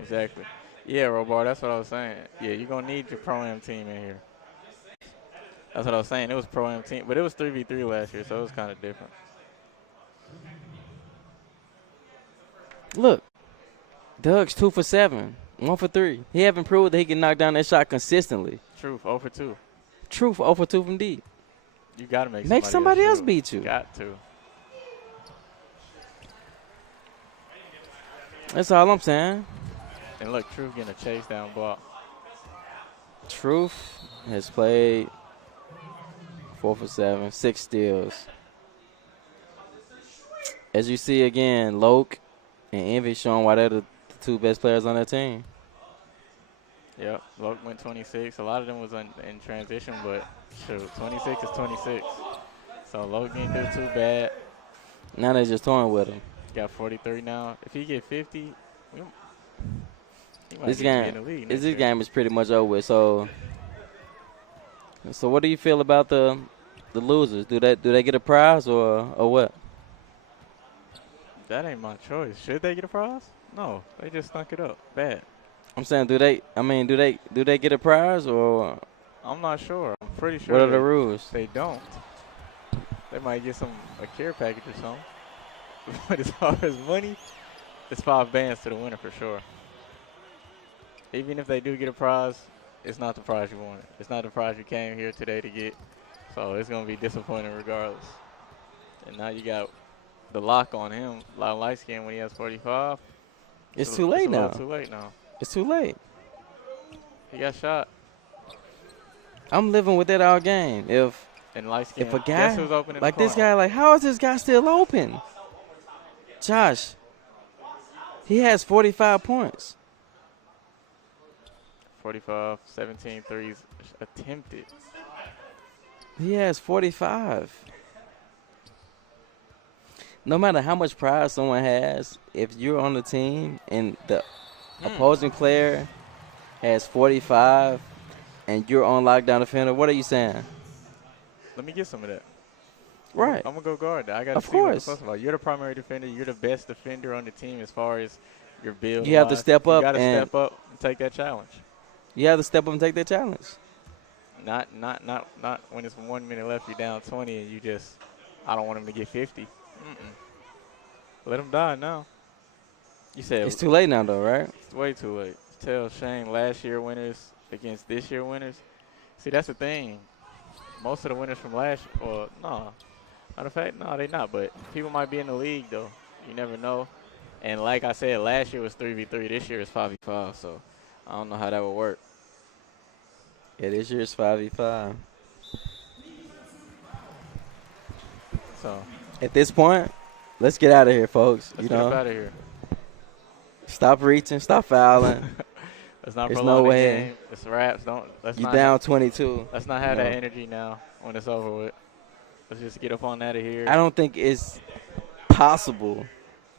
Exactly. Yeah, Robar, that's what I was saying. Yeah, you're going to need your Pro-Am team in here. That's what I was saying. It was Pro-Am team, but it was 3v3 last year, so it was kind of different. Look, Doug's 2 for 7, 1 for 3. He haven't proved that he can knock down that shot consistently. Truth, 0 for 2. Truth, 0 for 2 from deep. You got to make somebody else beat you. Got to. That's all I'm saying. And look, Truth getting a chase down ball. Truth has played 4 for 7, 6 steals. As you see again, Loke and Envy showing why they're the 2 best players on their team. Yep, Loke went 26. A lot of them was in transition, but shoot, 26 is 26. So Loke didn't do too bad. Now they're just toying with him. Got 43 now. If he get 50, this game is pretty much over with. So what do you feel about the losers? Do they get a prize or what? That ain't my choice. Should they get a prize? No, they just stunk it up bad. I'm saying, do they get a prize or? I'm not sure. I'm pretty sure. What are the rules? They don't. They might get a care package or something. But as far as money, it's 5 bands to the winner for sure. Even if they do get a prize, it's not the prize you wanted. It's not the prize you came here today to get. So it's going to be disappointing regardless. And now you got the lock on him, light skin when he has 45. It's too late now. Too late now. It's too late. He got shot. I'm living with that all game. If a guy like this guy, how is this guy still open? Josh, He has 45 points. 45, 17 threes attempted. He has 45. No matter how much pride someone has, if you're on the team and the opposing player has 45 and you're on lockdown defender, what are you saying? Let me get some of that. Right. I'm going to go guard that. I got to Of see what course. it's supposed about. You're the primary defender. You're the best defender on the team as far as your build. You have to step up You got to and step up and take that challenge. you have to step up and take that challenge. Not when it's 1 minute left, you're down 20 and you just, I don't want him to get 50. Let him die now. You said It's too late now, though, right? it's way too late. Tell Shane last year winners against this year winners. See, that's the thing. Most of the winners from last year, well, no. Matter of fact, no, they not. But people might be in the league, though. You never know. And like I said, last year was 3v3. This year is 5v5. So I don't know how that would work. Yeah, this year's 5v5. So At this point, let's get out of here, folks. let's get up out of here. Stop reaching, stop fouling. Let's not There's prolong no the way. game. It's wraps. Let's You not down 22. Let's not have No. that energy now when it's over with. Let's just get up on out of here. I don't think it's possible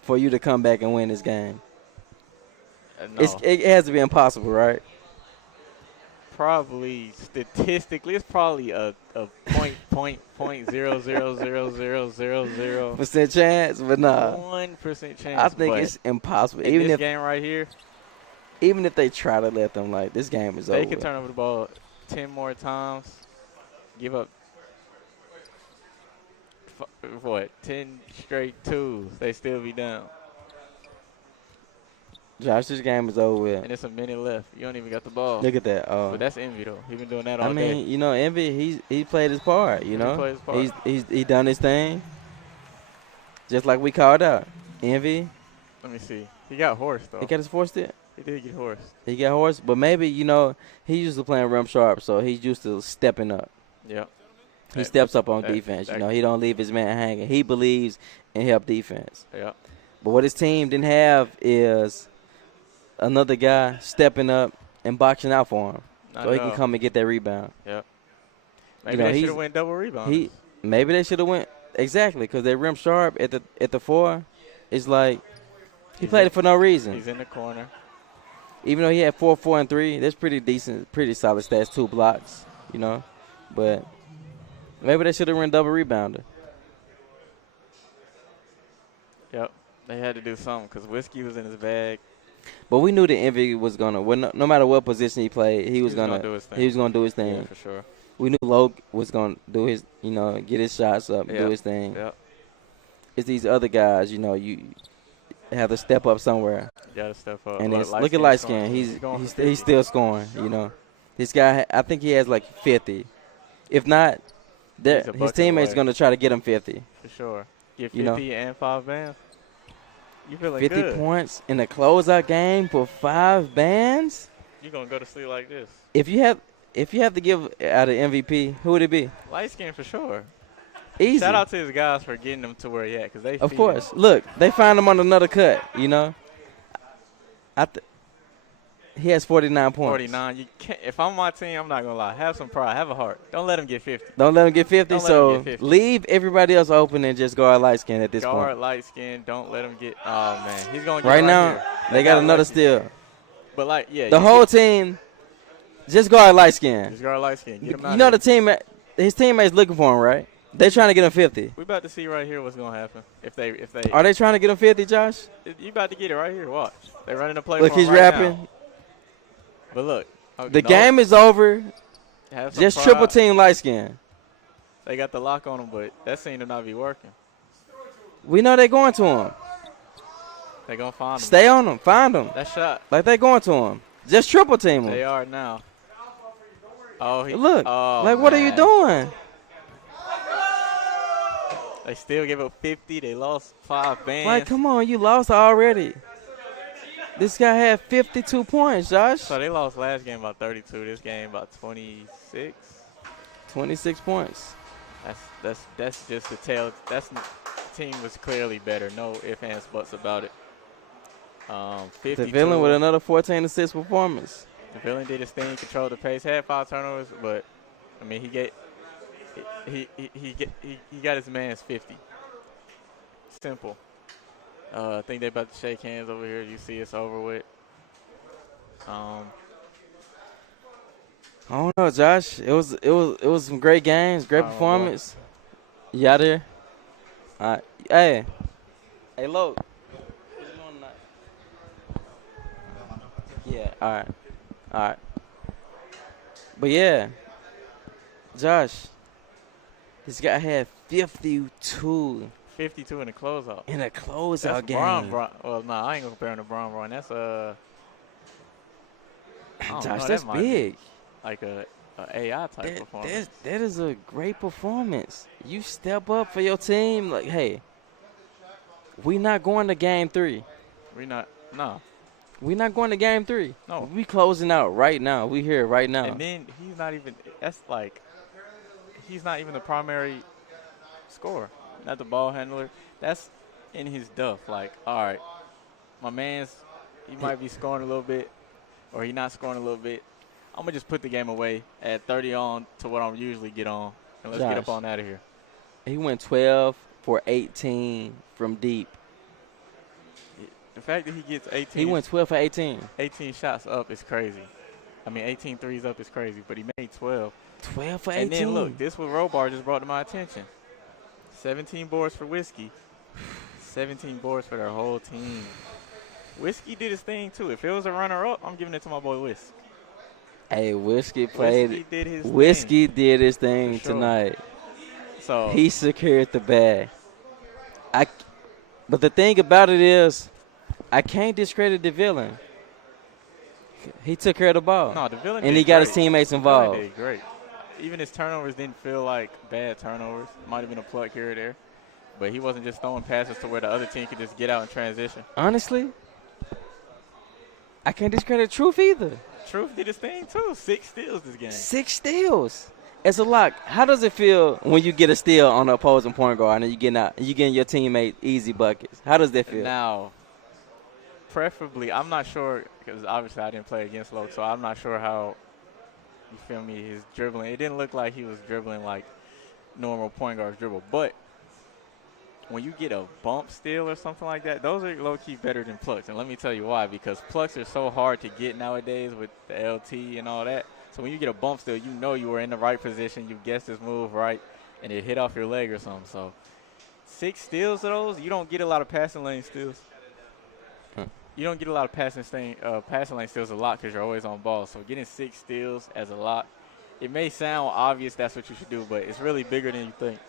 for you to come back and win this game. No. It has to be impossible, right? Probably statistically, it's probably a point 0.000000 Percent chance, but nah. 1% chance. I think but it's impossible. in Even this if game right here, they try to let them, like, this game is over. they can turn over the ball 10 more times, give up 10 straight twos. They still be down, Josh, this game is over with. and it's a minute left. You don't even got the ball. Look at that. But that's Envy though. He been doing that all I day. mean, you know, Envy, he played his part, you He know. played his part. He done his thing. Just like we called out. Envy, Let me see. He got horse though. he got his forced it. He did get horse. He got horse, but maybe, you know, he's used to playing rim sharp, so he's used to stepping up. Yep. He steps up on that- defense. that- You know, he don't leave his man hanging. He believes in help defense. Yep. But what his team didn't have is another guy stepping up and boxing out for him, Not so at he can all. come and get that rebound. Yep. Maybe know, they should he's- have went double rebound. Maybe they should have went exactly because they rim sharp at the 4. It's like he played it for no reason. He's in the corner. Even though he had 4, 4, and 3, that's pretty decent, pretty solid stats. 2 blocks, you know. But maybe they should have run double rebounder. Yep. They had to do something because Whiskey was in his bag. But we knew that Envy was gonna. Well, no matter what position he played, he was gonna do his thing. He was gonna do his thing. Yeah, for sure. We knew Loke was gonna do his, you know, get his shots up, do Yep. his thing. Yep. It's these other guys, you know, you have to step up somewhere. You got to step up. And it's, Light look at Skin light scoring. skin. He's going for 50. He's still scoring. You know, this guy. I think he has like 50. If not, He's a his bucket teammates away. gonna try to get him 50. For sure. Get 50 You know. and 5 bands. You feeling 50 good. points in a closeout game for 5 bands. You're going to go to sleep like this. If you have to give out an MVP, who would it be? Light skin for sure. Easy. Shout out to his guys for getting him to where he at because they Of feed course. him. Look, they found him on another cut. You know. He has 49 points. 49. You can't. If I'm my team, I'm not going to lie. Have some pride. Have a heart. Don't let him get 50. Don't let him get 50. Don't let So him get 50. leave everybody else open and just guard light skin at this Guard point. light skin. Don't let him get. Oh, man. He's going to get Right now, here. they got another light skin. steal. But, like, yeah. The you whole get- team just guard light skin. Just guard light skin. Get him out You know of here. his teammates looking for him, right? They trying to get him 50. We about to see right here what's going to happen. If they Are they trying to get him 50, Josh? you about to get it right here. Watch. They running the play Look, for him he's right rapping. now. But look. The game is over. Have some Just pride. triple team light skin. They got the lock on him, but that seemed to not be working. We know they're going to him. They going to find him. Stay on him. Find him. That shot. Like they going to him. Just triple team They him. are now. Oh, Look. Oh, Like, what are you man. doing? They still give up 50. They lost 5 bands. Like, come on. You lost already. This guy had 52 points, Josh. So they lost last game by 32. This game about 26. 26 points. That's just the tell. The team was clearly better. No ifs, ands, buts about it. The 52. villain with another 14-assist performance. The villain did his thing, controlled the pace, had 5 turnovers, but I mean he got his man's 50. Simple. I think they about to shake hands over here. You see it's over with. I don't know, Josh. It was some great games, great performance. You out there? All right. Hey, Lo. What you doing tonight? Yeah. All right. But yeah, Josh, this guy had 52 52 in the closeout. in a closeout That's game. Well, no, I ain't gonna compare him to Braun. That's I don't Josh, know, that's that might big. be like a AI type performance. That is a great performance. You step up for your team. Like, hey, we not going to game 3. We not We not going to game 3. No. We closing out right now. We here right now. And then he's not even. That's like he's not even the primary scorer, not the ball handler. That's in his duff. Like, all right, my man's he might be scoring a little bit, or he not scoring a little bit. I'm gonna just put the game away, add 30 on to what I'm usually get on, and let's get up on out of here. He went 12 for 18 from deep. The fact that he gets 18. He went 12 for 18. 18 shots up is crazy. I mean, 18 threes up is crazy, but he made 12. 12 for 18. And then look, this what Robar just brought to my attention. 17 boards for Whiskey. 17 boards for their whole team. Whiskey did his thing too. If it was a runner-up, I'm giving it to my boy Whisk. Hey, Whiskey played. Whiskey did his thing sure. tonight. So he secured the bag. But the thing about it is, I can't discredit the villain. He took care of the ball. No, the villain and did he got great. his teammates The involved. villain did great. Even his turnovers didn't feel like bad turnovers. Might have been a pluck here or there. But he wasn't just throwing passes to where the other team could just get out and transition. Honestly, I can't discredit Truth either. Truth did his thing too. 6 steals this game. 6 steals. It's a lot. How does it feel when you get a steal on the opposing point guard and you getting your teammate easy buckets? How does that feel? Now, preferably, I'm not sure because obviously I didn't play against Loke, so I'm not sure how. You feel me? His dribbling. It didn't look like he was dribbling like normal point guards dribble. But when you get a bump steal or something like that, those are low-key better than plucks. And let me tell you why. Because plucks are so hard to get nowadays with the LT and all that. So when you get a bump steal, you know you were in the right position. You guessed this move right, and it hit off your leg or something. So 6 steals of those, you don't get a lot of passing lane steals. You don't get a lot of passing lane steals a lot because you're always on ball. So getting 6 steals as a lot, it may sound obvious that's what you should do, but it's really bigger than you think.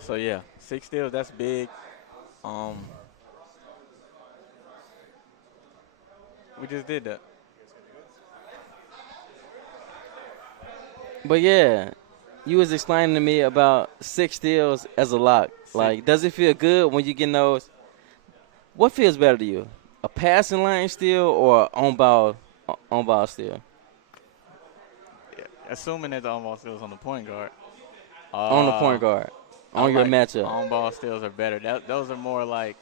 So, yeah, 6 steals, that's big. We just did that. But, yeah, you was explaining to me about 6 steals as a lock. Like, does it feel good when you get those? What feels better to you, a passing lane steal or on-ball steal? Yeah, assuming that the on-ball steal is on the point guard. On the point guard, on your matchup. On-ball steals are better. Those are more like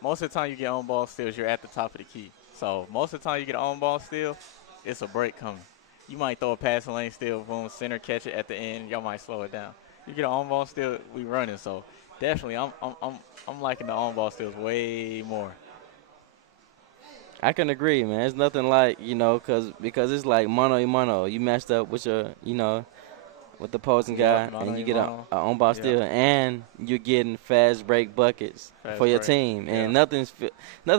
most of the time you get on-ball steals, you're at the top of the key. So most of the time you get an on-ball steal, it's a break coming. You might throw a passing lane steal, boom, center catch it at the end. Y'all might slow it down. You get an on-ball steal, we running. So definitely, I'm liking the on-ball steals way more. I can agree, man. It's nothing like, because it's like mano-a-mano. You matched up with your, with the opposing guy, and you get an on-ball steal, and you're getting fast break buckets for your team. And nothing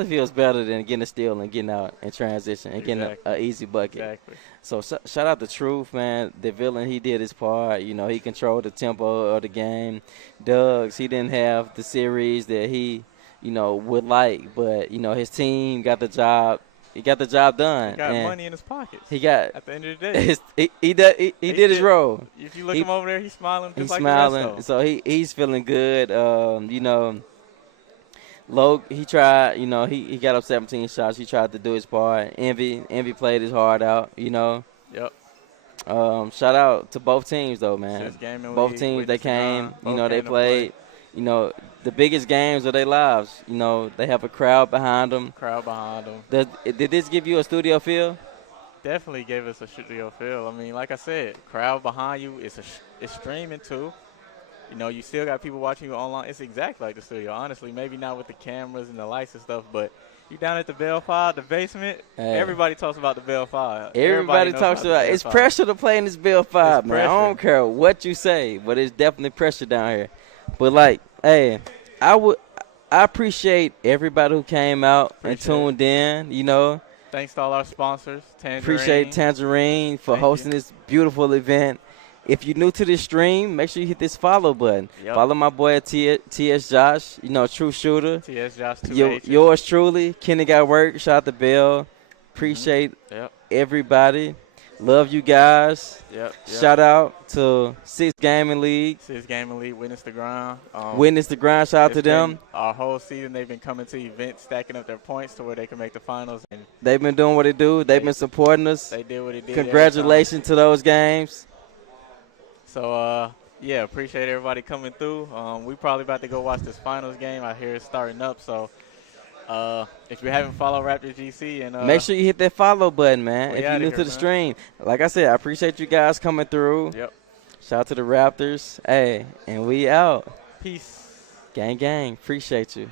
feels better than getting a steal and getting out in transition and getting an easy bucket. Exactly. So shout out to Truth, man. The villain, he did his part. He controlled the tempo of the game. Doug's, he didn't have the series that he, would like, but his team got the job. He got the job done. He got money in his pockets. He got at the end of the day. He did his role. If you look him over there, he's smiling. He's like smiling. The rest of So he's feeling good. Logue, he tried. He got up 17 shots. He tried to do his part. Envy played his heart out. Yep. Shout out to both teams though, man. Just gaming Both league, teams they witness the came. grind, You both know they came to play. played. You know the biggest games of their lives. You know they have a crowd behind them. Crowd behind them. Did this give you a studio feel? Definitely gave us a studio feel. I mean, like I said, crowd behind you. It's streaming too. You know, you still got people watching you online. It's exactly like the studio, honestly. Maybe not with the cameras and the lights and stuff, but you down at the Bell Fibe, the basement. Hey. Everybody talks about the Bell Fibe. Everybody knows talks the about Bell it's Fibe. pressure to play in this Bell Fibe, It's man. I pressure. don't care what you say, but it's definitely pressure down here. But like, hey, I appreciate everybody who came out and Appreciate tuned in. You know, Thanks to all our sponsors, Tangerine. appreciate Tangerine for Thank hosting you. this beautiful event. If you're new to this stream, make sure you hit this follow button. Yep. Follow my boy at TSJosh, you know, true shooter. TSJosh 2 Yours truly, Kenny got work. Shout out to Bell. Appreciate Yep. everybody. Love you guys. Yep. Shout out to Six Gaming League. Six Gaming League, Witness the Grind. Witness the grind. Shout out to it's been them. Our whole season, they've been coming to events, stacking up their points to where they can make the finals. And They've been doing what they do. They've been supporting us. they did what they did. Congratulations to those games. So, yeah, appreciate everybody coming through. We probably about to go watch this finals game. I hear it's starting up. So, if you haven't followed Raptors GC, and Make sure you hit that follow button, man. we If you're outta new here, to the man. stream. Like I said, I appreciate you guys coming through. Yep. Shout out to the Raptors. Hey, and we out. Peace. Gang, gang. Appreciate you.